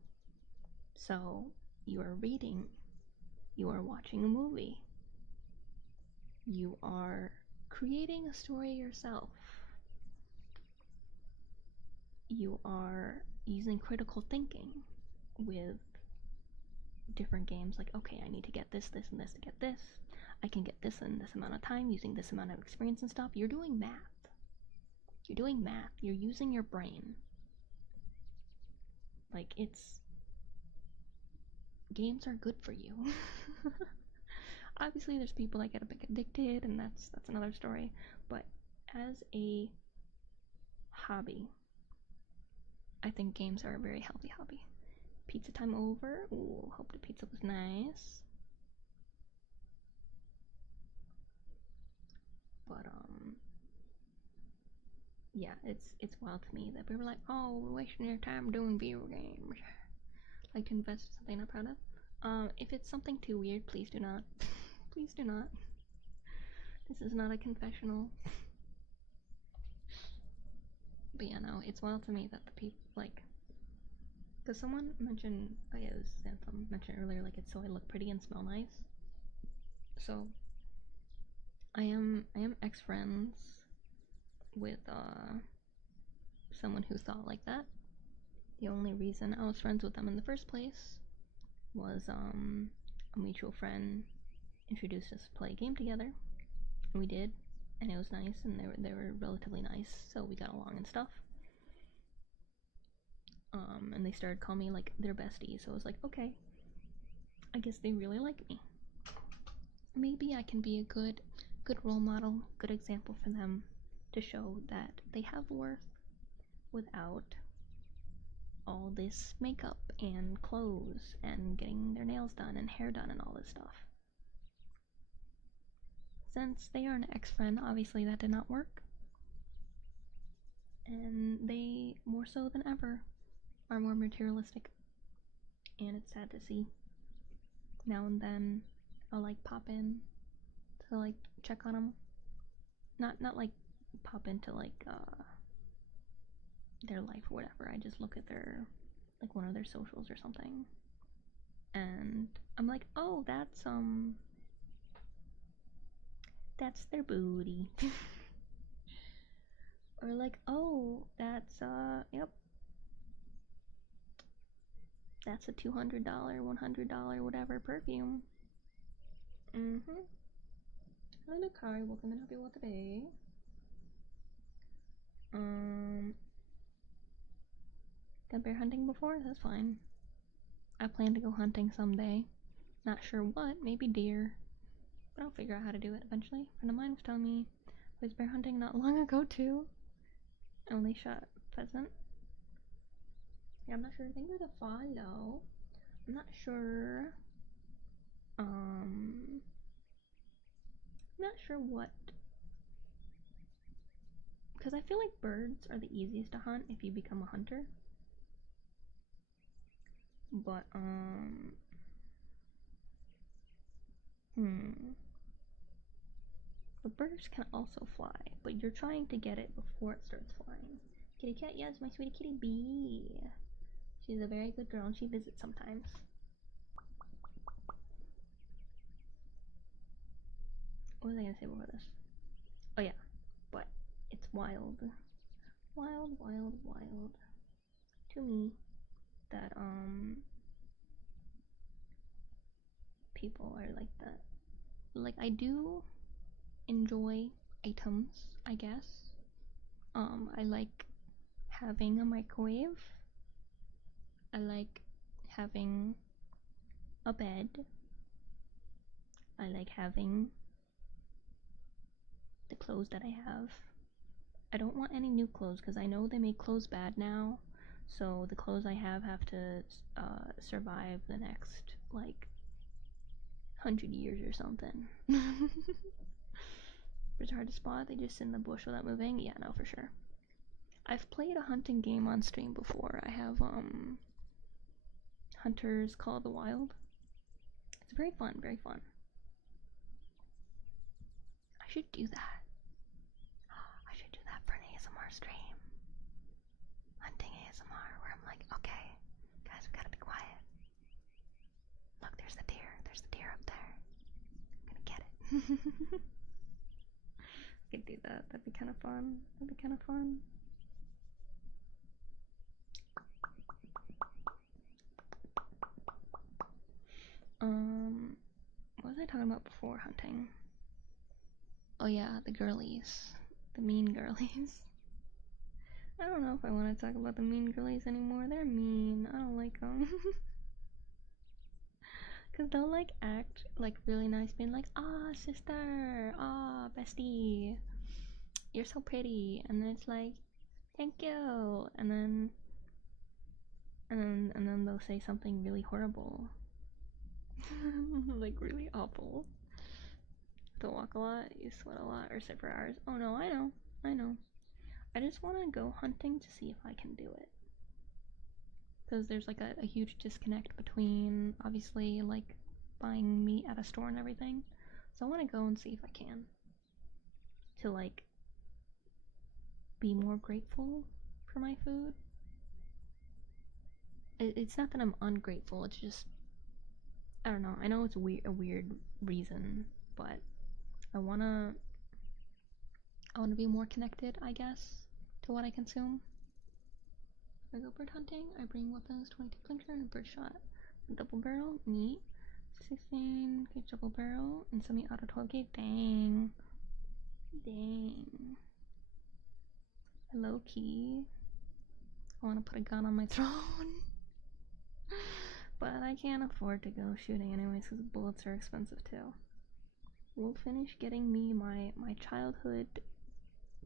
So you are reading, you are watching a movie, you are creating a story yourself, you are using critical thinking with different games. Like, okay, I need to get this, this, and this to get this. I can get this in this amount of time using this amount of experience and stuff. You're doing math. You're doing math. You're using your brain. Like, it's games are good for you. Obviously, there's people that get a bit addicted, and that's another story. But as a hobby, I think games are a very healthy hobby. Pizza time over. Ooh, hope the pizza was nice. But yeah, it's wild to me that people are like, oh, we're wasting your time doing video games. Like to invest in something I'm not proud of. If it's something too weird, please do not. Please do not. This is not a confessional. But yeah, no, it's wild to me that the people, like, because someone mentioned, oh yeah, it was Anthem mentioned earlier, like, it's so I look pretty and smell nice. So, I am ex-friends with, someone who thought like that. The only reason I was friends with them in the first place was, a mutual friend introduced us to play a game together. And we did, and it was nice, and they were relatively nice, so we got along and stuff. And they started calling me like their bestie, so I was like, okay, I guess they really like me. Maybe I can be a good role model, good example for them to show that they have worth without all this makeup and clothes and getting their nails done and hair done and all this stuff. Since they are an ex-friend, obviously that did not work. And they, more so than ever, are more materialistic. And it's sad to see. Now and then, I'll like pop in to like check on them. Not like pop into like their life or whatever. I just look at their, like, one of their socials or something. And I'm like, oh, that's their booty. Or like, oh, that's yep, that's a $200, $100, whatever perfume. Hello, Kari. Welcome and hope you well today. Done bear hunting before? That's fine. I plan to go hunting someday. Not sure what. Maybe deer. But I'll figure out how to do it eventually. A friend of mine was telling me I was bear hunting not long ago too. I only shot pheasant. Yeah, I'm not sure. Thank you for the follow. I'm not sure. I'm not sure what. Because I feel like birds are the easiest to hunt if you become a hunter. But, But birds can also fly, but you're trying to get it before it starts flying. Kitty cat, yes, my sweetie kitty bee. She's a very good girl and she visits sometimes. What was I gonna say before this? Oh yeah, but it's wild. Wild, wild, wild. To me, that, people are like that. Like, I do enjoy items, I guess. I like having a microwave. I like having a bed. I like having the clothes that I have. I don't want any new clothes because I know they make clothes bad now. So the clothes I have to survive the next, like, 100 years or something. It's hard to spot. They just sit in the bush without moving. Yeah, no, for sure. I've played a hunting game on stream before. I have, Hunter's Call of the Wild. It's very fun, very fun. I should do that. I should do that for an ASMR stream. Hunting ASMR, where I'm like, okay, guys, we gotta be quiet. Look, there's the deer. There's the deer up there. I'm gonna get it. I could do that. That'd be kind of fun. That'd be kind of fun. What was I talking about before hunting? Oh yeah, the girlies. The mean girlies. I don't know if I want to talk about the mean girlies anymore. They're mean. I don't like them. Cause they'll like act like really nice, being like, "Ah, sister, ah, bestie, you're so pretty," and then it's like, "Thank you," and then they'll say something really horrible, like really awful. Don't walk a lot, you sweat a lot, or sit for hours. Oh no, I know. I just want to go hunting to see if I can do it. Because there's like a huge disconnect between obviously like buying meat at a store and everything. So I want to go and see if I can. To like be more grateful for my food. It's not that I'm ungrateful, it's just, I don't know. I know it's a weird reason, but I wanna be more connected, I guess, to what I consume. I go bird hunting, I bring weapons, 22 clinker, and a bird shot. Double barrel, neat. 16 gauge double barrel, and semi-auto 12 gauge. Dang. Low key. I want to put a gun on my throne. But I can't afford to go shooting anyways because bullets are expensive too. We'll finish getting me my childhood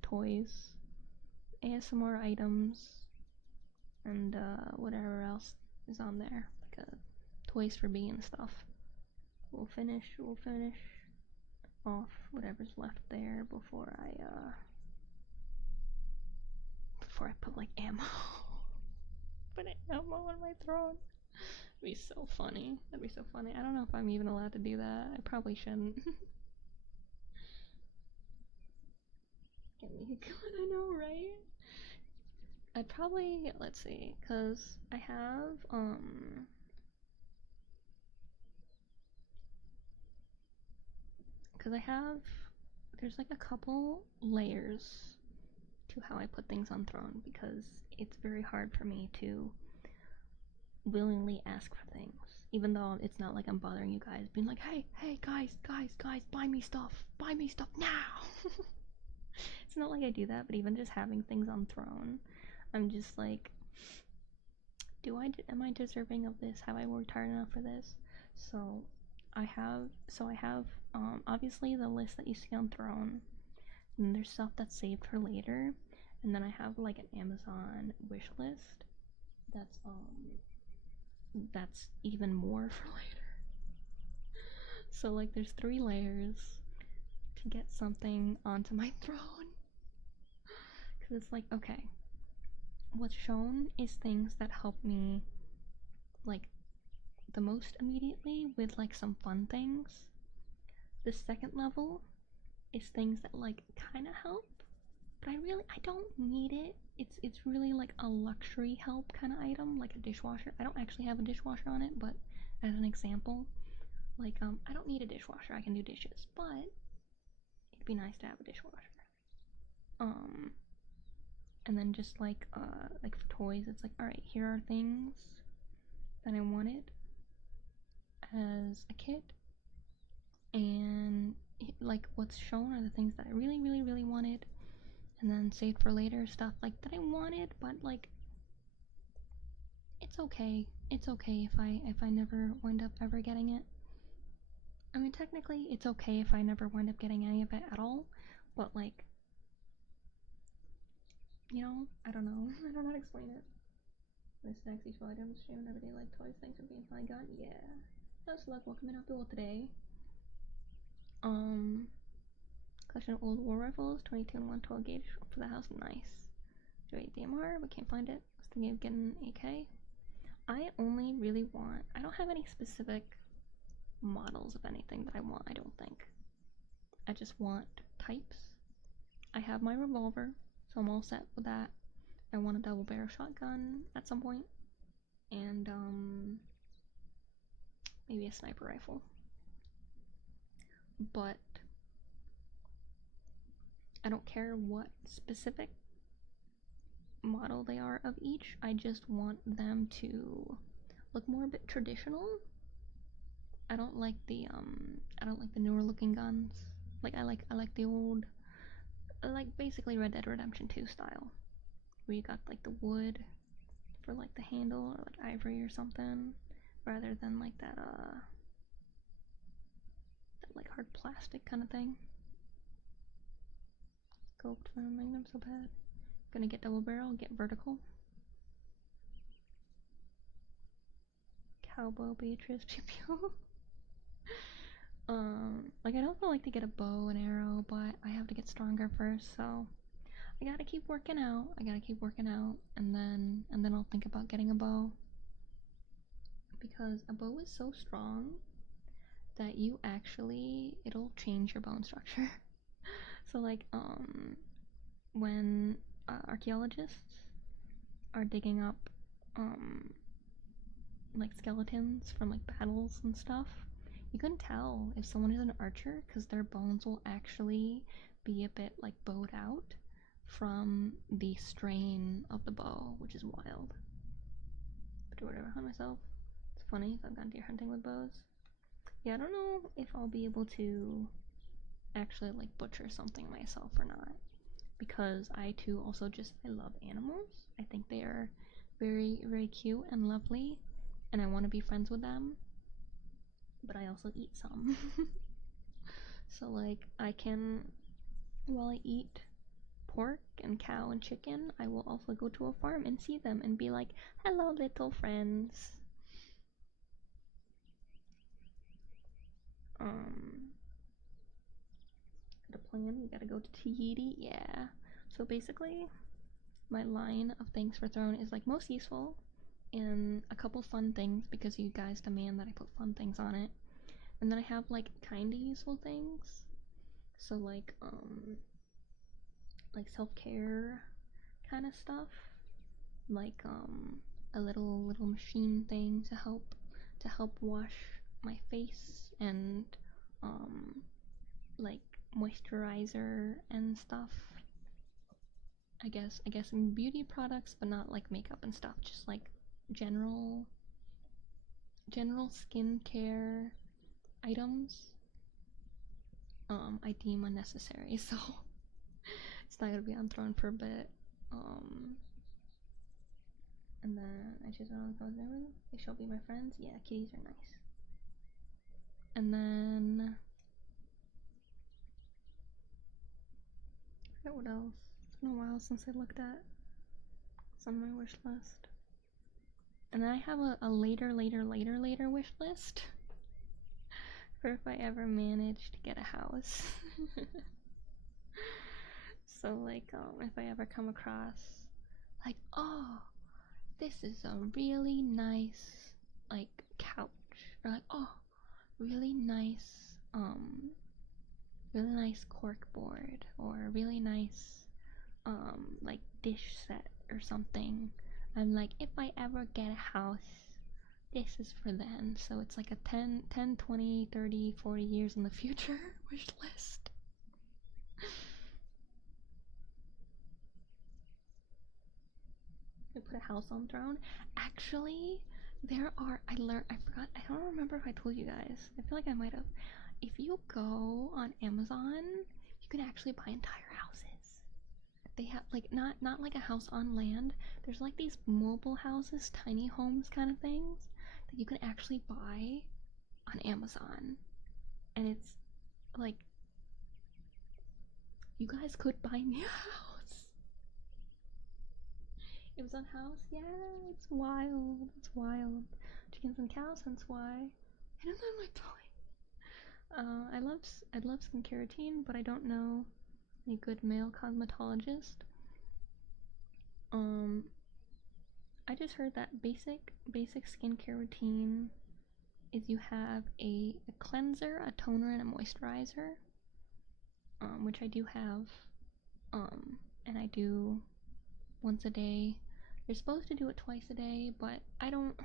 toys, ASMR items, and whatever else is on there, like toys for me and stuff. We'll finish off whatever's left there before I put like ammo. Put ammo on my throne. That'd be so funny. I don't know if I'm even allowed to do that. I probably shouldn't. Get me a gun, I know, right? I'd probably, let's see, cause I have, there's like a couple layers to how I put things on throne, because it's very hard for me to willingly ask for things, even though it's not like I'm bothering you guys, being like, hey, guys, buy me stuff now. It's not like I do that, but even just having things on throne, I'm just like, am I deserving of this? Have I worked hard enough for this? So I have obviously the list that you see on throne, and there's stuff that's saved for later, and then I have like an Amazon wish list that's even more for later. So like there's 3 layers to get something onto my throne. Cause it's like, okay, what's shown is things that help me like the most immediately with like some fun things. The second level is things that like kind of help, but I don't need it. It's really like a luxury help kind of item, like a dishwasher. I don't actually have a dishwasher on it, but as an example, like I don't need a dishwasher. I can do dishes, but it'd be nice to have a dishwasher. And then just like for toys, it's like, all right, here are things that I wanted as a kid, and like what's shown are the things that I really wanted, and then saved for later stuff like that I wanted, but like it's okay if I never wind up ever getting it. I mean, technically it's okay if I never wind up getting any of it at all, but like, you know, I don't know. I don't know how to explain it. This next each items stream everyday life toys, thanks for being finally gone. Yeah. How's luck? Welcome in Abdul today. Collection of old war rifles, 22 and 112 gauge for the house. Nice. Do 8 DMR, we can't find it. I was thinking of getting an AK. I only really want, I don't have any specific models of anything that I want, I don't think. I just want types. I have my revolver, so I'm all set with that. I want a double barrel shotgun at some point, and maybe a sniper rifle. But I don't care what specific model they are of each. I just want them to look more a bit traditional. I don't like the newer looking guns. Like I like the old, like basically Red Dead Redemption 2 style, where you got like the wood for like the handle, or like ivory or something, rather than like that plastic kind of thing. Scoped for magnum so bad. Gonna get double barrel, get vertical. Cowboy Beatrice pew pew. Like I don't like to get a bow and arrow, but I have to get stronger first, so I gotta keep working out. And then I'll think about getting a bow. Because a bow is so strong that you actually, it'll change your bone structure. So like, when archaeologists are digging up, like skeletons from like battles and stuff, you can tell if someone is an archer because their bones will actually be a bit like bowed out from the strain of the bow, which is wild. But do whatever on myself. It's funny, I've gone deer hunting with bows. Yeah, I don't know if I'll be able to actually like butcher something myself or not, because I too also I love animals. I think they are very, very cute and lovely, and I want to be friends with them, but I also eat some. So like while I eat pork and cow and chicken, I will also go to a farm and see them and be like, hello little friends. The plan, we gotta go to Tahiti, yeah. So basically, my line of thanks for throne is like most useful and a couple fun things because you guys demand that I put fun things on it. And then I have like kinda useful things. So like self-care kind of stuff. Like a little machine thing to help wash my face and like moisturizer and stuff. I guess beauty products, but not like makeup and stuff, just like general skincare items I deem unnecessary, so it's not gonna be on throne for a bit. And then I choose around the everything. They shall be my friends. Yeah, kitties are nice. And then I forgot what else. It's been a while since I looked at it's on my wish list. And then I have a later wish list for if I ever manage to get a house. So like if I ever come across like, oh, this is a really nice like couch, or like, oh, really nice cork board, or really nice like dish set or something. I'm like, if I ever get a house, this is for then. So it's like a 10, 20, 30, 40 years in the future wish list. I put a house on throne. Actually, there are, I forgot, I don't remember if I told you guys. I feel like I might have. If you go on Amazon, you can actually buy entire houses. They have like not like a house on land. There's like these mobile houses, tiny homes kind of things that you can actually buy on Amazon. And it's like, you guys could buy me a house. Amazon house, yeah, it's wild. It's wild. Chickens and cows, hence why. I don't know my point. I'd love skincare routine, but I don't know a good male cosmetologist. I just heard that basic skincare routine is you have a cleanser, a toner, and a moisturizer, which I do have, and I do once a day. You're supposed to do it twice a day, but I don't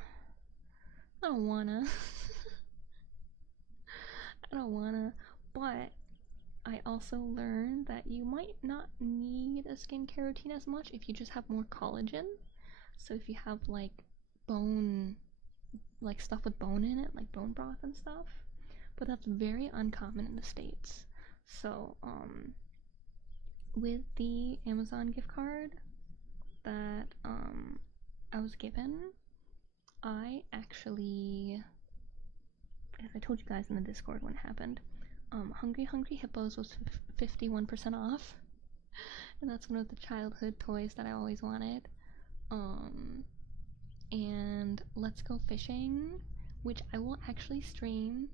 wanna. I don't wanna, but I also learned that you might not need a skincare routine as much if you just have more collagen. So if you have like bone, like stuff with bone in it, like bone broth and stuff, but that's very uncommon in the States. So with the Amazon gift card that I was given, I actually, as I told you guys in the Discord when it happened, Hungry Hungry Hippos was 51% off, and that's one of the childhood toys that I always wanted. And Let's Go Fishing, which I will actually stream,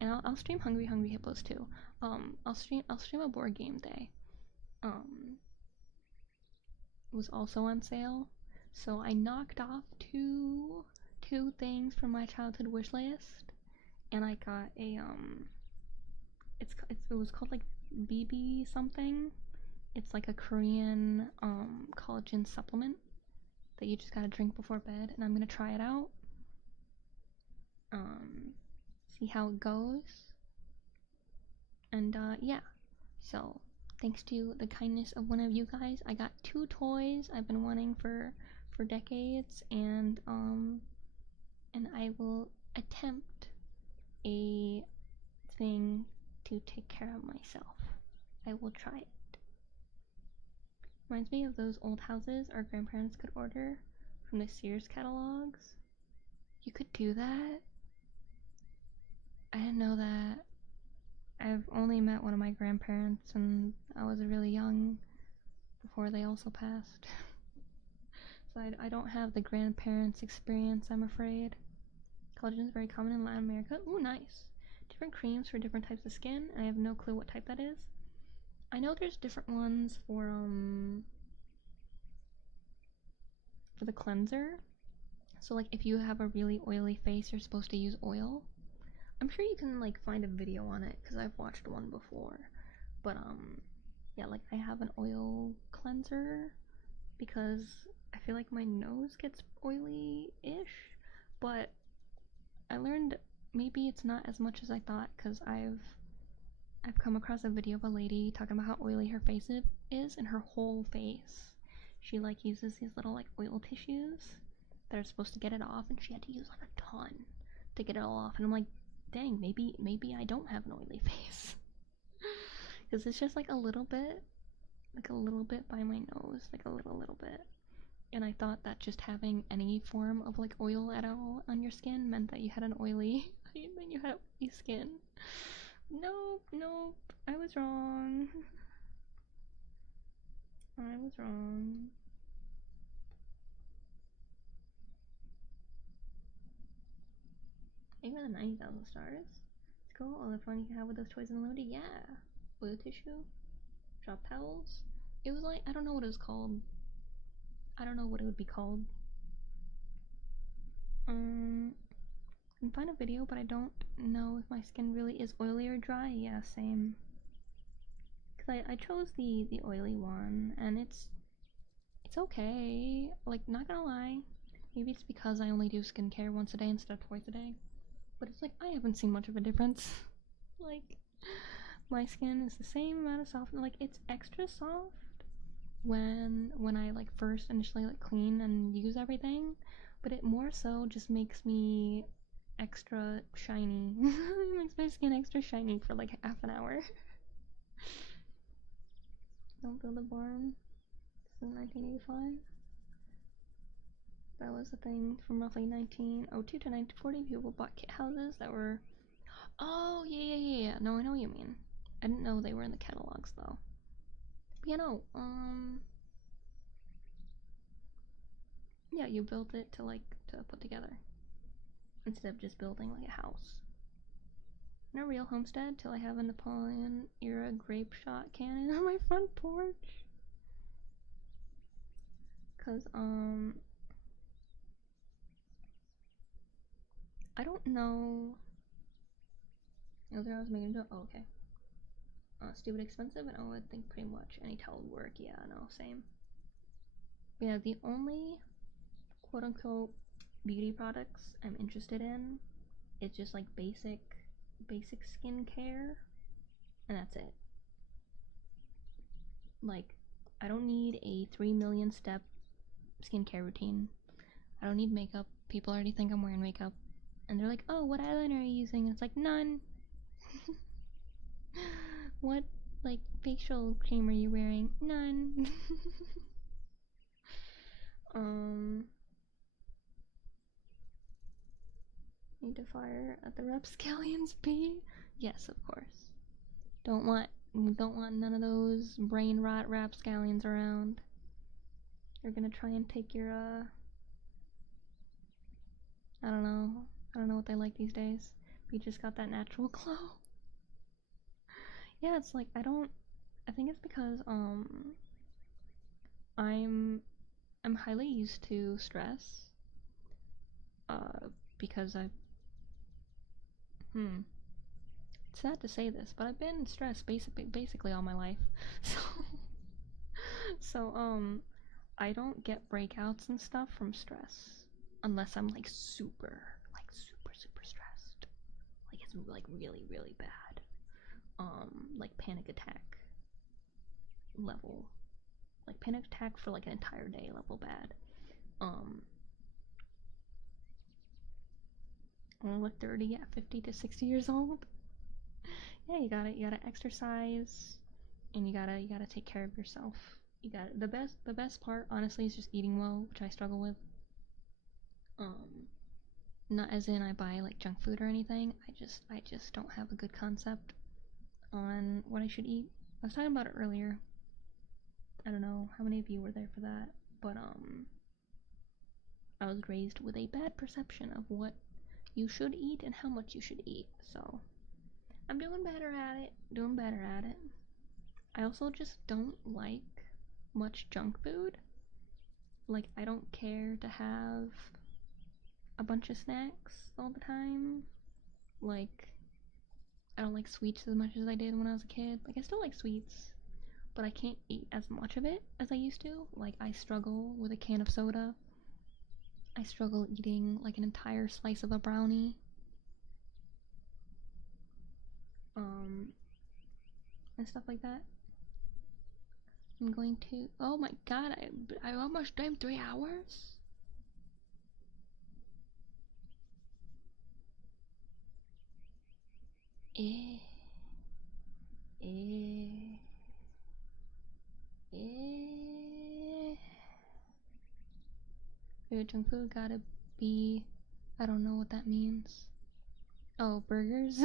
and I'll stream Hungry Hungry Hippos too. I'll stream a board game day. Was also on sale, so I knocked off two things from my childhood wish list, and I got a it was called like BB something. It's like a Korean collagen supplement that you just gotta drink before bed, and I'm gonna try it out. See how it goes. And yeah. So thanks to the kindness of one of you guys, I got 2 toys I've been wanting for decades, and I will attempt a thing to take care of myself. I will try it. Reminds me of those old houses our grandparents could order from the Sears catalogs. You could do that? I didn't know that. I've only met one of my grandparents, and I was really young before they also passed. So I don't have the grandparents experience, I'm afraid. Collagen is very common in Latin America. Ooh, nice. Different creams for different types of skin. I have no clue what type that is. I know there's different ones for the cleanser. So like if you have a really oily face, you're supposed to use oil. I'm sure you can like find a video on it because I've watched one before. But yeah, like I have an oil cleanser because I feel like my nose gets oily-ish, but I learned maybe it's not as much as I thought, because I've come across a video of a lady talking about how oily her face is, and her whole face. She like uses these little like oil tissues that are supposed to get it off, and she had to use like a ton to get it all off. And I'm like, dang, maybe I don't have an oily face. Because it's just like a little bit by my nose, like a little bit. And I thought that just having any form of like oil at all on your skin meant that you had an oily skin. Nope, I was wrong. Even the 90,000 stars. It's cool, all the fun you can have with those toys in the limited. Yeah. Oil tissue, drop towels. It was like, I don't know what it was called. I don't know what it would be called. I can find a video, but I don't know if my skin really is oily or dry. Yeah, same. Cause I chose the oily one, and it's okay. Like, not gonna lie, maybe it's because I only do skincare once a day instead of twice a day. But it's like I haven't seen much of a difference. Like, my skin is the same amount of softness. Like, it's extra soft when I like first initially like clean and use everything, but it more so just makes me extra shiny. It makes my skin extra shiny for like half an hour. Don't build a barn. This is 1985. That was the thing from roughly 1902 to 1940. People bought kit houses that were. Oh yeah. No, I know what you mean. I didn't know they were in the catalogs though. Yeah, no, yeah, you built it to put together instead of just building like a house. In a real homestead till I have a Napoleon era grape shot cannon on my front porch. Cause I don't know. I was making it. Oh, okay. Stupid expensive, and I think pretty much any towel would work. Yeah, no, same. But yeah, the only quote unquote beauty products I'm interested in is just like basic skincare, and that's it. Like, I don't need a 3 million step skincare routine. I don't need makeup. People already think I'm wearing makeup, and they're like, oh, what eyeliner are you using? And it's like, none. What like facial cream are you wearing? None. Need to fire at the rapscallions bee? Yes, of course. Don't want none of those brain rot rapscallions around. They're gonna try and take your I don't know what they like these days. But you just got that natural glow. Yeah, it's like I think it's because I'm highly used to stress. Because it's sad to say this, but I've been stressed basically all my life. So I don't get breakouts and stuff from stress unless I'm like super stressed. Like it's like really bad. Like panic attack level. Like panic attack for like an entire day level bad. I wanna look 30 at 50 to 60 years old. Yeah, you gotta exercise and you gotta take care of yourself. You got the best part honestly is just eating well, which I struggle with. Not as in I buy like junk food or anything. I just don't have a good concept on what I should eat. I was talking about it earlier. I don't know how many of you were there for that, but I was raised with a bad perception of what you should eat and how much you should eat. So I'm doing better at it. I also just don't like much junk food. Like I don't care to have a bunch of snacks all the time. Like I don't like sweets as much as I did when I was a kid. Like I still like sweets, but I can't eat as much of it as I used to. Like I struggle with a can of soda. I struggle eating like an entire slice of a brownie. And stuff like that. I'm going to. Oh my god! I almost dreamed 3 hours. Eh. Favorite junk food gotta be. I don't know what that means. Oh, burgers?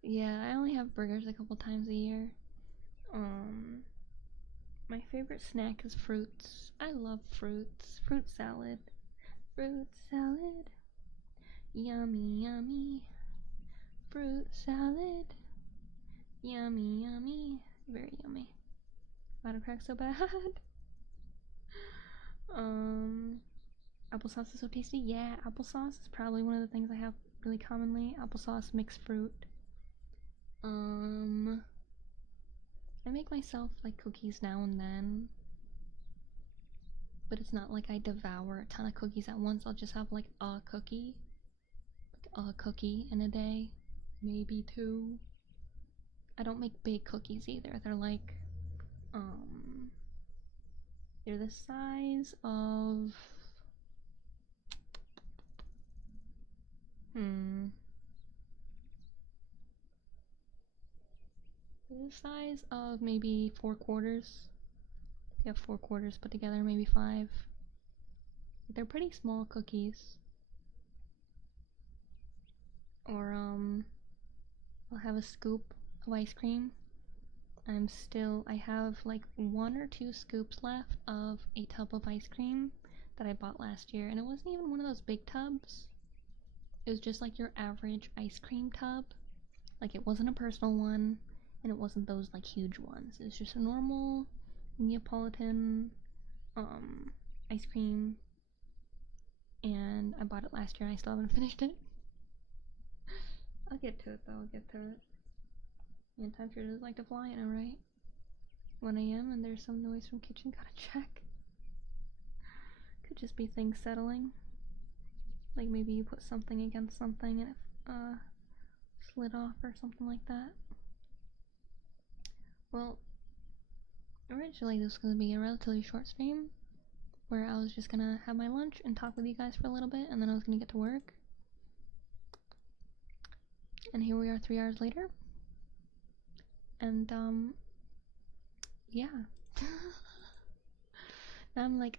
Yeah, I only have burgers a couple times a year. My favorite snack is fruits. I love fruits. Fruit salad. Fruit salad. Yummy, yummy. Fruit salad. Yummy, yummy. Very yummy. Why'd I crack so bad? Applesauce is so tasty. Yeah, applesauce is probably one of the things I have really commonly. Applesauce, mixed fruit. I make myself like cookies now and then, but it's not like I devour a ton of cookies at once. I'll just have like a cookie in a day, maybe 2. I don't make big cookies either. They're like, they're the size of, they're the size of maybe 4 quarters. If you have 4 quarters put together, maybe 5. They're pretty small cookies. Or, I'll have a scoop of ice cream. I have like 1 or 2 scoops left of a tub of ice cream that I bought last year, and it wasn't even one of those big tubs. It was just like your average ice cream tub. Like it wasn't a personal one, and it wasn't those like huge ones. It was just a normal Neapolitan ice cream, and I bought it last year and I still haven't finished it. I'll get to it though, And time sure does like to fly, in, right? 1 a.m. and there's some noise from kitchen, gotta check. Could just be things settling. Like maybe you put something against something and it slid off or something like that. Well, originally this was gonna be a relatively short stream where I was just gonna have my lunch and talk with you guys for a little bit and then I was gonna get to work. And here we are 3 hours later. And yeah. Now I'm like,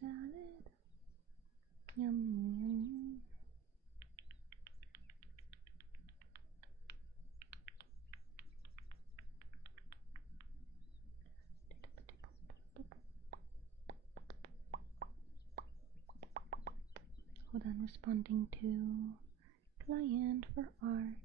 salad. Yummy, yummy. Hold on, responding to client for art.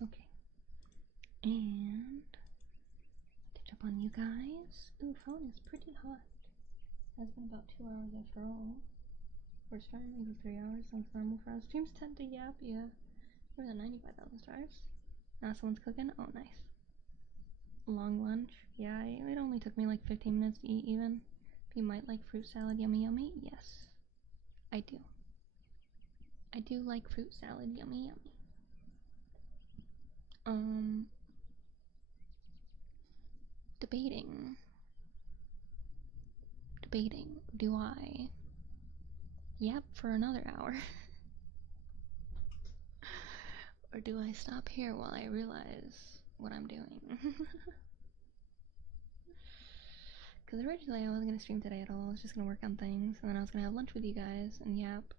Okay. And catch up on you guys. Ooh, phone is pretty hot. Has been about 2 hours after all. We're starting maybe 3 hours, sounds normal for us. Streams tend to yap, yeah. More than 95,000 stars. Now someone's cooking? Oh, nice. Long lunch? Yeah, it only took me like 15 minutes to eat even. If you might like fruit salad, yummy yummy? Yes. I do. I do like fruit salad, yummy yummy. Debating. Do I yap for another hour? Or do I stop here while I realize what I'm doing? Because originally I wasn't going to stream today at all, I was just going to work on things, and then I was going to have lunch with you guys and yap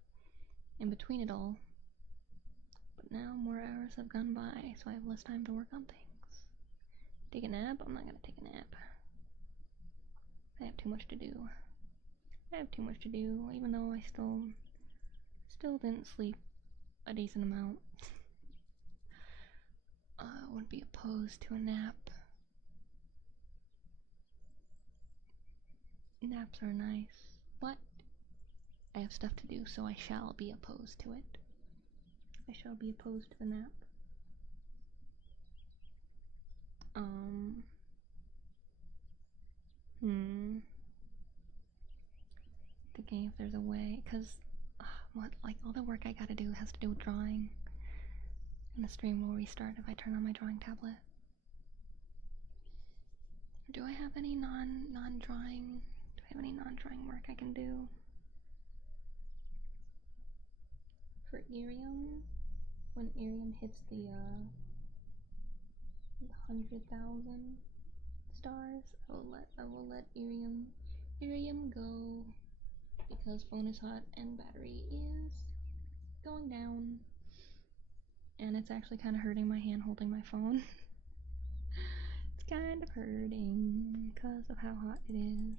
in between it all. But now more hours have gone by, so I have less time to work on things. Take a nap? I'm not going to take a nap. I have too much to do. Even though I still didn't sleep a decent amount. I wouldn't be opposed to a nap. Naps are nice. What? I have stuff to do, so I shall be opposed to it. I shall be opposed to the nap. Thinking if there's a way, cause like all the work I gotta do has to do with drawing. And the stream will restart if I turn on my drawing tablet. Do I have any non-drawing? Do I have any non-drawing work I can do? For Irium, when Irium hits the 100,000 stars, I will let Irium go, because phone is hot and battery is going down, and it's actually kind of hurting my hand holding my phone. It's kind of hurting because of how hot it is.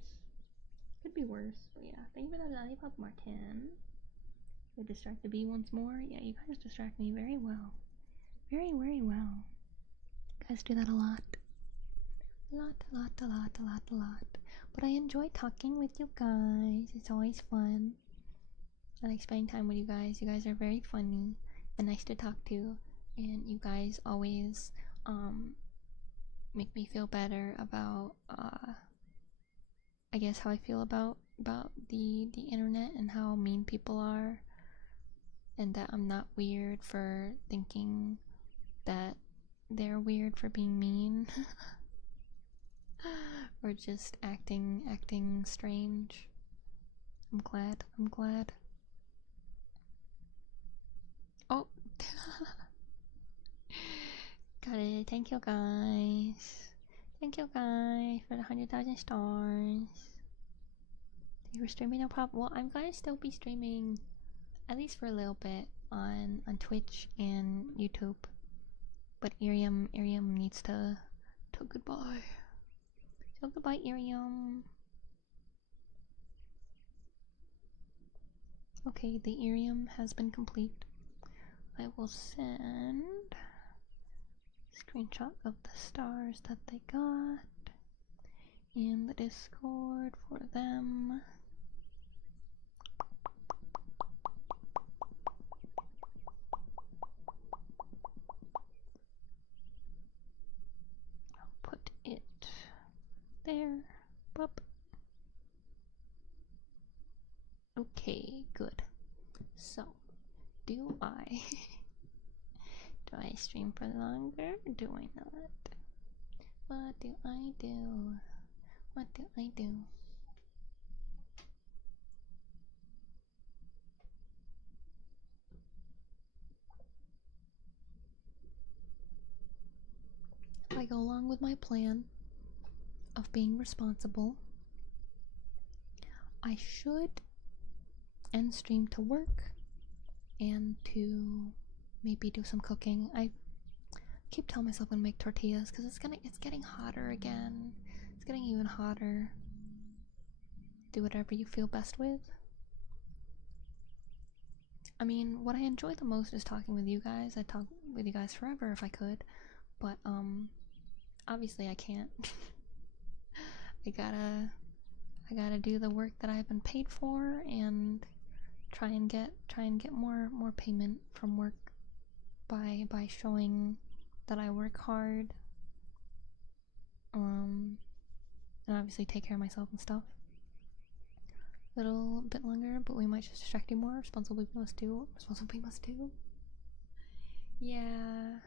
Could be worse, but yeah. Thank you for the lollipop, Martin. We distract the bee once more. Yeah, you guys distract me very well. Very, very well. You guys do that a lot. A lot. But I enjoy talking with you guys. It's always fun. I like spending time with you guys. You guys are very funny and nice to talk to. And you guys always make me feel better about I guess how I feel about the internet and how mean people are, and that I'm not weird for thinking that they're weird for being mean. Or just acting strange. I'm glad. Oh. Got it. Thank you guys. Thank you guys for the 100,000 stars. You were streaming, no problem. Well, I'm gonna still be streaming, at least for a little bit, on Twitch and YouTube. But Irium needs to goodbye. So goodbye, Irium. Okay, the Irium has been complete. I will send a screenshot of the stars that they got in the Discord for them. I'll put it there. Boop. Okay, good. So, do I do I stream for longer or do I not? What do I do? What do I do? If I go along with my plan of being responsible, I should end stream to work and to maybe do some cooking. I keep telling myself I'm gonna make tortillas because it's getting hotter again. It's getting even hotter. Do whatever you feel best with. I mean, what I enjoy the most is talking with you guys. I'd talk with you guys forever if I could, but obviously I can't. I gotta do the work that I've been paid for and try and get more payment from work by showing that I work hard. And obviously take care of myself and stuff. A little bit longer, but we might just distract you more. Responsibly must do. Responsibly must do. Yeah.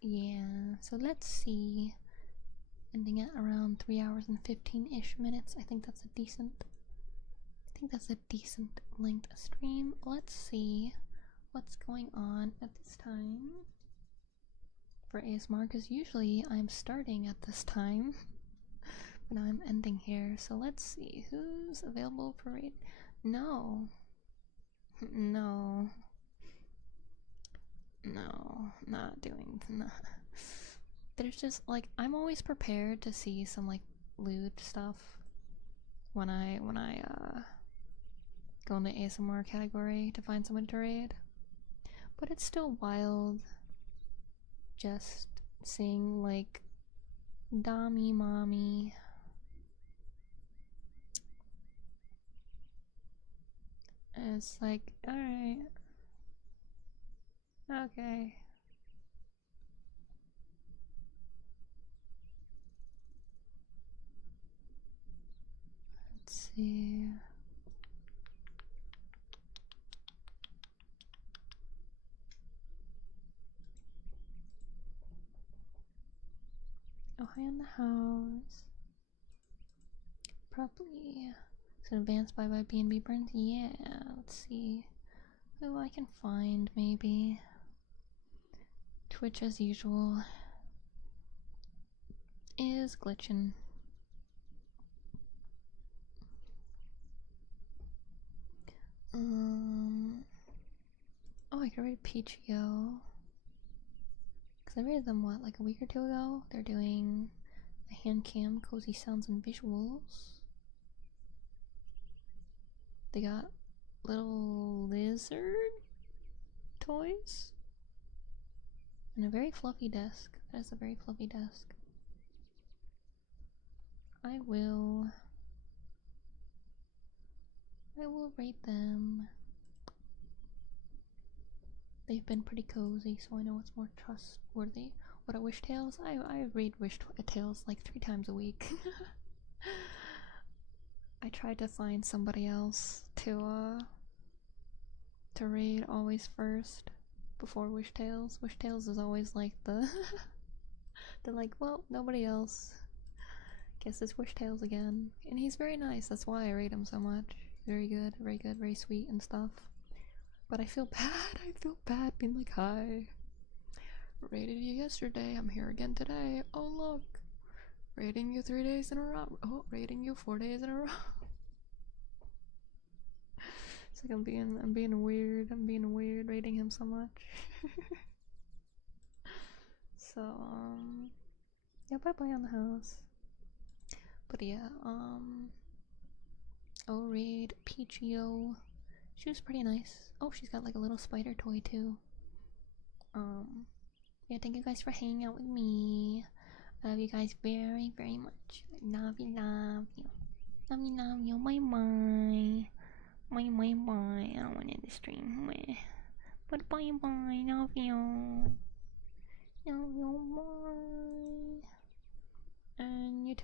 Yeah. So let's see. Ending at around 3 hours and 15-ish minutes. I think that's a decent length of stream. Let's see what's going on at this time for ASMR, because usually I'm starting at this time, but now I'm ending here. So let's see who's available for raid. No, not doing. No. There's just like I'm always prepared to see some like lewd stuff when I go in the ASMR category to find someone to raid. But it's still wild just seeing like Dommy Mommy. And it's like, alright. Okay. Let's see. Oh, hi in the house. Probably. It's an advanced by Beaberns. Yeah, let's see who I can find, maybe. Twitch, as usual, is glitching. Oh, I could read Peachio. Because I rated them, what, like a week or two ago? They're doing a hand cam, cozy sounds and visuals. They got little lizard toys. And a very fluffy desk. That is a very fluffy desk. I will rate them. They've been pretty cozy, so I know it's more trustworthy. What are Wish Tales? I read Wish Tales like 3 times a week. I tried to find somebody else to read always first before Wish Tales. Wish Tales is always like the they're like, well, nobody else. Guess it's Wish Tales again. And he's very nice, that's why I rate him so much. Very good, very sweet and stuff. But I feel bad being like, hi. Rated you yesterday, I'm here again today. Oh look. Rating you 3 days in a row. Oh, rating you 4 days in a row. It's like I'm being weird rating him so much. So, Yeah, bye bye on the house. But yeah, I'll read Peachio. She was pretty nice. Oh, she's got like a little spider toy too. Yeah, thank you guys for hanging out with me. I love you guys very, very much. Love you, love you. Love you, love you. Bye bye. Bye bye bye. I don't want to end the stream. But bye bye. Love you. Love you. Bye. And you too.